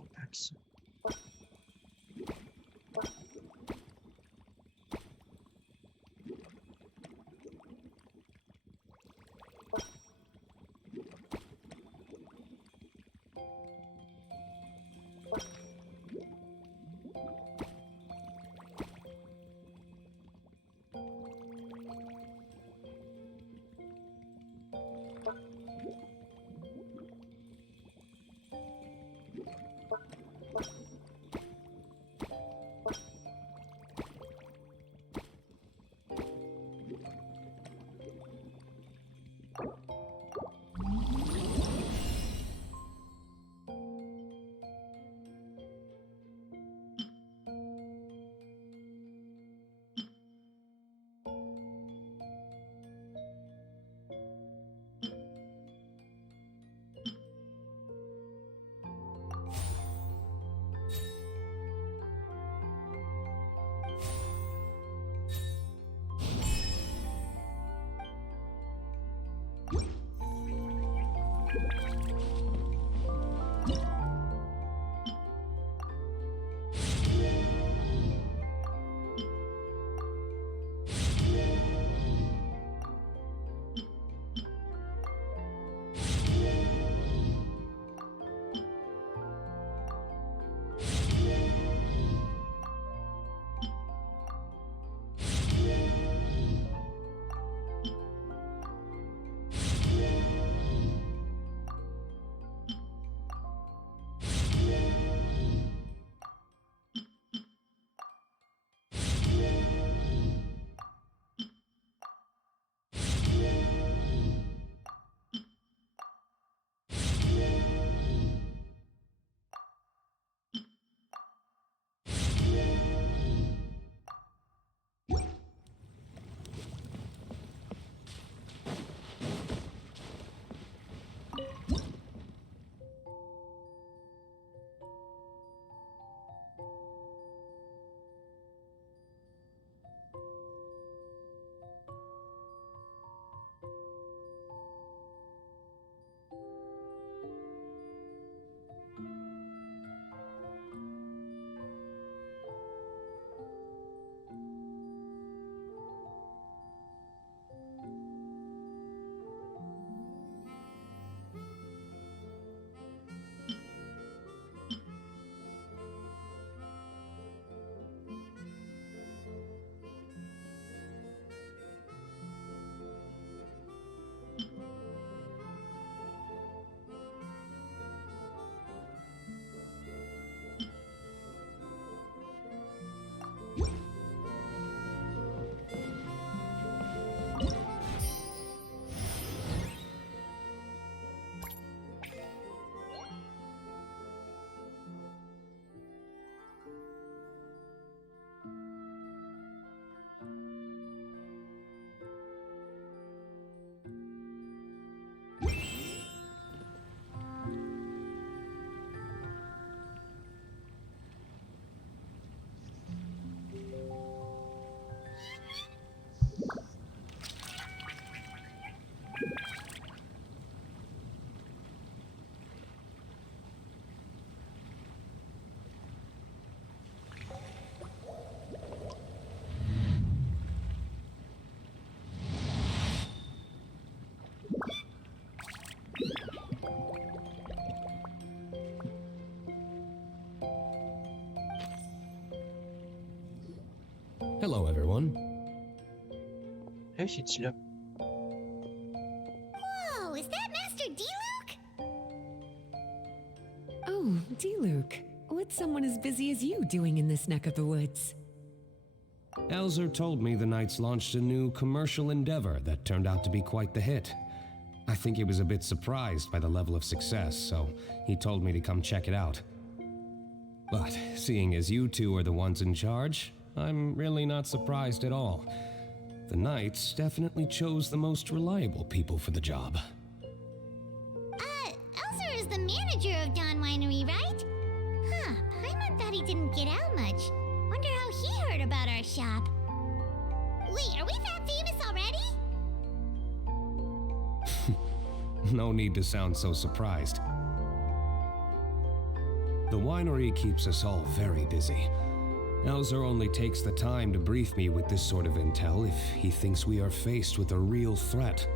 Hello, everyone. Hey, c'est-tu là? Whoa, is that Master D-Luke? Oh, D-Luke. What's someone as busy as you doing in this neck of the woods? Elzer told me the Knights launched a new commercial endeavor that turned out to be quite the hit. I think he was a bit surprised by the level of success, so he told me to come check it out. But seeing as you two are the ones in charge, I'm really not surprised at all. The Knights definitely chose the most reliable people for the job. Elzer is the manager of Dawn Winery, right? Huh, Paimon thought he didn't get out much. Wonder how he heard about our shop. Wait, are we that famous already? No need to sound so surprised. The winery keeps us all very busy. Elzer only takes the time to brief me with this sort of intel if he thinks we are faced with a real threat.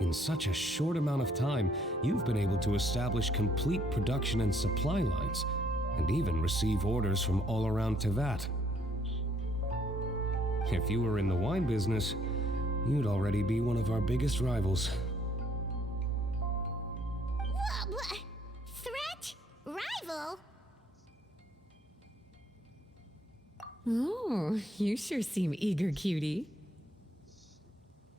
In such a short amount of time, you've been able to establish complete production and supply lines, and even receive orders from all around Tevat. If you were in the wine business, you'd already be one of our biggest rivals. What? Threat? Rival? Oh, you sure seem eager, cutie.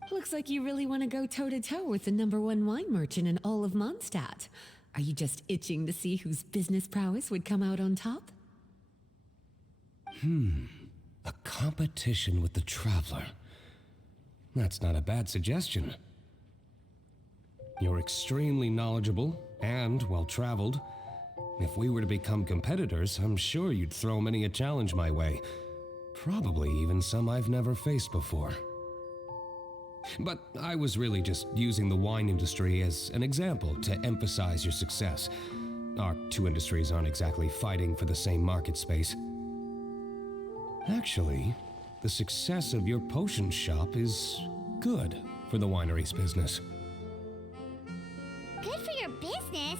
Looks like you really want to go toe-to-toe with the #1 wine merchant in all of Mondstadt. Are you just itching to see whose business prowess would come out on top? A competition with the Traveler. That's not a bad suggestion. You're extremely knowledgeable and well-traveled. If we were to become competitors, I'm sure you'd throw many a challenge my way. Probably even some I've never faced before. But I was really just using the wine industry as an example to emphasize your success. Our two industries aren't exactly fighting for the same market space. Actually, the success of your potion shop is good for the winery's business. Good for your business?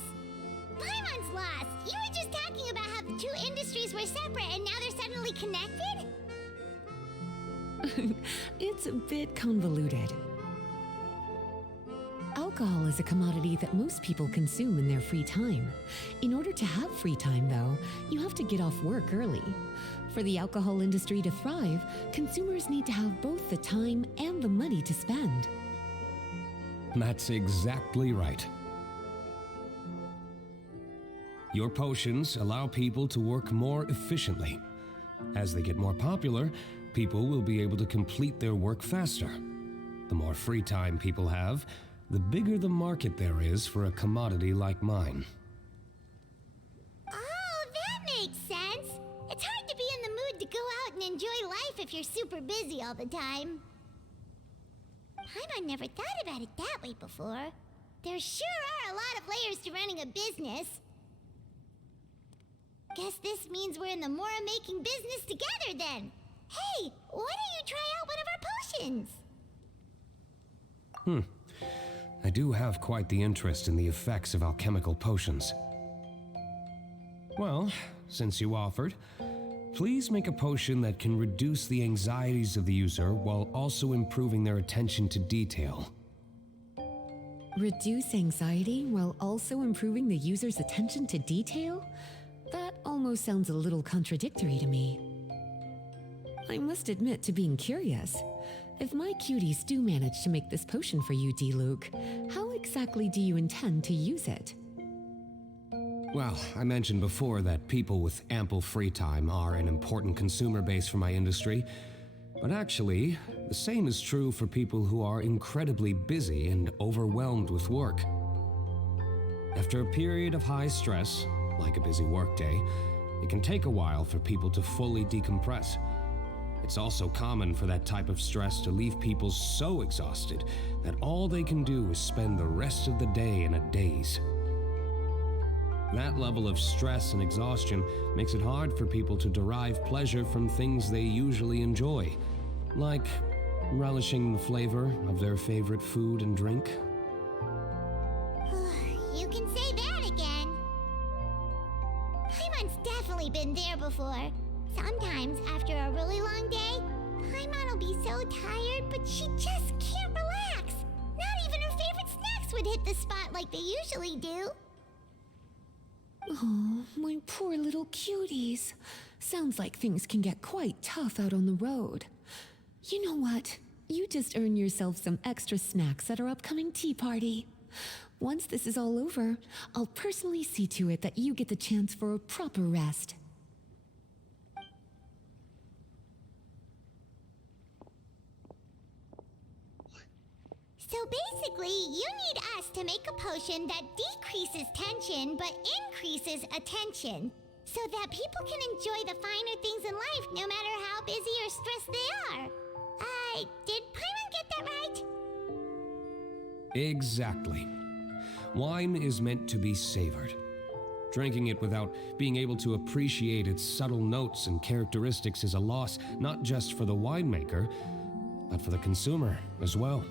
Paimon's lost. You were just talking about how the two industries were separate and now they're suddenly connected? It's a bit convoluted. Alcohol is a commodity that most people consume in their free time. In order to have free time, though, you have to get off work early. For the alcohol industry to thrive, consumers need to have both the time and the money to spend. That's exactly right. Your potions allow people to work more efficiently. As they get more popular, people will be able to complete their work faster. The more free time people have, the bigger the market there is for a commodity like mine. Oh, that makes sense. It's hard to be in the mood to go out and enjoy life if you're super busy all the time. Paimon never thought about it that way before. There sure are a lot of layers to running a business. Guess this means we're in the Mora-making business together then. Hey, why don't you try out one of our potions? I do have quite the interest in the effects of alchemical potions. Well, since you offered, please make a potion that can reduce the anxieties of the user while also improving their attention to detail. Reduce anxiety while also improving the user's attention to detail? That almost sounds a little contradictory to me. I must admit to being curious. If my cuties do manage to make this potion for you, D-Luke, how exactly do you intend to use it? Well, I mentioned before that people with ample free time are an important consumer base for my industry. But actually, the same is true for people who are incredibly busy and overwhelmed with work. After a period of high stress, like a busy workday, it can take a while for people to fully decompress. It's also common for that type of stress to leave people so exhausted that all they can do is spend the rest of the day in a daze. That level of stress and exhaustion makes it hard for people to derive pleasure from things they usually enjoy, like relishing the flavor of their favorite food and drink. You can say that again. Paimon's definitely been there before. Sometimes, after a really long day, Paimon will be so tired, but she just can't relax. Not even her favorite snacks would hit the spot like they usually do. Oh, my poor little cuties. Sounds like things can get quite tough out on the road. You know what? You just earn yourself some extra snacks at our upcoming tea party. Once this is all over, I'll personally see to it that you get the chance for a proper rest. So basically, you need us to make a potion that decreases tension but increases attention, so that people can enjoy the finer things in life no matter how busy or stressed they are. Did Paimon get that right? Exactly. Wine is meant to be savored. Drinking it without being able to appreciate its subtle notes and characteristics is a loss not just for the winemaker, but for the consumer as well.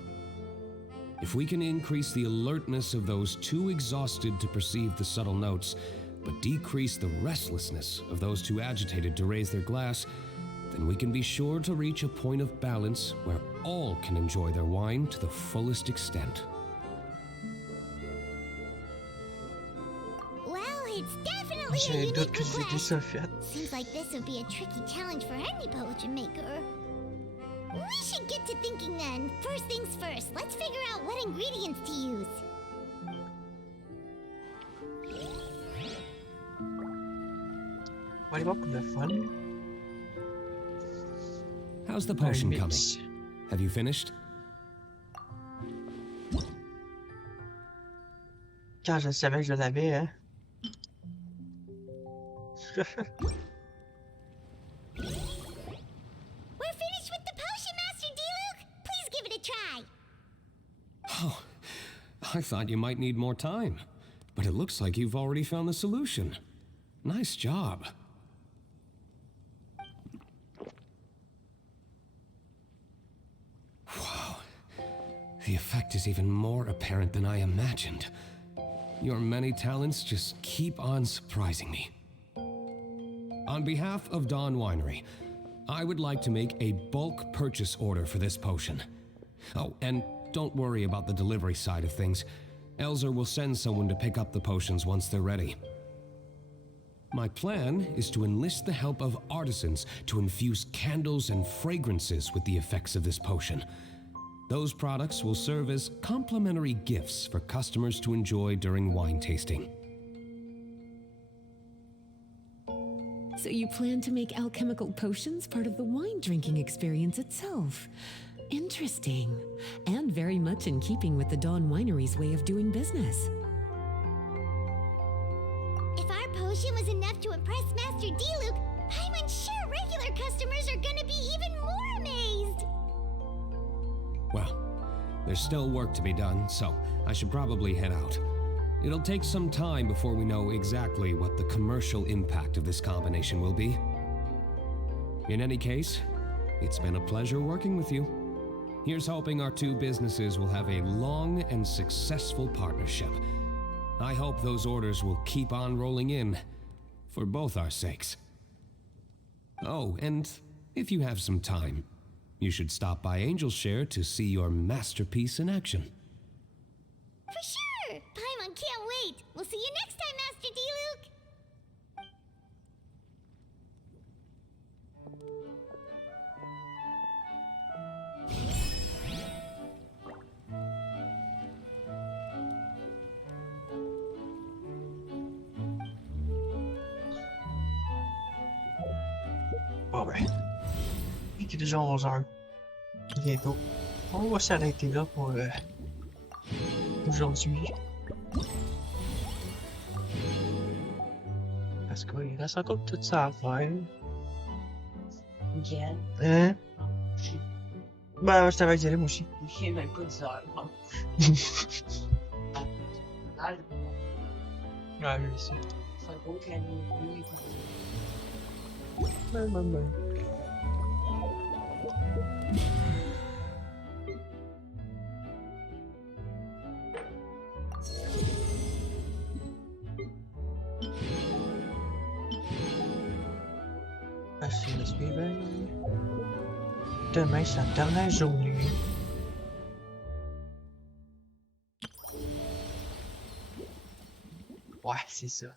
If we can increase the alertness of those too exhausted to perceive the subtle notes, but decrease the restlessness of those too agitated to raise their glass, then we can be sure to reach a point of balance where all can enjoy their wine to the fullest extent. Well, it's definitely a J'ai un unique doute que j'ai dit request. ça fait. Seems like this would be a tricky challenge for any potion maker. We should get to thinking then. First things first, let's figure out what ingredients to use. On va aller voir pour le fun. How's the potion coming? mix. Have you finished? Quand je savais que je l'avais, hein. We're finished with the potion, Master D-Luke. Please give it a try. Oh, I thought you might need more time, but it looks like you've already found the solution. Nice job. Wow, the effect is even more apparent than I imagined. Your many talents just keep on surprising me. On behalf of Dawn Winery, I would like to make a bulk purchase order for this potion. Oh, and don't worry about the delivery side of things. Elzer will send someone to pick up the potions once they're ready. My plan is to enlist the help of artisans to infuse candles and fragrances with the effects of this potion. Those products will serve as complimentary gifts for customers to enjoy during wine tasting. So you plan to make alchemical potions part of the wine drinking experience itself. Interesting. And very much in keeping with the Dawn Winery's way of doing business. If our potion was enough to impress Master D-Luke, I'm sure regular customers are gonna be even more amazed. Well, there's still work to be done, so I should probably head out. It'll take some time before we know exactly what the commercial impact of this combination will be. In any case, it's been a pleasure working with you. Here's hoping our two businesses will have a long and successful partnership. I hope those orders will keep on rolling in, for both our sakes. Oh, and if you have some time, you should stop by Angel's Share to see your masterpiece in action. For sure! Paimon can't wait! We'll see you next time, Master D-Luke! Bon ben. Il est déjà 11h. Bientôt. On va s'arrêter là pour aujourd'hui. Parce qu'il reste encore tout ça à faire. Jen. Hein? Ben, je t'avais dit moi aussi. J'ai même pas 10 heures. Ouais, lui aussi. Ça va être la nuit. Ben. Passer le suivant. Demain, c'est la dernière journée. Ouais, c'est ça.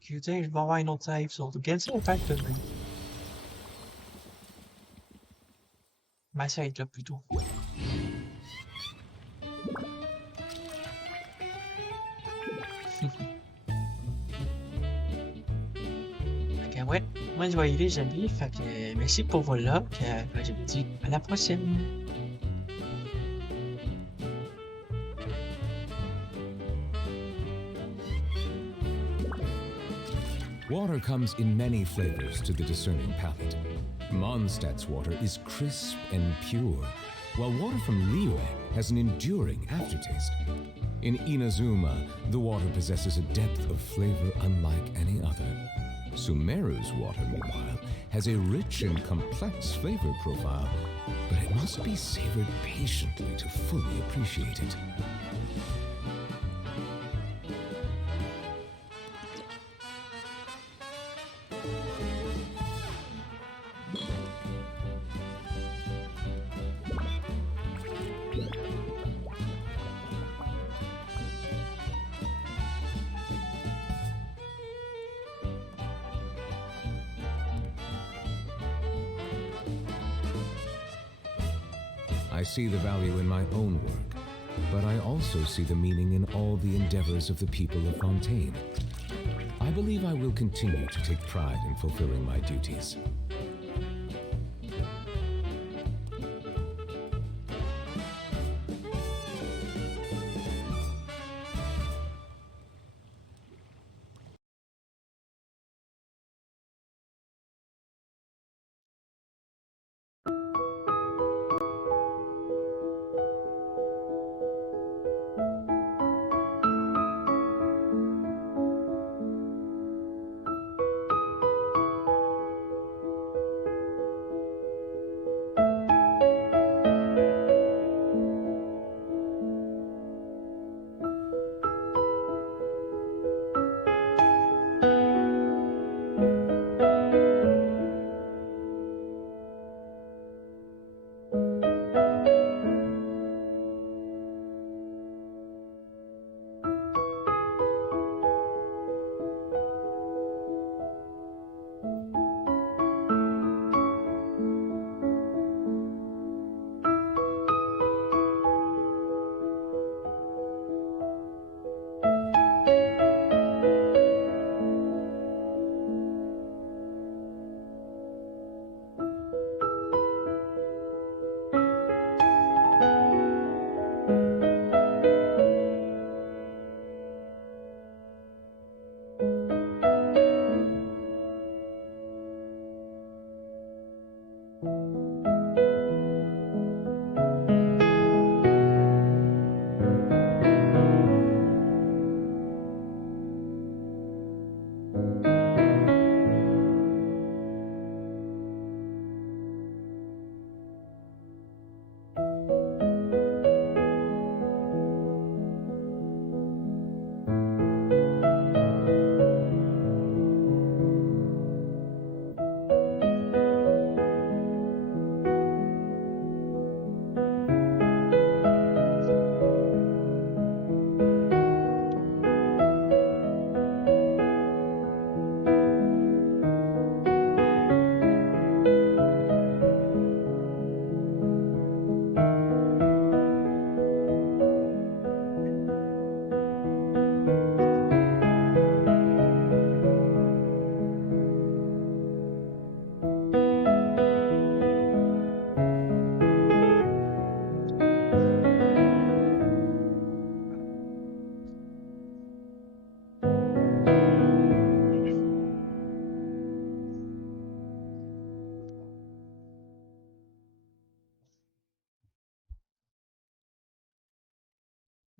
Putain, je vais avoir une autre save sur Genshin Impact demain. Mais ça va être là plus tôt. Fait que, ouais, moi je vais y aller, j'aime bien. Fait que merci pour vos là. Je vous dis à la prochaine. Water comes in many flavors to the discerning palate. Mondstadt's water is crisp and pure, while water from Liyue has an enduring aftertaste. In Inazuma, the water possesses a depth of flavor unlike any other. Sumeru's water, meanwhile, has a rich and complex flavor profile, but it must be savored patiently to fully appreciate it. I see the value in my own work, but I also see the meaning in all the endeavors of the people of Fontaine. I believe I will continue to take pride in fulfilling my duties.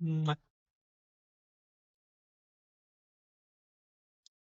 Ouais.